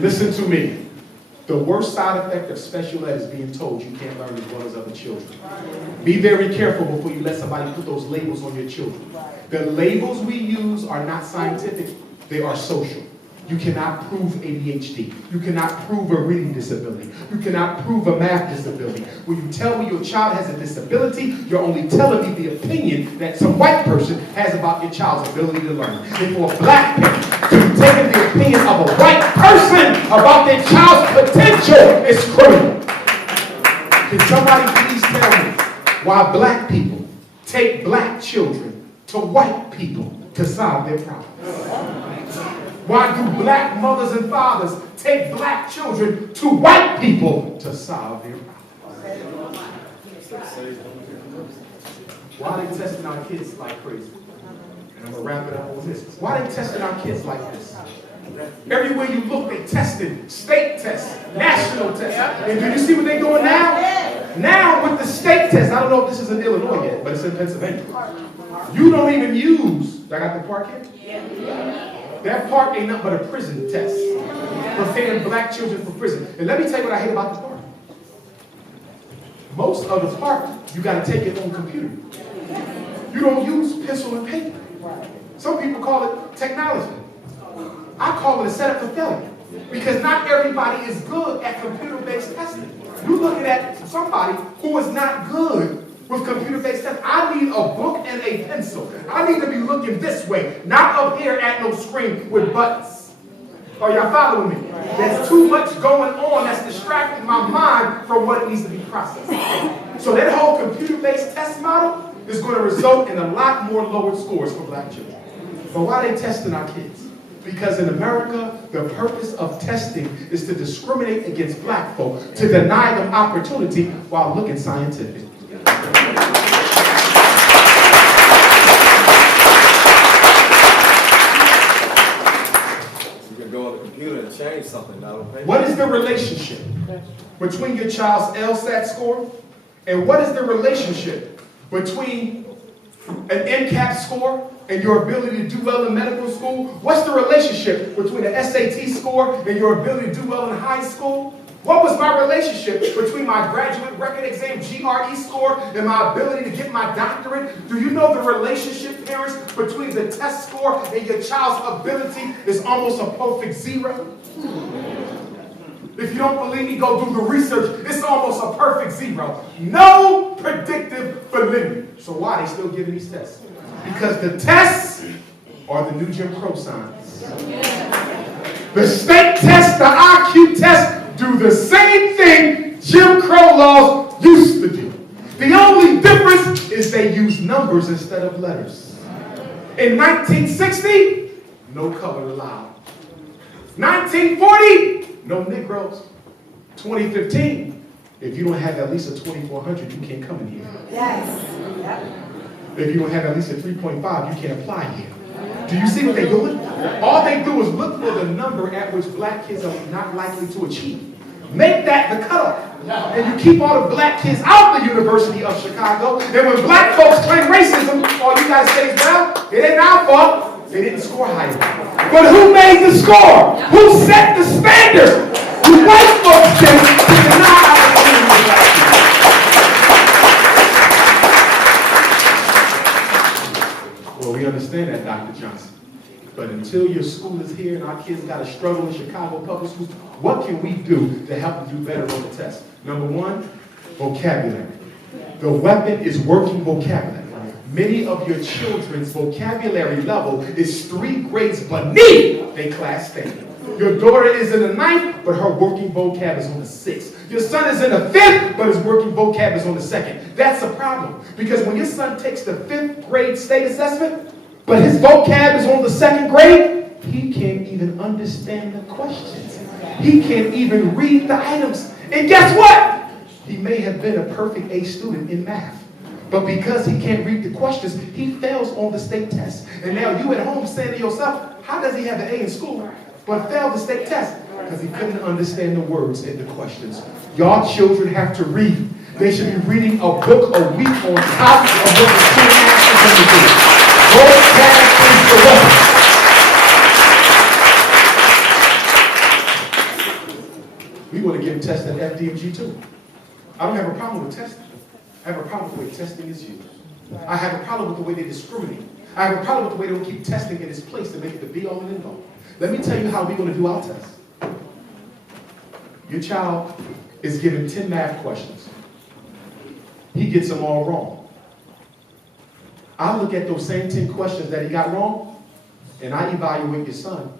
Listen to me. The worst side effect of special ed is being told you can't learn as well as other children. Be very careful before you let somebody put those labels on your children. The labels we use are not scientific, they are social. You cannot prove ADHD. You cannot prove a reading disability. You cannot prove a math disability. When you tell me your child has a disability, you're only telling me the opinion that some white person has about your child's ability to learn. And for a black parent to be taking the opinion of a white person about their child's potential is criminal. Can somebody please tell me why black people take black children to white people to solve their problems? Why do black mothers and fathers take black children to white people to solve their problems? Why are they testing our kids like crazy? And I'm going to wrap it up on this. Why are they testing our kids like this? Everywhere you look, they testing. State tests, national tests. And do you see what they're doing now? Now with the state test, I don't know if this is in Illinois yet, but it's in Pennsylvania. You don't even use, I got the park here? Yeah. That part ain't nothing but a prison test. Preparing black children for prison. And let me tell you what I hate about the part. Most of the part, you got to take it on computer. You don't use pencil and paper. Some people call it technology. I call it a setup for failure. Because not everybody is good at computer-based testing. You're looking at somebody who is not good with computer-based testing. I need a book and a pencil. I need to be looking this way, not up here at no screen with buttons. Are y'all following me? There's too much going on that's distracting my mind from what it needs to be processed. So that whole computer-based test model is going to result in a lot more lowered scores for black children. But why are they testing our kids? Because in America, the purpose of testing is to discriminate against black folk, to deny them opportunity while looking scientific. You can go on the computer and change something now. What is the relationship between your child's LSAT score and what is the relationship between an MCAT score and your ability to do well in medical school? What's the relationship between the SAT score and your ability to do well in high school? What was my relationship between my graduate record exam GRE score and my ability to get my doctorate? Do you know the relationship, parents, between the test score and your child's ability is almost a perfect zero? If you don't believe me, go do the research. It's almost a perfect zero. No predictive validity. So why are they still giving these tests? Because the tests are the new Jim Crow signs. The state test, the IQ test, do the same thing Jim Crow laws used to do. The only difference is they use numbers instead of letters. In 1960, no color allowed. 1940, no Negroes. 2015, if you don't have at least a 2400, you can't come in here. Yes. Yep. If you don't have at least a 3.5, you can't apply here. Do you see what they're doing? All they do is look for the number at which black kids are not likely to achieve. Make that the cutoff. And you keep all the black kids out of the University of Chicago. And when black folks claim racism, all you guys say is, well, it ain't our fault. They didn't score higher. But who made the score? Who set the standard? The white folks did to deny opportunity to black people. Well, we understand that, Dr. Johnson. But until your school is here and our kids got to struggle in Chicago public schools, what can we do to help them do better on the test? Number one, vocabulary. The weapon is working vocabulary. Many of your children's vocabulary level is 3 grades beneath their class standard. Your daughter is in the 9th, but her working vocab is on the 6th. Your son is in the 5th, but his working vocab is on the 2nd. That's a problem. Because when your son takes the 5th grade state assessment, but his vocab is on the 2nd grade, he can't even understand the questions. He can't even read the items. And guess what? He may have been a perfect A student in math. But because he can't read the questions, he fails on the state test. And now you at home saying to yourself, how does he have an A in school but fail the state test? Because he couldn't understand the words in the questions. Y'all children have to read. They should be reading a book a week on top of what the student asks them to do. We want to give them tests at FDMG too. I don't have a problem with testing. I have a problem with the way testing is used. I have a problem with the way they discriminate. I have a problem with the way they don't keep testing in its place to make it the be-all and end-all. Let me tell you how we're going to do our test. Your child is given 10 math questions. He gets them all wrong. I look at those same 10 questions that he got wrong, and I evaluate your son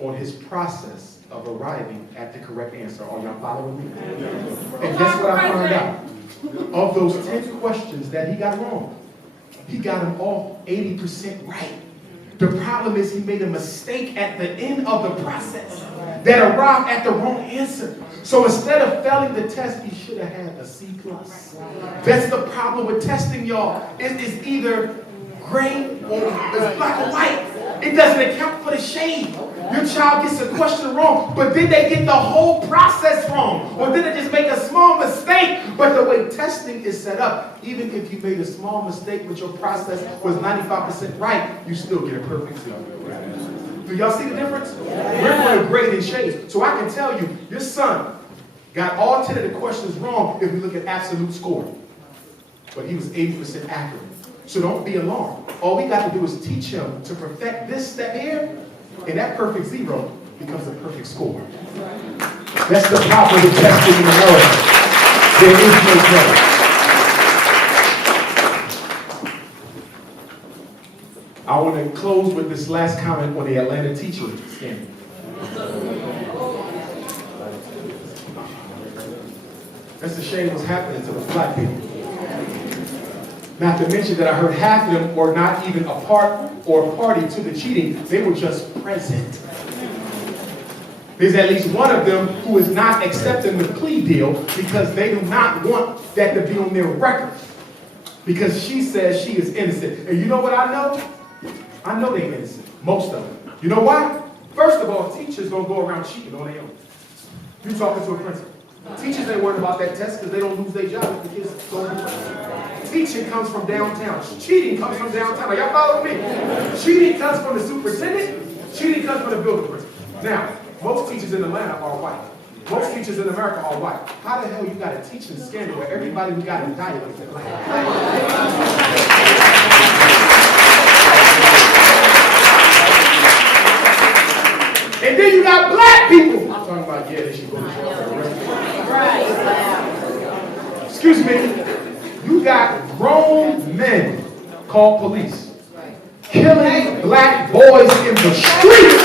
on his process of arriving at the correct answer. Are y'all following me? And guess what I found out? Of those 10 questions that he got wrong, he got them all 80% right. The problem is he made a mistake at the end of the process that arrived at the wrong answer. So instead of failing the test, he should have had a C+. That's the problem with testing, y'all. It is either gray or it's black or white. It doesn't account for the shade. Your child gets a question wrong, but then they get the whole process wrong. Or then they just make a small mistake. But the way testing is set up, even if you made a small mistake but your process was 95% right, you still get a perfect zero. Do y'all see the difference? We're going to grade in shades. So I can tell you, your son got all 10 of the questions wrong if we look at absolute score. But he was 80% accurate. So don't be alarmed. All we got to do is teach him to perfect this step here, and that perfect zero becomes a perfect score. That's the problem with testing in America. There is no grade. I want to close with this last comment on the Atlanta teacher scandal. That's a shame what's happening to the black people. Not to mention that I heard half of them were not even a part or a party to the cheating. They were just present. There's at least one of them who is not accepting the plea deal because they do not want that to be on their record. Because she says she is innocent. And you know what I know? I know they're innocent. Most of them. You know why? First of all, teachers don't go around cheating on their own. You're talking to a principal. Teachers ain't worried about that test because they don't lose their job if the kids don't do it. teaching comes from downtown. Cheating comes from downtown. Are y'all following me? Cheating comes from the superintendent. Cheating comes from the building principal. Now, most teachers in Atlanta are white. Most teachers in America are white. How the hell you got a teaching scandal where everybody who got indicted is black? And then you got black people. I'm talking about, yeah, they should go to jail for the rest of their life. Excuse me. You got grown men called police killing black boys in the street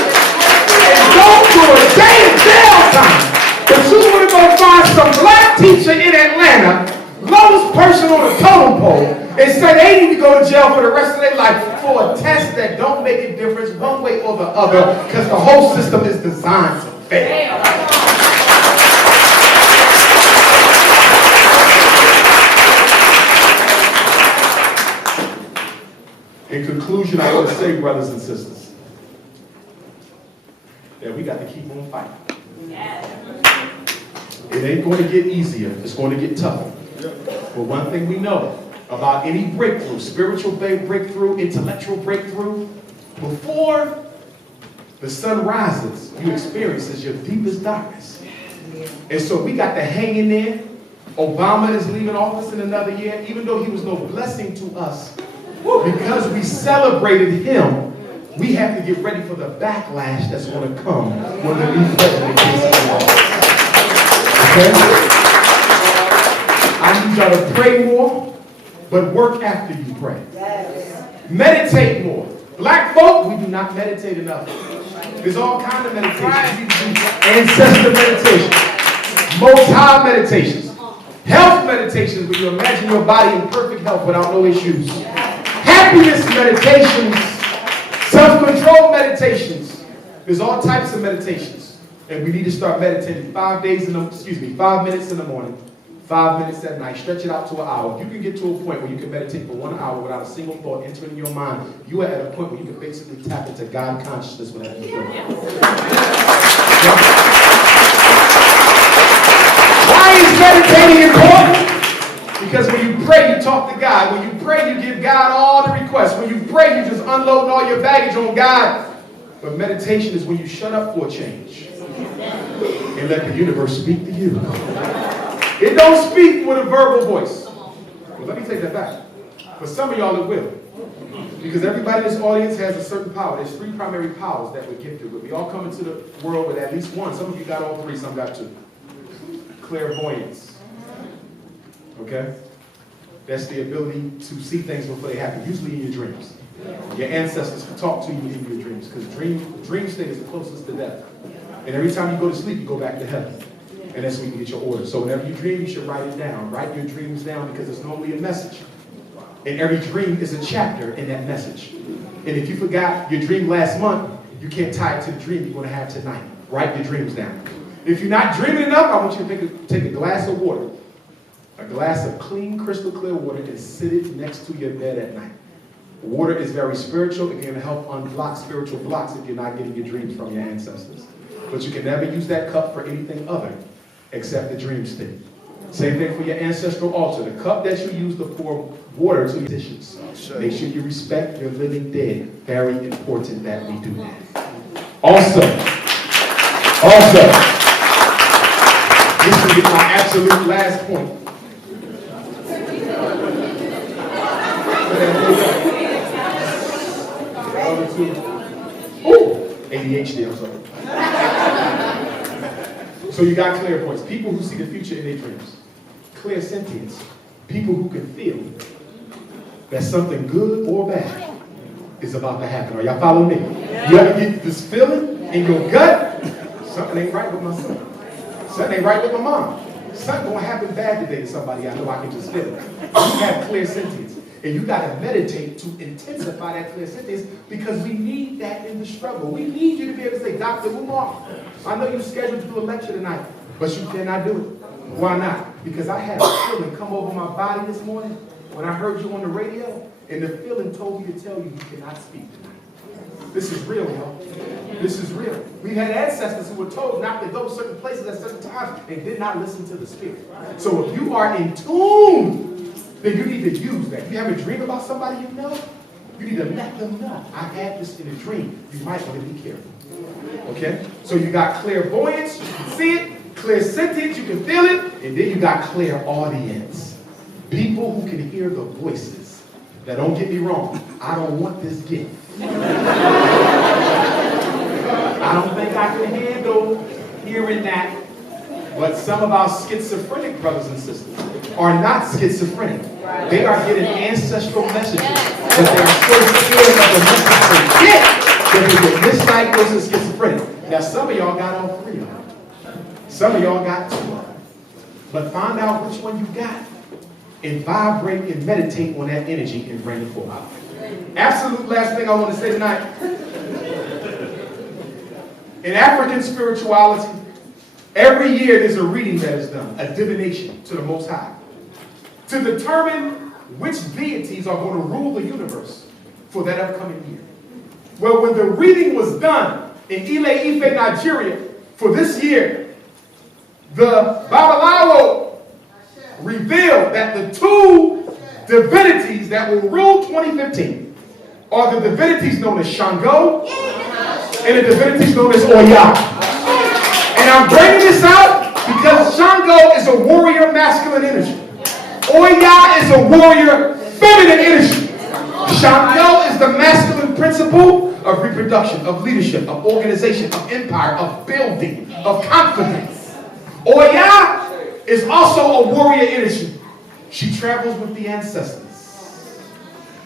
and don't do a day in jail time. But you want to go find some black teacher in Atlanta, lowest person on the totem pole, and say they need to go to jail for the rest of their life for a test that don't make a difference one way or the other because the whole system is designed to fail. In conclusion, I want to say, brothers and sisters, that we got to keep on fighting. It ain't going to get easier. It's going to get tougher. But one thing we know about any breakthrough, spiritual breakthrough, intellectual breakthrough, before the sun rises, you experience your deepest darkness. And so we got to hang in there. Obama is leaving office in another year, even though he was no blessing to us. Because we celebrated him, we have to get ready for the backlash that's going to come when the new president gets in office. Okay? I need y'all to pray more, but work after you pray. Meditate more. Black folk, we do not meditate enough. There's all kinds of meditations. You can do ancestor meditation, most high meditations, health meditations where you imagine your body in perfect health without no issues. Happiness meditations, self-control meditations. There's all types of meditations. And we need to start meditating 5 minutes in the morning, 5 minutes at night. Stretch it out to an hour. If you can get to a point where you can meditate for 1 hour without a single thought entering your mind, you are at a point where you can basically tap into God consciousness without you feeling. Why is meditating important? Because when you pray, you talk to God. When you pray, you give God all the requests. When you pray, you just unload all your baggage on God. But meditation is when you shut up for a change and let the universe speak to you. It don't speak with a verbal voice. Well, let me take that back. For some of y'all, it will. Because everybody in this audience has a certain power. There's 3 primary powers that we're gifted with. We all come into the world with at least one. Some of you got all 3, some got 2. Clairvoyance. Okay? That's the ability to see things before they happen, usually in your dreams. Your ancestors can talk to you in your dreams, because dream state is the closest to death. And every time you go to sleep, you go back to heaven. And that's when you get your order. So whenever you dream, you should write it down. Write your dreams down because it's normally a message. And every dream is a chapter in that message. And if you forgot your dream last month, you can't tie it to the dream you're going to have tonight. Write your dreams down. If you're not dreaming enough, I want you to take a glass of water. A glass of clean, crystal clear water and sit it next to your bed at night. Water is very spiritual. It can help unblock spiritual blocks if you're not getting your dreams from your ancestors. But you can never use that cup for anything other except the dream state. Same thing for your ancestral altar. The cup that you use to pour water to your dishes. Make sure you respect your living dead. Very important that we do that. Also, this will be my absolute last point. ADHD, I'm sorry. So you got clairvoyance, people who see the future in their dreams. Clairsentience, people who can feel that something good or bad is about to happen. Are y'all following me? You ever get this feeling in your gut? Something ain't right with my son. Something ain't right with my mom. Something gonna happen bad today to somebody I know. I can just feel it. You have clairsentience. And you got to meditate to intensify that clairsentience because we need that in the struggle. We need you to be able to say, Dr. Umar, I know you're scheduled to do a lecture tonight, but you cannot do it. Why not? Because I had a feeling come over my body this morning when I heard you on the radio, and the feeling told me to tell you cannot speak tonight. This is real, y'all. This is real. We've had ancestors who were told not to go certain places at certain times and did not listen to the Spirit. So if you are in tune then you need to use that. You have a dream about somebody you know, you need to let them know. I had this in a dream. You might want to be careful. Okay? So you got clairvoyance, you can see it, clairsentience, you can feel it, and then you got clairaudience. People who can hear the voices. Now don't get me wrong, I don't want this gift. I don't think I can handle hearing that. But some of our schizophrenic brothers and sisters are not schizophrenic. They are getting ancestral messages, but they are so scared of the message they get that they get misdiagnosed as schizophrenic. Now some of y'all got all three of them. Some of y'all got two of them. But find out which one you got and vibrate and meditate on that energy and bring it forward. Absolute last thing I want to say tonight. In African spirituality, every year there's a reading that is done, a divination to the Most High, to determine which deities are going to rule the universe for that upcoming year. Well, when the reading was done in Ile-Ife, Nigeria, for this year, the Babalawo revealed that the two divinities that will rule 2015 are the divinities known as Shango and the divinities known as Oya. And I'm bringing this out because Shango is a warrior masculine energy. Oya is a warrior feminine energy. Shango is the masculine principle of reproduction, of leadership, of organization, of empire, of building, of confidence. Oya is also a warrior energy. She travels with the ancestors,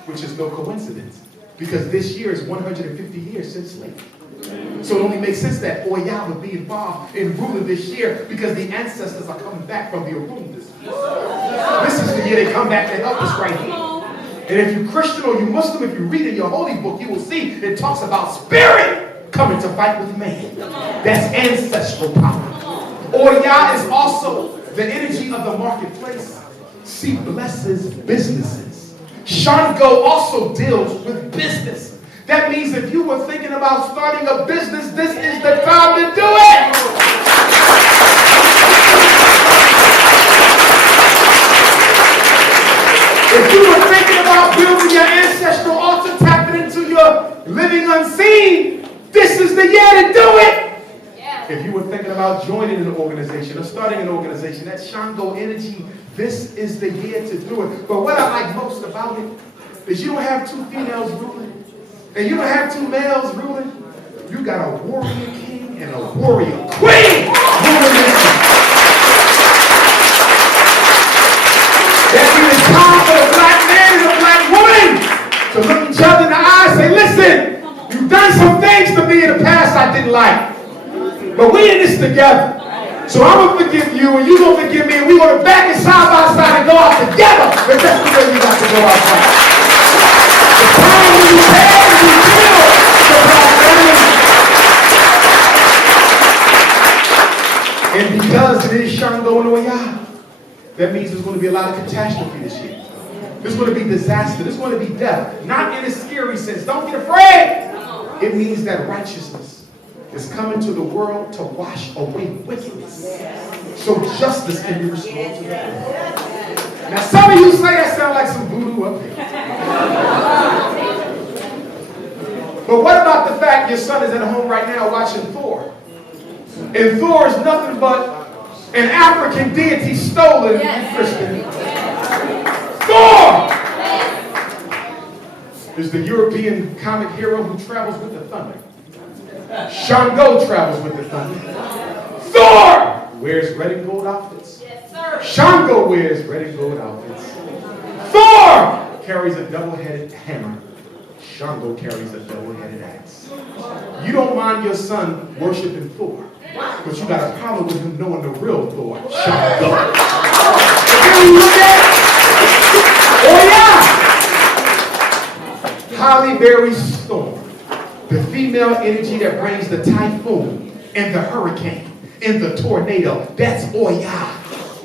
which is no coincidence because this year is 150 years since slavery. So it only makes sense that Oya would be involved in ruling this year because the ancestors are coming back from the Urundas. This is the year they come back to help us right here. And if you're Christian or you're Muslim, if you read in your holy book, you will see it talks about spirit coming to fight with man. That's ancestral power. Oya is also the energy of the marketplace. She blesses businesses. Shango also deals with business. That means if you were thinking about starting a business, this is the time to do it. If you were thinking about building your ancestral altar, tapping into your living unseen, this is the year to do it. If you were thinking about joining an organization or starting an organization, that Shango energy, this is the year to do it. But what I like most about it is you don't have two females ruling. And you don't have two males ruling. You got a warrior king and a warrior queen ruling this thing. That means it's time for the black man and the black woman to look each other in the eye and say, listen, you've done some things to me in the past I didn't like. But we in this together. So I'm going to forgive you and you're going to forgive me and we're going to back it side by side and go out together. But that's the way we got to go outside. The time when you pay and you feel the black family. And because it is Shango and Oya, that means there's going to be a lot of catastrophe this year. There's going to be disaster. There's going to be death. Not in a scary sense. Don't get afraid. It means that righteousness is coming to the world to wash away wickedness. So justice can be restored to the world. Now some of you say that sounds like some voodoo up here. But what about the fact your son is at home right now watching Thor? And Thor is nothing but an African deity stolen from Christian. Thor is the European comic hero who travels with the thunder. Shango travels with the thunder. Thor wears red and gold outfits. Shango wears red and gold outfits. Thor carries a double-headed hammer. Shango carries a double-headed axe. You don't mind your son worshiping Thor, but you got a problem with him knowing the real Thor, Shango. And then you look at Halle Berry's storm, the female energy that brings the typhoon and the hurricane and the tornado. That's Oya.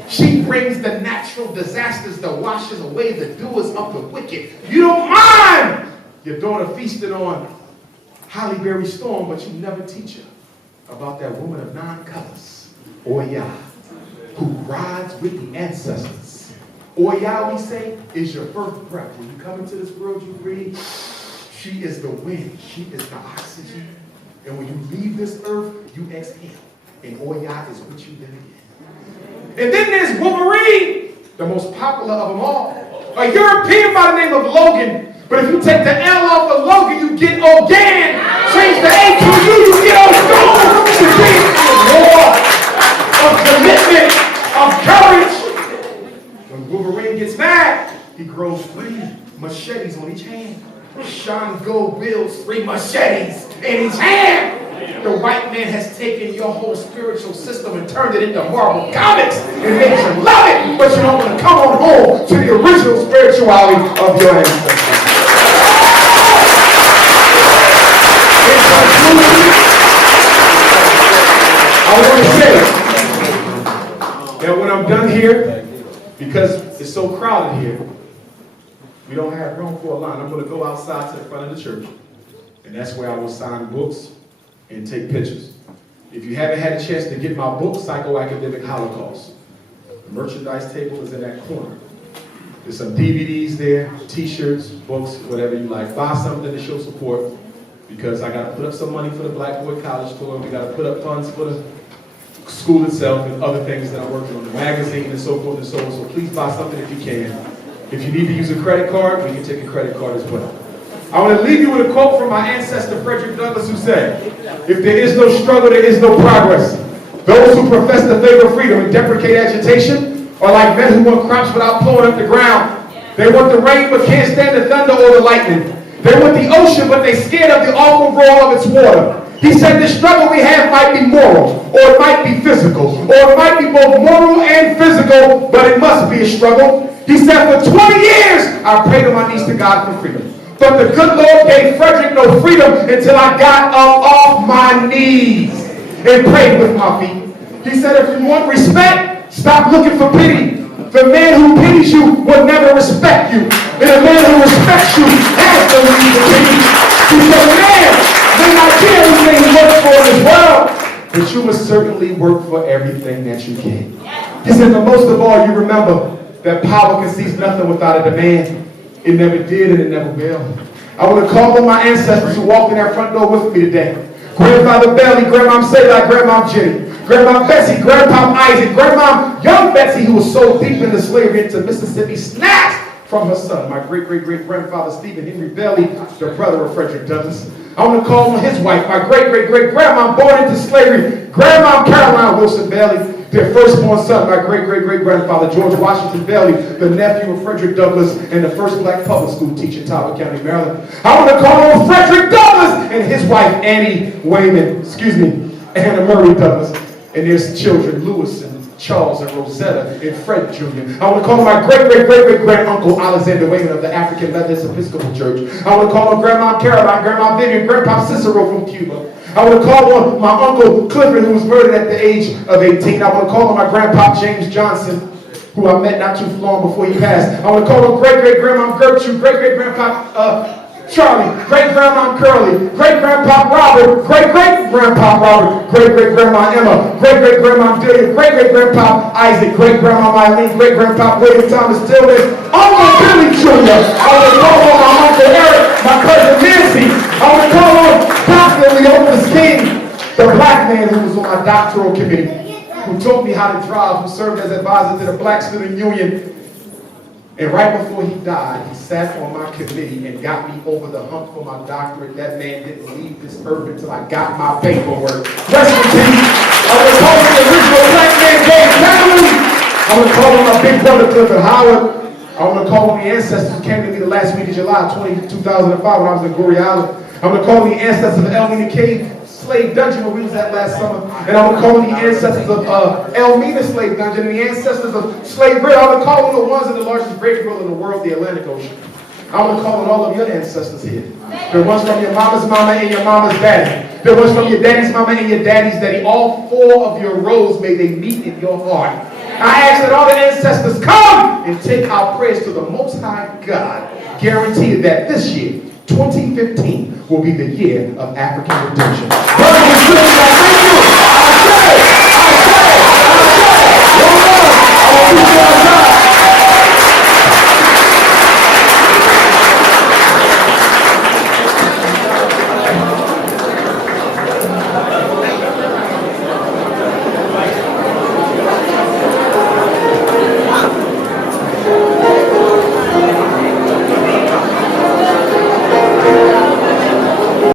She brings the natural disasters that washes away the doers of the wicked. You don't mind your daughter feasted on Halle Berry's storm, but you never teach her about that woman of 9 colors, Oya, who rides with the ancestors Oya, we say, is your first breath. When you come into this world, you breathe. She is the wind. She is the oxygen. And when you leave this earth, you exhale. And Oya is what you then again. And then there's Wolverine, the most popular of them all. A European by the name of Logan. But if you take the L off of Logan, you get Ogan. Change the A to U, you get Ogan. The thing of war, of commitment, of courage. When Wolverine gets mad, he grows 3 machetes on each hand. Shango builds 3 machetes in each hand. The white man has taken your whole spiritual system and turned it into Marvel Comics and made you love it, but you don't want to come on home to the original spirituality of your ancestors. I want to say that when I'm done here, because it's so crowded here, we don't have room for a line. I'm going to go outside to the front of the church, and that's where I will sign books and take pictures. If you haven't had a chance to get my book, Psychoacademic Holocaust, the merchandise table is in that corner. There's some DVDs there, t-shirts, books, whatever you like. Buy something to show support, because I got to put up some money for the Black Boy College tour. We got to put up funds for the school itself and other things that I'm working on, the magazine and so forth and so on. So please buy something if you can. If you need to use a credit card, we can take a credit card as well. I want to leave you with a quote from my ancestor, Frederick Douglass, who said, "If there is no struggle, there is no progress. Those who profess to favor freedom and deprecate agitation are like men who want crops without plowing up the ground. They want the rain but can't stand the thunder or the lightning. They want the ocean but they're scared of the awful roar of its water." He said the struggle we have might be moral, or it might be physical, or it might be both moral and physical, but it must be a struggle. He said, for 20 years, I prayed on my knees to God for freedom. But the good Lord gave Frederick no freedom until I got up off my knees and prayed with my feet. He said, if you want respect, stop looking for pity. The man who pities you will never respect you. And a man who respects you has no need for pity. He said, man may not get everything he works for in this world, but you must certainly work for everything that you can. He said, but most of all, you remember that power concedes nothing without a demand. It never did and it never will. I want to call on my ancestors who walked in that front door with me today. Grandfather Belly, Grandma Selah, Grandma Jenny, Grandma Bessie, Grandpa Isaac, Grandma Young Betsy, who was so deep into slavery into Mississippi, snatched from her son, my great-great-great-grandfather Stephen Henry Belly, the brother of Frederick Douglass. I want to call on his wife, my great-great-great-grandma born into slavery, Grandma Caroline Wilson Belly, their firstborn son, my great-great-great-grandfather George Washington Belly, the nephew of Frederick Douglass and the first black public school teacher in Talbot County, Maryland. I want to call on Frederick Douglass and his wife Anna Murray Douglass, and their children Louis and Charles and Rosetta and Fred Jr. I want to call on my great-great-great-great-granduncle Alexander Wayman of the African Methodist Episcopal Church. I want to call on Grandma Caroline, Grandma Vivian, Grandpa Cicero from Cuba. I want to call on my uncle Clifford, who was murdered at the age of 18. I want to call on my grandpa James Johnson, who I met not too long before he passed. I want to call on great-great-grandma Gertrude, great-great-grandpa Charlie, great-grandma Curly, great-grandpa Robert, great-great-grandpa Robert, great-great-grandma Emma, great-great-grandma Delia, great-great-grandpa Isaac, great-grandma Eileen, great-grandpa William Thomas Tillman, Uncle Billy Jr. I want to call on my Uncle Eric, my cousin Nancy. I want to call on Dr. Leonis King, the black man who was on my doctoral committee, who taught me how to drive, who served as advisor to the Black Student Union. And right before he died, he sat on my committee and got me over the hump for my doctorate. That man didn't leave this earth until I got my paperwork. Rest in peace. I want to call on the original black man, James Family. I want to call on my big brother, Clifford Howard. I want to call on the ancestors who came to me the last week of July 2005 when I was in Goree Island. I'm going to call on the ancestors of Elmina Cave slave dungeon where we was at last summer. And I'm going to call on the ancestors of Elmina slave dungeon and the ancestors of slave grill. I'm going to call on the ones in the largest grave grill in the world, the Atlantic Ocean. I'm going to call on all of your ancestors here. The ones from your mama's mama and your mama's daddy. The ones from your daddy's mama and your daddy's daddy. All 4 of your rows, may they meet in your heart. I ask that all the ancestors come and take our prayers to the Most High God. Guaranteed that this year, 2015, will be the year of African redemption.